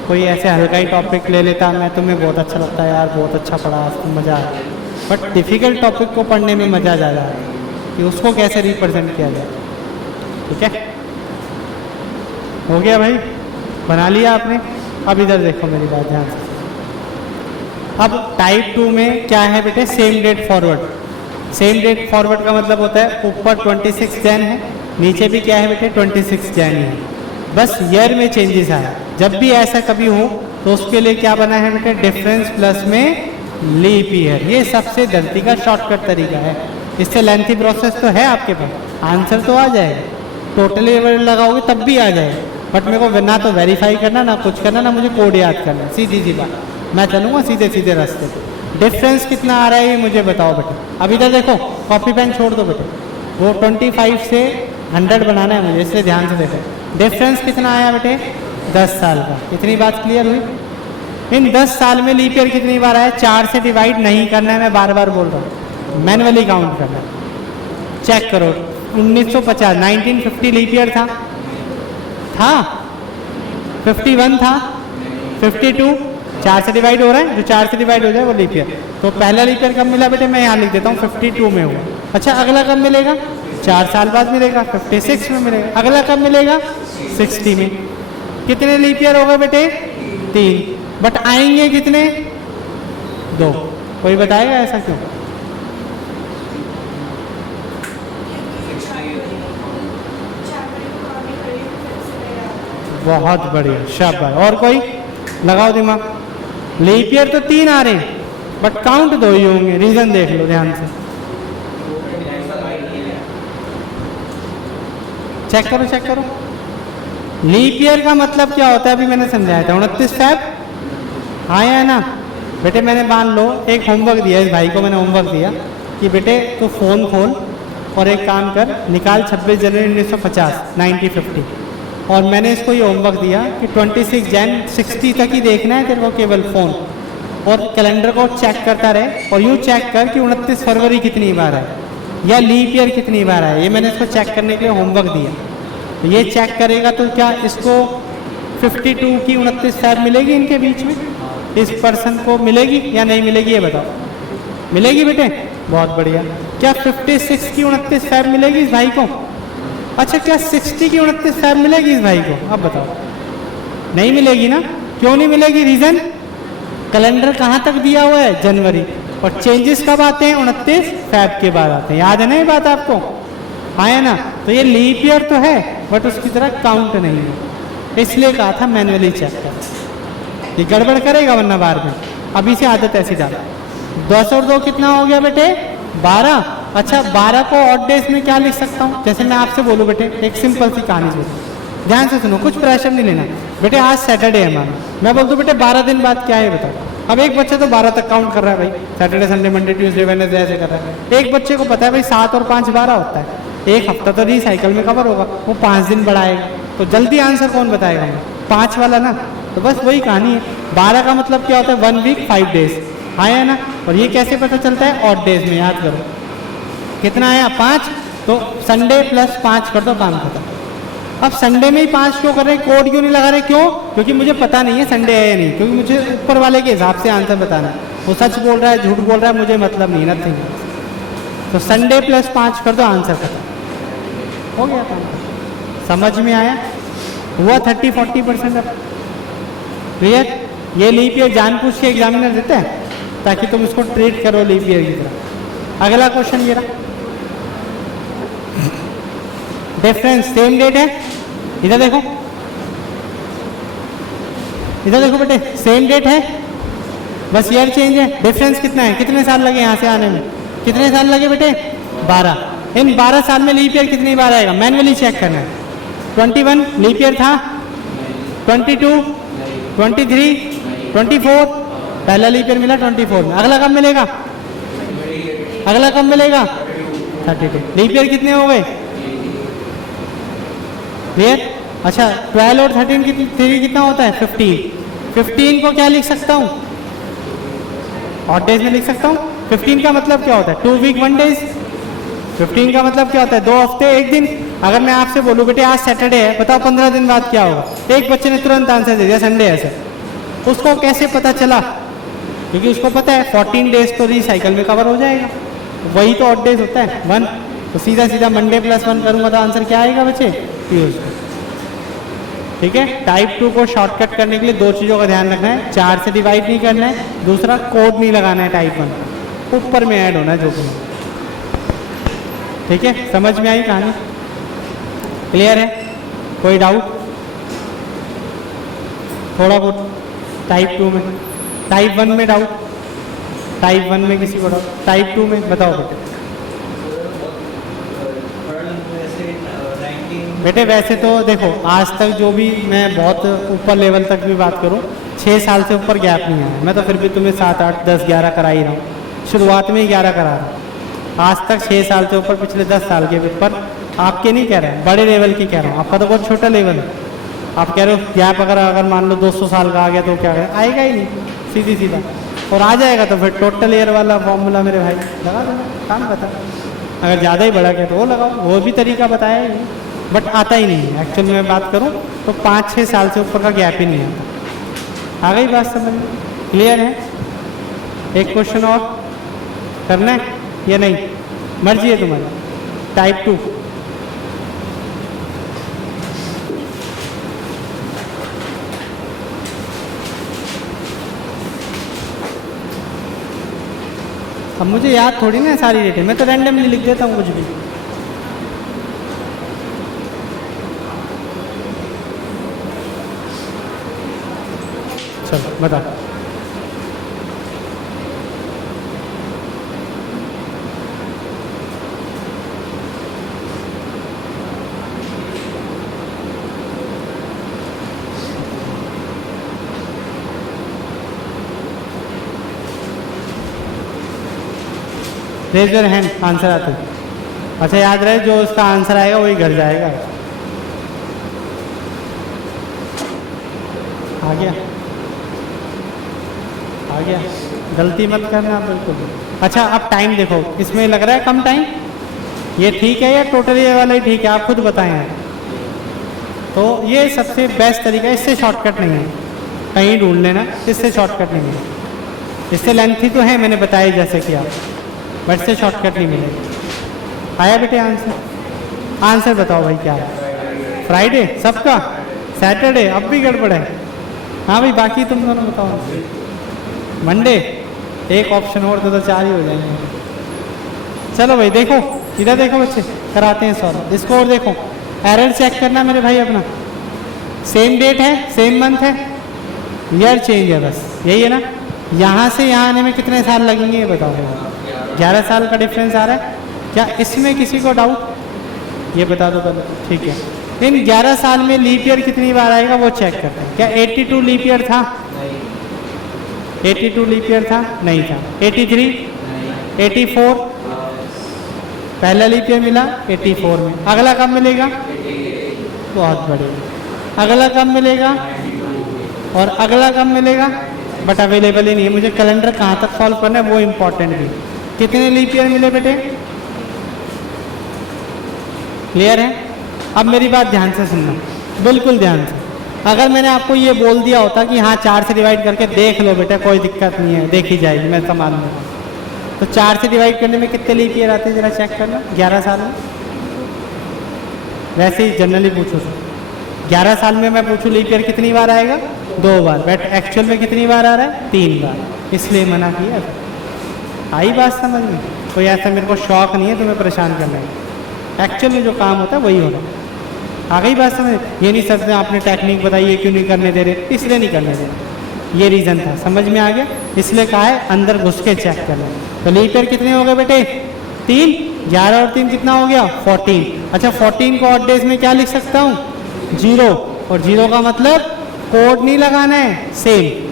कोई ऐसे हल्का ही टॉपिक ले लेता, मैं तुम्हें बहुत अच्छा लगता है यार, बहुत अच्छा पढ़ा, मज़ा आया, बट डिफ़िकल्ट टॉपिक को पढ़ने में मज़ा ज़्यादा है कि उसको कैसे रिप्रेजेंट किया जाए। ठीक है, हो गया भाई? बना लिया आपने? अब इधर देखो मेरी बात ध्यान से। अब टाइप 2 में क्या है बेटे? Same date forward. Same date forward का मतलब होता है ऊपर 26 जैन है, नीचे भी क्या है बेटे? 26 जैन है, बस ईयर में चेंजेस आया। जब भी ऐसा कभी हो तो उसके लिए क्या बना है बेटे? डिफरेंस प्लस में लीप ईयर। ये सबसे जल्दी का शॉर्टकट तरीका है। इससे लेंथी प्रोसेस तो है आपके पास, आंसर तो आ जाएगा, टोटली लगाओगे तब भी आ जाएगा, बट मेरे को ना तो वेरीफाई करना, ना कुछ करना, ना मुझे कोड याद करना। सीधी सी बात, मैं चलूँगा सीधे सीधे रास्ते पे। डिफरेंस कितना आ रहा है ये मुझे बताओ बेटे। अब इधर देखो, कॉपी पेन छोड़ दो बेटे, वो 25 से 100 बनाना है मुझे, इसलिए ध्यान से देखो। डिफरेंस कितना आया बेटे? 10 साल का। इतनी बात क्लियर हुई? इन 10 साल में लीप ईयर कितनी बार आया? 4 से डिवाइड नहीं करना है, मैं बार बार बोल रहा हूँ, मैनुअली काउंट करना है। चेक करो, 1950 1950 लीप ईयर था? 51 था? 52? 4 से डिवाइड हो रहा है, जो 4 से डिवाइड हो जाए वो लीप ईयर। तो पहला लीप ईयर कब मिला बेटे? मैं यहाँ लिख देता हूँ 52 में हुआ। अच्छा, अगला कब मिलेगा? 4 साल बाद मिलेगा, 56 में मिलेगा। अगला कब मिलेगा? 60 में। कितने लीप ईयर होगा बेटे? 3, बट आएंगे कितने? 2। कोई बताएगा ऐसा क्यों? बहुत बढ़िया, शाबाश। और कोई लगाओ दिमाग। लीप ईयर तो 3 आ रहे हैं बट काउंट 2 ही होंगे, रीजन देख लो ध्यान से, चेक करो चेक करो। लीप ईयर का मतलब क्या होता है, अभी मैंने समझाया था, 29 फैब। हाँ या ना बेटे, मैंने मान लो एक होमवर्क दिया, इस भाई को मैंने होमवर्क दिया कि बेटे तू फ़ोन खोल और एक काम कर, निकाल 26 जनवरी 1950 1950, और मैंने इसको ये होमवर्क दिया कि 26 जन 60 तक ही देखना है तेरे को केवल फ़ोन, और कैलेंडर को चेक करता रहे और यूँ चेक कर कि 29 फरवरी कितनी बार है या लीप ईयर कितनी बार है। ये मैंने इसको चेक करने के लिए होमवर्क दिया। तो ये चेक करेगा तो क्या इसको 52 की 29 फैब मिलेगी इनके बीच में, इस पर्सन को मिलेगी या नहीं मिलेगी, ये बताओ। मिलेगी बेटे, बहुत बढ़िया। क्या 56 की 29 फैब मिलेगी इस भाई को? अच्छा, क्या 60 की 29 फैब मिलेगी इस भाई को? अब बताओ। नहीं मिलेगी ना, क्यों नहीं मिलेगी? रीजन, कैलेंडर कहाँ तक दिया हुआ है? जनवरी, और चेंजेस कब आते हैं? 29 फैब के बाद आते हैं। याद है ना ये बात आपको? हाँ है ना? तो ये लीप ईयर तो है बट उसकी तरह काउंट नहीं है, इसलिए कहा था मैनुअली चेक कर। ये गड़बड़ करेगा वरना बार में, अभी से आदत ऐसी डाल। 10 और 2 कितना हो गया बेटे? 12। अच्छा, 12 को ऑड डेज में क्या लिख सकता हूँ? जैसे मैं आपसे बोलूँ बेटे, एक सिंपल सी कहानी बोलूँ, ध्यान से सुनो, कुछ प्रेशर नहीं लेना बेटे। आज सैटरडे है मान, मैं बोल दूँ बेटे 12 दिन बाद क्या है बताओ। अब एक बच्चा तो 12 तक काउंट कर रहा है भाई, Saturday Sunday Monday Tuesday Wednesday ऐसे कर रहा है। एक बच्चे को पता है भाई 7 और 5 12 होता है, एक हफ्ता तो रिसाइकिल में कवर होगा, वो 5 दिन बढ़ाएगा। तो जल्दी आंसर कौन बताएगा? 5 वाला ना। तो बस वही कहानी है। 12 का मतलब क्या होता है? 1 वीक 5 डेज। आया ना? और ये कैसे पता चलता है? ऑड डेज में। याद करो कितना आया? 5। तो संडे प्लस 5 कर दो, काम खत्म। अब संडे में ही 5 क्यों कर रहे हैं? कोड क्यों नहीं लगा रहे? क्यों? क्योंकि मुझे पता नहीं है संडे है या नहीं, क्योंकि मुझे ऊपर वाले के हिसाब से आंसर बताना है। वो सच बोल रहा है झूठ बोल रहा है मुझे मतलब नहीं, नथिंग। तो संडे प्लस 5 कर दो, आंसर खत्म हो गया काम। समझ में आया? हुआ 30-40%। अब क्लियर? ये लीप ईयर जानबूझ के एग्जामिनर देता है ताकि तुम इसको ट्रीट करो लीप ईयर की तरह। अगला क्वेश्चन ये रहा, डिफरेंस सेम डेट है, इधर देखो, इधर देखो बेटे, सेम डेट है, बस ईयर चेंज है। डिफरेंस कितना है? कितने साल लगे यहाँ से आने में? कितने साल लगे बेटे? 12। इन 12 साल में लीप ईयर कितनी बार आएगा? मैनुअली चेक करना है। 21 लीप ईयर था, 22, 23, 24, पहला लीप ईयर मिला 24 में। अगला कब मिलेगा? अगला कब मिलेगा? 32। लीप ईयर कितने हो गए? क्लियर? अच्छा, 12 और 13 कितना होता है? 15। 15 को क्या लिख सकता हूँ? ऑड डेज में लिख सकता हूँ। 15 का मतलब क्या होता है? 2 वीक 1 डेज। 15 का मतलब क्या होता है? 2 हफ्ते 1 दिन। अगर मैं आपसे बोलूँ बेटे आज सैटरडे है, बताओ 15 दिन बाद क्या होगा? एक बच्चे ने तुरंत आंसर दे दिया संडे है सर। उसको कैसे पता चला? क्योंकि उसको पता है 14 डेज तो रिसाइकिल में कवर हो जाएगा, वही तो ऑड डेज होता है 1। तो सीधा सीधा मंडे प्लस 1 करूँगा तो आंसर क्या आएगा बच्चे? ट्यूसडे। ठीक है? टाइप 2 को शॉर्टकट करने के लिए 2 चीज़ों का ध्यान रखना है, 4 से डिवाइड नहीं करना है, दूसरा कोड नहीं लगाना है टाइप 1, ऊपर में ऐड होना है जो भी। ठीक है? समझ में आई कहानी? क्लियर है? कोई डाउट? थोड़ा बहुत टाइप 2 में, टाइप 1 में डाउट, टाइप 1 में किसी को डाउट, टाइप 2 में बताओ बेटे। बेटे वैसे तो देखो आज तक जो भी मैं बहुत ऊपर लेवल तक भी बात करूं, 6 साल से ऊपर गैप नहीं आया। मैं तो फिर भी तुम्हें 7, 8, 10, 11 करा ही रहा हूँ, शुरुआत में ही 11 करा रहा हूँ। आज तक 6 साल से ऊपर, पिछले 10 साल के ऊपर आपके नहीं कह रहे हैं, बड़े लेवल की कह रहा हूँ। आपका तो बहुत छोटा लेवल है। आप कह रहे हो गैप अगर मान लो 200 साल का आ गया तो क्या आएगा ही नहीं, सीधी सीधा। और आ जाएगा तो फिर टोटल ईयर वाला फॉर्मूला मेरे भाई लगा देना, काम बता। अगर ज़्यादा ही बड़ा क्या तो वो लगाओ, वो भी तरीका बताया ही नहीं, बट आता ही नहीं है। एक्चुअली मैं बात करूं तो 5-6 साल से ऊपर का गैप ही नहीं आता। आ गई बात समझ में? क्लियर है? एक क्वेश्चन और करना है या नहीं? मर्जी है तुम्हारी। टाइप 2 अब मुझे याद थोड़ी ना सारी डेटें, मैं तो रैंडमली लिख देता हूँ कुछ भी। चलो बता। रेज योर हैंड, आंसर आते हैं। अच्छा याद रहे, जो उसका आंसर आएगा वही घर जाएगा। आ गया, आ गया, गलती मत करना बिल्कुल। अच्छा अब टाइम देखो, इसमें लग रहा है कम टाइम, ये ठीक है या टोटली ये वाला ही ठीक है, आप खुद बताएं। तो ये सबसे बेस्ट तरीका है, इससे शॉर्टकट नहीं है, कहीं ढूंढ लेना, इससे शॉर्टकट नहीं है। इससे लेंथी तो है, मैंने बताया जैसे कि आप, बट से शॉर्टकट नहीं मिलेगा। आया बेटे आंसर? आंसर बताओ भाई क्या है? फ्राइडे सबका, सैटरडे अब भी गड़बड़ है। हाँ भाई बाकी तुम दोनों बताओ। मंडे, एक ऑप्शन और तो 4 ही हो जाएंगे। चलो भाई देखो, इधर देखो बच्चे, कराते हैं सॉल्व। इसको और देखो, एरर चेक करना मेरे भाई अपना। सेम डेट है, सेम मंथ है, ईयर चेंज है, बस यही है ना। यहाँ से यहाँ आने में कितने साल लगेंगे ये बताओ। 11 साल का डिफरेंस आ रहा है क्या? इसमें किसी को डाउट? ये बता दो पहले, ठीक है। इन 11 साल में लीप ईयर कितनी बार आएगा वो चेक करते हैं। क्या 82 लीप ईयर था? 82 लीप ईयर था? नहीं था। 83, 84, पहला लीप ईयर मिला 84 में। अगला कब मिलेगा? बहुत बढ़िया। अगला कब मिलेगा? और अगला कब मिलेगा? बट अवेलेबल ही नहीं है। मुझे कैलेंडर कहाँ तक सॉल्व करना है वो इम्पोर्टेंट भी। कितने लीप ईयर मिले बेटे? क्लियर है? अब मेरी बात ध्यान से सुनना, बिल्कुल ध्यान से। अगर मैंने आपको ये बोल दिया होता कि हाँ 4 से डिवाइड करके देख लो बेटा, कोई दिक्कत नहीं है, देखी जाएगी, मैं संभाल लूँगा, तो 4 से डिवाइड करने में कितने लीप ईयर आते हैं जरा चेक करना 11 साल में। वैसे ही जनरली पूछो, 11 साल में मैं पूछूँ लीप ईयर कितनी बार आएगा? 2 बार। बट एक्चुअल में कितनी बार आ रहा है? 3 बार। इसलिए मना किया। आई बात समझ में? कोई ऐसा मेरे को शौक नहीं है तुम्हें परेशान करना है, एक्चुअल में जो काम होता है वही होगा। आ गई बात समझ? ये नहीं सकते आपने टेक्निक बताई, ये क्यों नहीं करने दे रहे, इसलिए नहीं करने दे रहे, ये रीज़न था। समझ में आ गया? इसलिए कहा है अंदर घुस के चेक करना। तो लीप ईयर कितने हो गए बेटे? 3। 11 और 3 कितना हो गया? 14। अच्छा 14 को ऑड डेज में क्या लिख सकता हूँ? 0। और 0 का मतलब कोड नहीं लगाना है, सेम।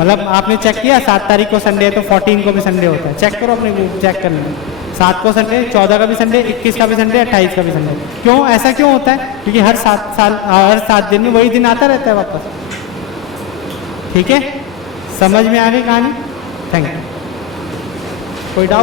मतलब आपने चेक किया 7 तारीख को संडे है तो 14 को भी संडे होता है। चेक करो अपने, चेक कर लेना। 7 को संडे, 14 का भी संडे, 21 का भी संडे, 28 का भी संडे। क्यों ऐसा क्यों होता है? क्योंकि हर 7 दिन में वही दिन आता रहता है वापस। ठीक है, समझ में आ गई कहानी? Thank you. कोई डाउट?